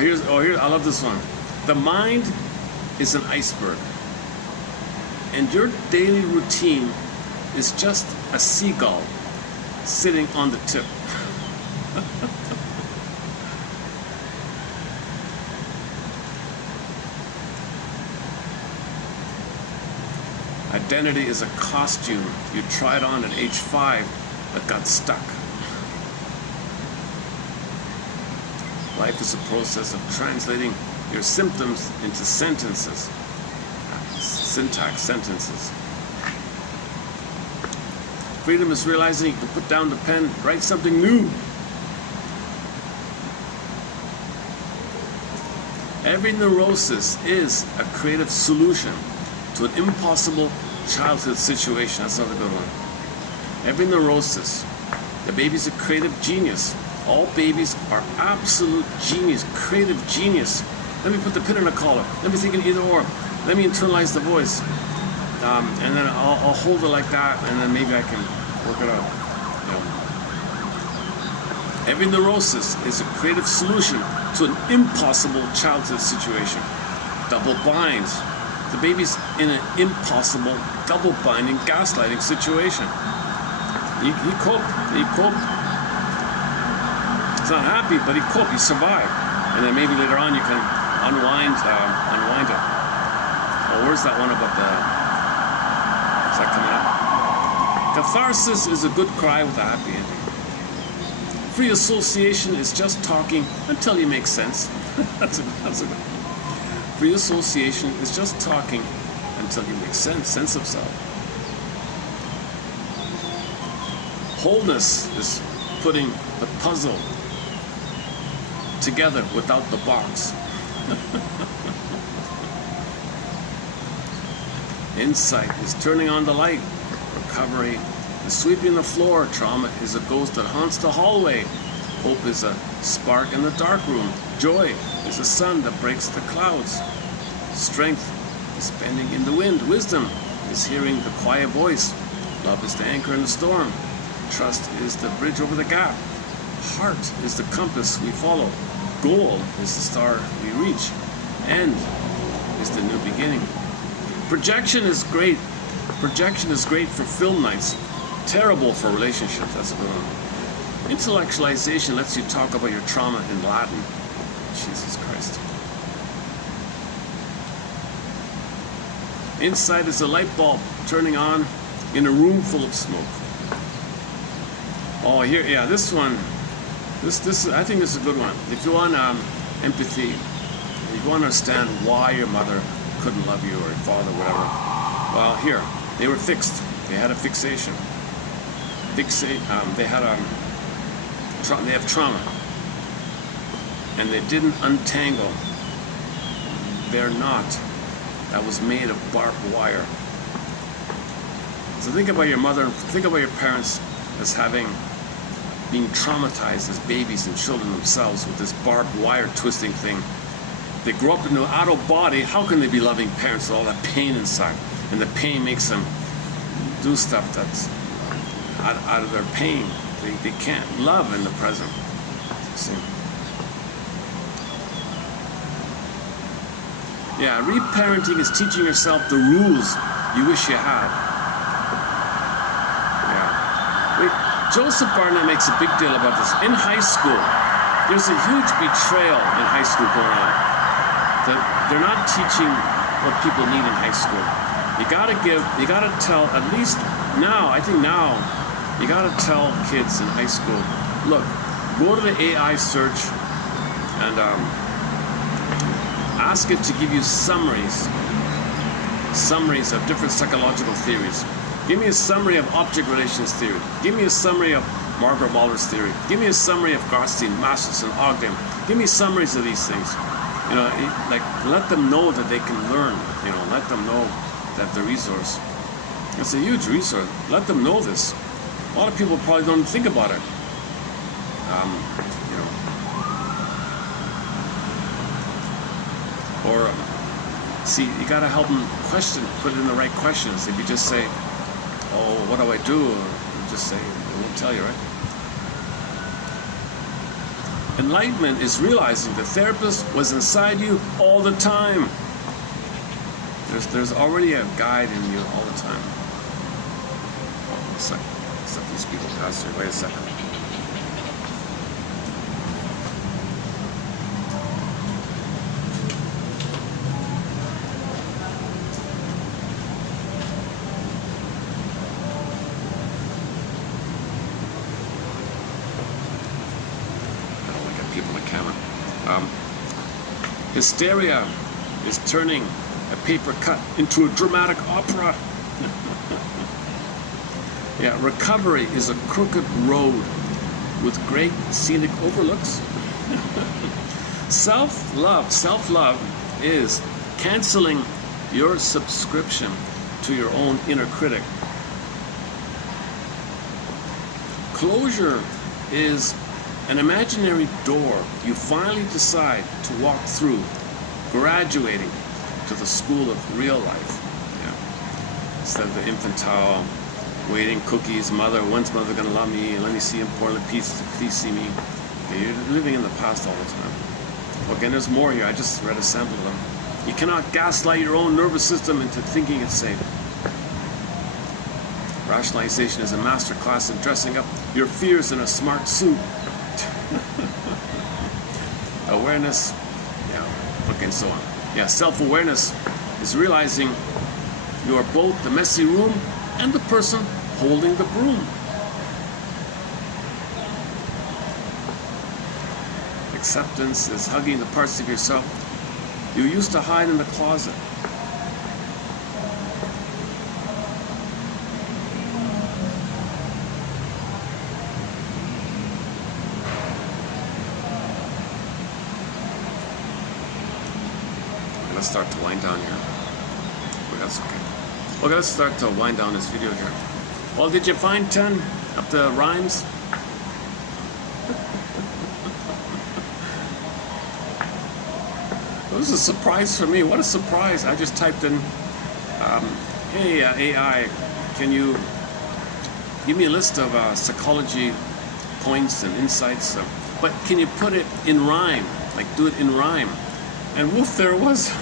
Here, I love this one. The mind is an iceberg, and your daily routine is just a seagull sitting on the tip. Identity is a costume you tried on at age 5 but got stuck. Life is a process of translating your symptoms into sentences. Syntax, sentences. Freedom is realizing you can put down the pen, write something new. Every neurosis is a creative solution to an impossible childhood situation. That's another good one. Every neurosis, the baby's a creative genius. All babies are absolute genius, creative genius. Let me put the pin in the collar. Let me think in either or. Let me internalize the voice. and then I'll hold it like that, and then maybe I can work it out. You know. Every neurosis is a creative solution to an impossible childhood situation. Double binds. The baby's in an impossible double binding gaslighting situation. He coped. He coped. He's not happy, but he coped. He survived. And then maybe later on you can unwind it. Oh, where's that one about the? Is that coming up? Catharsis is a good cry with a happy ending. Free association is just talking until you make sense. That's a good. Free association is just talking until you make sense of self. Wholeness is putting the puzzle together without the box. Insight is turning on the light. Recovery is sweeping the floor. Trauma is a ghost that haunts the hallway. Hope is a spark in the dark room. Joy is a sun that breaks the clouds. Strength is bending in the wind. Wisdom is hearing the quiet voice. Love is the anchor in the storm. Trust is the bridge over the gap. Heart is the compass we follow. Goal is the star we reach. End is the new beginning. Projection is great. Projection is great for film nights. Terrible for relationships. That's a good one. Intellectualization lets you talk about your trauma in Latin. Jesus Christ. Insight is a light bulb turning on in a room full of smoke. Oh, here, yeah, this one. This I think this is a good one. If you want empathy, if you want to understand why your mother couldn't love you or your father, whatever. Well, here they were fixed. They had a fixation. They have trauma, and they didn't untangle their knot that was made of barbed wire. So think about your mother, think about your parents as being traumatized as babies and children themselves with this barbed wire twisting thing. They grow up into an adult body. How can they be loving parents with all that pain inside? And the pain makes them do stuff that's out of their pain. They can't love in the present. See? Yeah, reparenting is teaching yourself the rules you wish you had. Yeah. Wait, Joseph Barnett makes a big deal about this. In high school, there's a huge betrayal in high school going on. They're not teaching what people need in high school. You gotta tell, at least now, I think now, you gotta tell kids in high school, look, go to the AI search and ask it to give you summaries of different psychological theories. Give me a summary of object relations theory. Give me a summary of Margaret Waller's theory. Give me a summary of Garstein, Masterson, Ogden. Give me summaries of these things. You know, like let them know that they can learn. You know, let them know that the resource. It's a huge resource. Let them know this. A lot of people probably don't think about it. You know, or see, you got to help them question, put it in the right questions. If you just say, "Oh, what do I do?" Or just say, "It won't tell you," right? Enlightenment is realizing the therapist was inside you all the time. There's already a guide in you all the time. Oh, a second. Let these people pass here. Wait a second. Hysteria is turning a paper cut into a dramatic opera. Yeah, recovery is a crooked road with great scenic overlooks. Self-love is canceling your subscription to your own inner critic. Closure is an imaginary door you finally decide to walk through, graduating to the school of real life. Yeah. instead of the infantile, waiting, cookies, mother, when's mother gonna love me? Let me see important pieces, please see me. Okay, you're living in the past all the time. Okay, there's more here. I just read a sample of them. You cannot gaslight your own nervous system into thinking it's safe. Rationalization is a master class in dressing up your fears in a smart suit. Awareness, yeah, okay, and so on. Yeah, self-awareness is realizing you are both the messy room and the person holding the broom. Acceptance is hugging the parts of yourself you used to hide in the closet. Let's start to wind down here. Well, that's okay. Okay, let's start to wind down this video here. Well, did you find 10 of the rhymes? It was a surprise for me. What a surprise. I just typed in, hey AI, can you give me a list of psychology points and insights, but can you put it in rhyme, like do it in rhyme? And woof, there it was.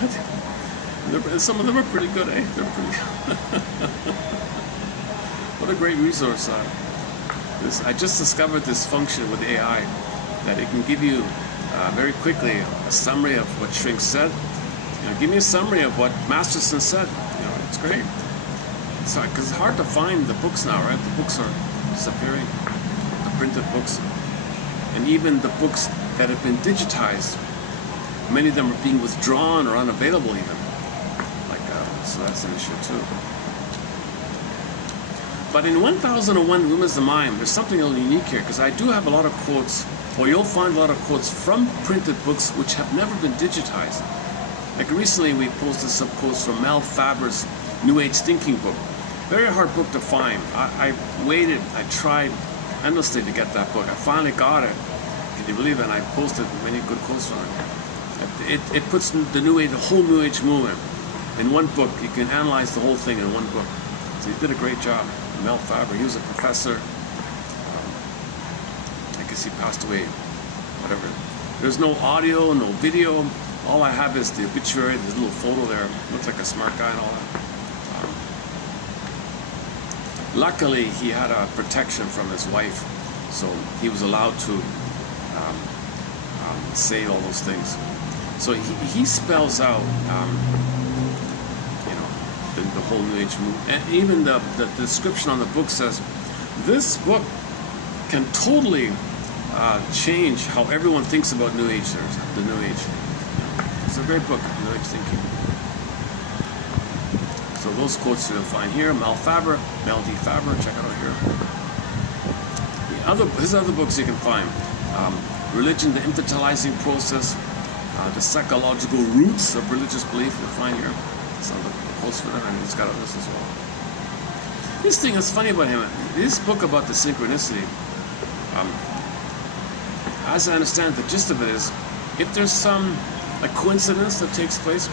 Some of them are pretty good, eh? They're pretty What a great resource. I just discovered this function with AI that it can give you very quickly a summary of what Shrink said. Give me a summary of what Masterson said. It's great. Because it's hard to find the books now, right? The books are disappearing, the printed books. And even the books that have been digitized, many of them are being withdrawn or unavailable even. So that's an issue too. But in 1001 Women's the Mind, there's something a little unique here, because I do have a lot of quotes, or you'll find a lot of quotes from printed books which have never been digitized. Like recently we posted some quotes from Mel Faber's New Age Thinking book. Very hard book to find. I waited, I tried endlessly to get that book. I finally got it. Can you believe it? And I posted many good quotes from it. It puts the whole New Age movement in one book. You can analyze the whole thing in one book. So he did a great job. Mel Faber, he was a professor. I guess he passed away, whatever. There's no audio, no video. All I have is the obituary, this little photo there. Looks like a smart guy and all that. Luckily, he had a protection from his wife, so he was allowed to say all those things. So he spells out the whole New Age movement. And even the description on the book says, this book can totally change how everyone thinks about New Age. The New Age. It's a great book, New Age Thinking. So those quotes you'll find here. Mel Faber, Mel D. Faber, check it out here. His other books you can find. Religion, the Infantilizing Process, the Psychological Roots of Religious Belief, you'll find here. Some of the quotes for that, and he's got others as well. This thing is funny about him. This book about the synchronicity, as I understand, the gist of it is, if there's some coincidence that takes place,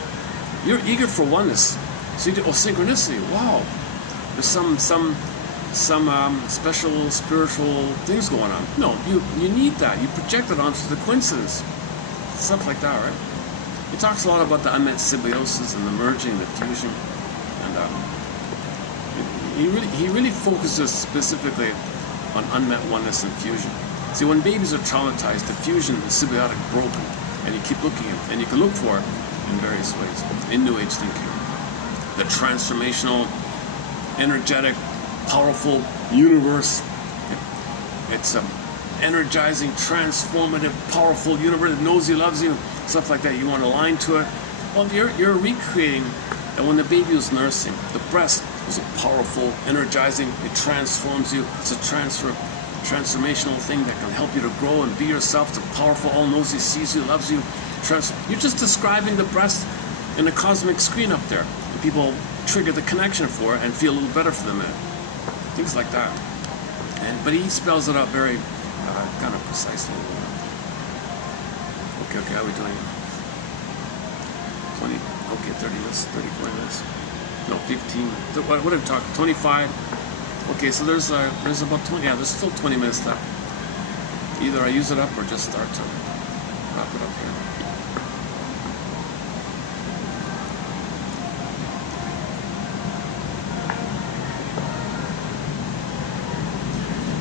you're eager for oneness. So you do, synchronicity, wow. There's some special spiritual things going on. No, you need that. You project it onto the coincidence. Stuff like that, right? He talks a lot about the unmet symbiosis and the merging, the fusion, and he really focuses specifically on unmet oneness and fusion. See, when babies are traumatized, the fusion is symbiotic broken, and you keep looking at it, and you can look for it in various ways in New Age thinking. The transformational, energetic, powerful universe. It's an energizing, transformative, powerful universe that knows you, loves you, stuff like that. You want to align to it. Well, you're recreating that when the baby was nursing, the breast was a powerful, energizing, it transforms you. It's a transformational thing that can help you to grow and be yourself. It's a powerful, all knows you, sees you, loves you. You're just describing the breast in the cosmic screen up there. And people trigger the connection for it and feel a little better for the minute. Things like that. But he spells it out very kind of precisely. Okay, how are we doing? 20, okay, 30 minutes, 30, 40 minutes. No, 15. What did we talk? 25. Okay, so there's about 20. Yeah, there's still 20 minutes left. Either I use it up or just start to wrap it up here.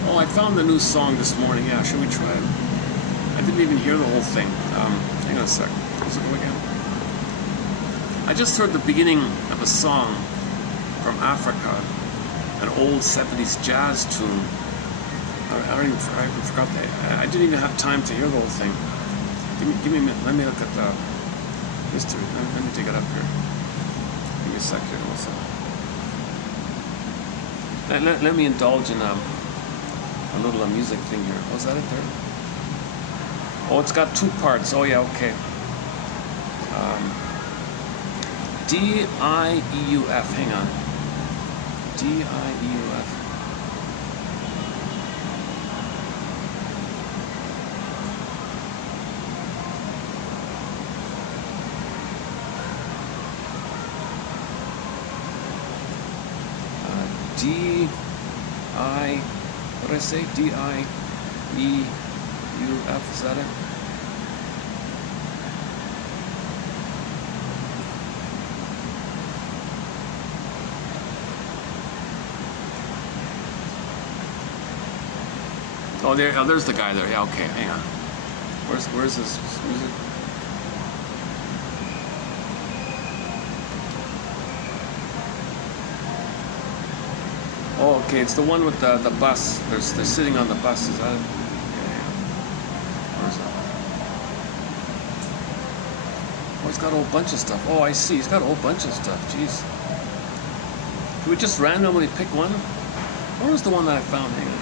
Oh, I found the new song this morning. Yeah, should we try it? I didn't even hear the whole thing. Hang on a sec. Does it go again? I just heard the beginning of a song from Africa, an old 70s jazz tune. I even forgot that. I didn't even have time to hear the whole thing. Give me a minute. Let me look at the history. Let me take it up here. Give me a sec here. What's that? Let me indulge in a little music thing here. Was that it there? Oh, it's got two parts. Oh, yeah, okay. D-I-E-U-F. Hang on. D-I-E-U-F. What did I say? D-I-E-U-F. Is that it? Oh, there's the guy there. Yeah, okay, hang on. Where's this music? Oh, okay, it's the one with the bus. They're sitting on the bus. Is that it? Yeah. Where's that? Oh, he's got a whole bunch of stuff. Oh, I see. He's got a whole bunch of stuff. Jeez. Can we just randomly pick one? Where was the one that I found? Hang on.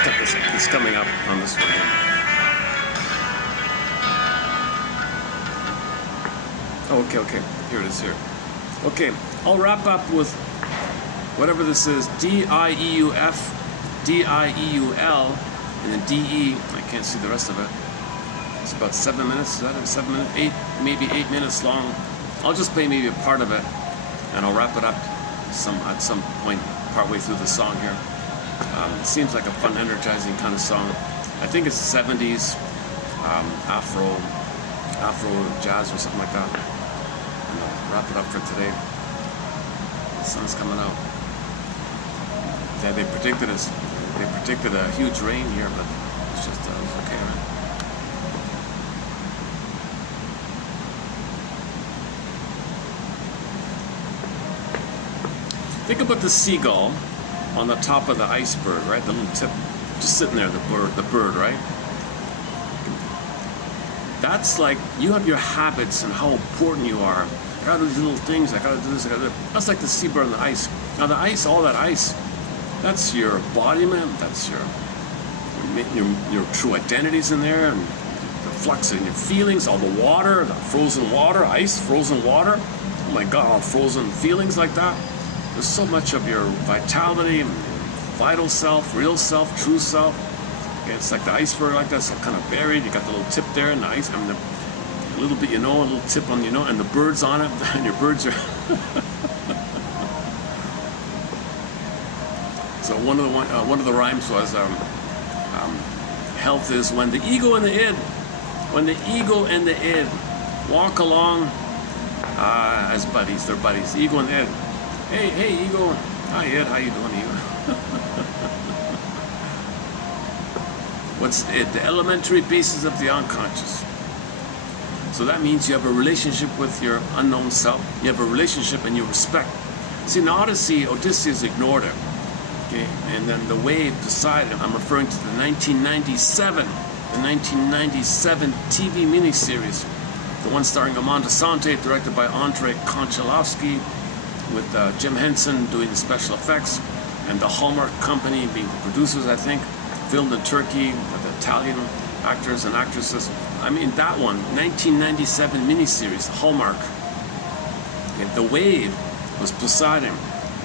Okay, it's coming up on this one here. Oh, okay. Here it is here. Okay, I'll wrap up with whatever this is. D-I-E-U-F, D-I-E-U-L, and then D-E. I can't see the rest of it. It's about 7 minutes. Is that it? 7 minutes? Maybe 8 minutes long. I'll just play maybe a part of it, and I'll wrap it up at some point partway through the song here. It seems like a fun, energizing kind of song. I think it's 70s Afro jazz or something like that. And I'll wrap it up for today. The sun's coming out. Yeah, they predicted a huge rain here, but it's just it's okay, man. Think about the seagull on the top of the iceberg, right? The little tip, just sitting there, the bird, right? That's like, you have your habits and how important you are. I gotta do these little things, I gotta do this, I gotta do that. That's like the seabird on the ice. Now the ice, all that ice, that's your embodiment, that's your true identities in there, and the flux in your feelings, all the water, the frozen water, ice, frozen water. Oh my God, all frozen feelings like that. There's so much of your vitality, vital self, real self, true self. Okay, it's like the iceberg like that, so kind of buried. You got the little tip there and the ice, a little bit, a little tip on, and the birds on it, and your birds are. So one of the rhymes was, health is when the ego and the id, walk along as buddies. They're buddies. The ego and the id. Hey, ego. Hi, Ed. How you doing, ego? What's it? The elementary basis of the unconscious. So that means you have a relationship with your unknown self. You have a relationship and you respect. See, in the Odyssey, Odysseus ignored it. Okay, and then the wave Poseidon. I'm referring to the 1997 TV miniseries, the one starring Amanda Sante, directed by Andrei Konchalovsky, with Jim Henson doing the special effects, and the Hallmark Company being the producers, I think. Filmed in Turkey with Italian actors and actresses. I mean, that one, 1997 miniseries, Hallmark. Okay, the wave was Poseidon,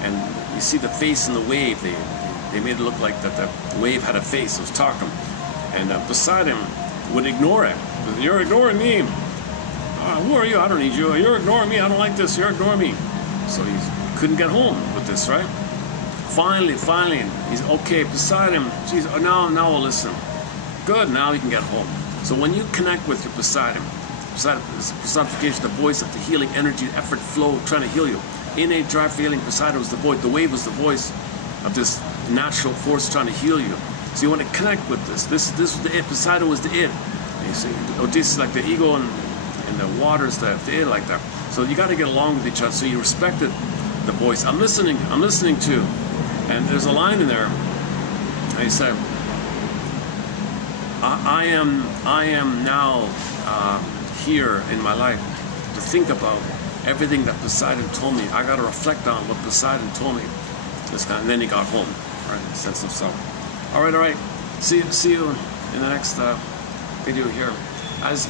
and you see the face in the wave. They made it look like that the wave had a face. It was talking, and Poseidon would ignore it. You're ignoring me. Who are you? I don't need you. You're ignoring me. I don't like this. You're ignoring me. So he couldn't get home with this, right? Finally, he's okay. Poseidon, geez, now we'll listen. Good, now he can get home. So when you connect with your Poseidon is personification, the voice of the healing energy, effort, flow, trying to heal you. Innate drive for healing, Poseidon was the voice. The wave was the voice of this natural force trying to heal you. So you want to connect with this. This was the it. Poseidon was the it. And you see, Odysseus is like the ego, and the water's the it, like that. So you got to get along with each other. So you respected the voice. I'm listening to. And there's a line in there. He said, I am now here in my life to think about everything that Poseidon told me. I got to reflect on what Poseidon told me. And then he got home, right? Sense of self. All right. See you in the next video here. As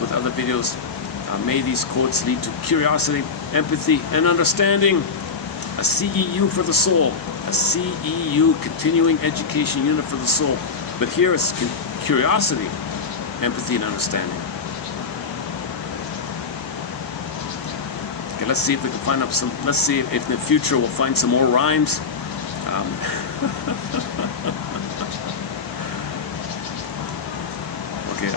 with other videos, may these quotes lead to curiosity, empathy, and understanding. A CEU for the soul, a CEU, continuing education unit for the soul. But here it's curiosity, empathy, and understanding. Okay, let's see if we can find some. Let's see if in the future we'll find some more rhymes. Okay.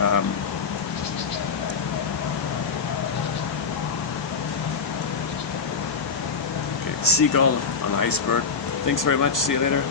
Seagull on the iceberg. Thanks very much. See you later.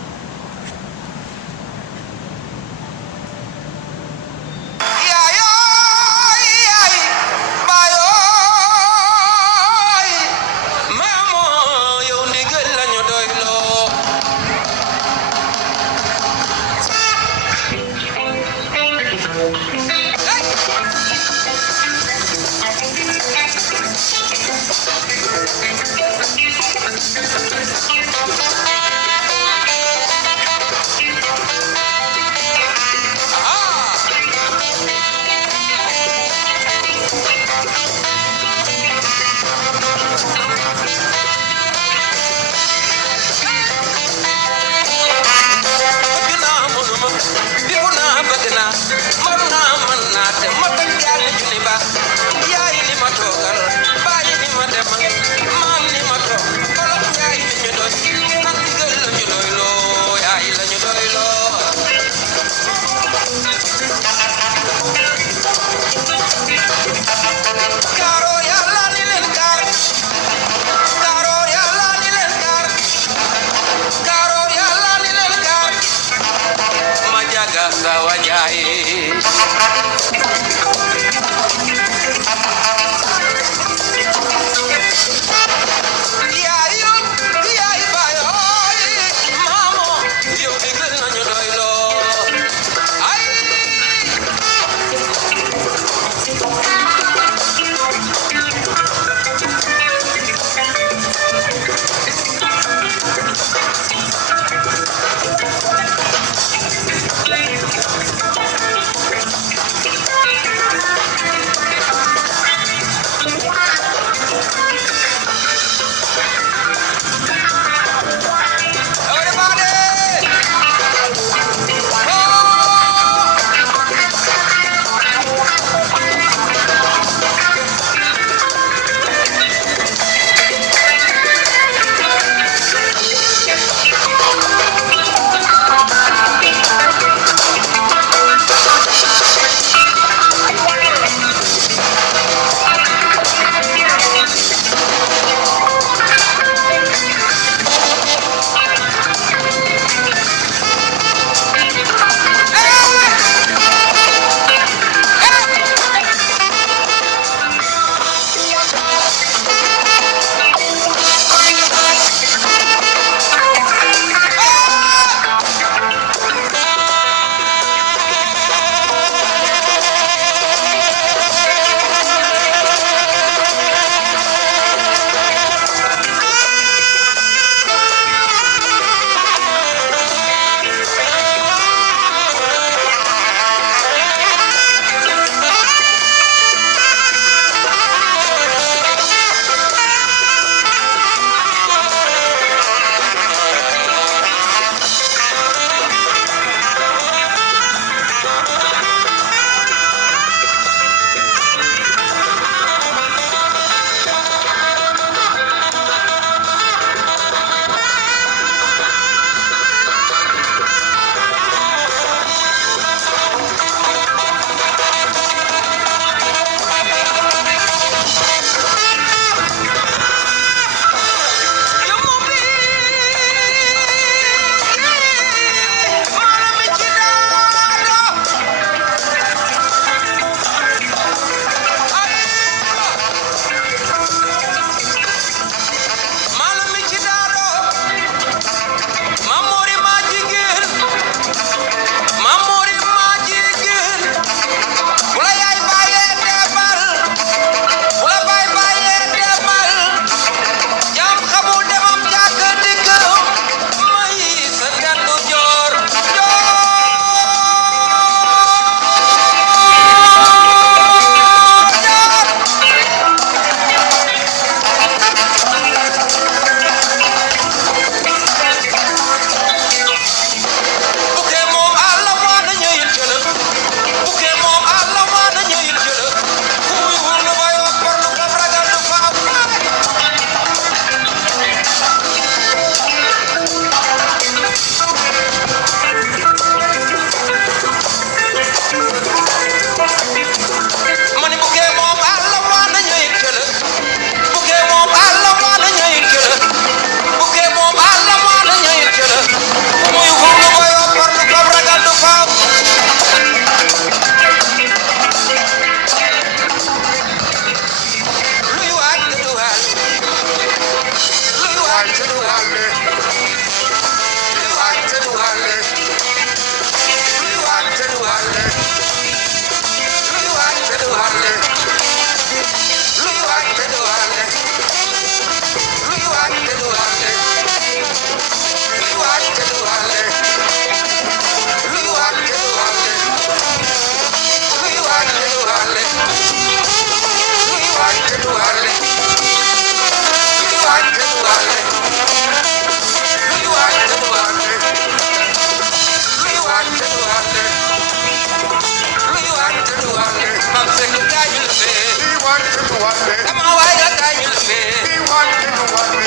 Come on, why you got you love me?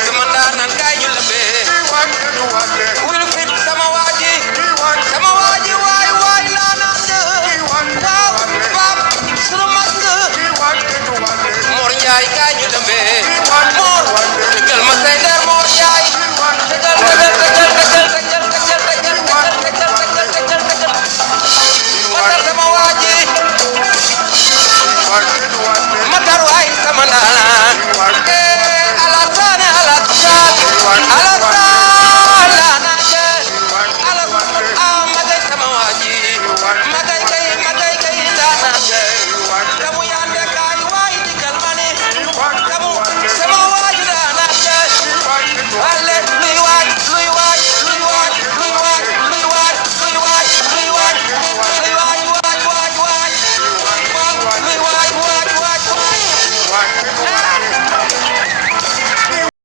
Come on, darling, got you love me?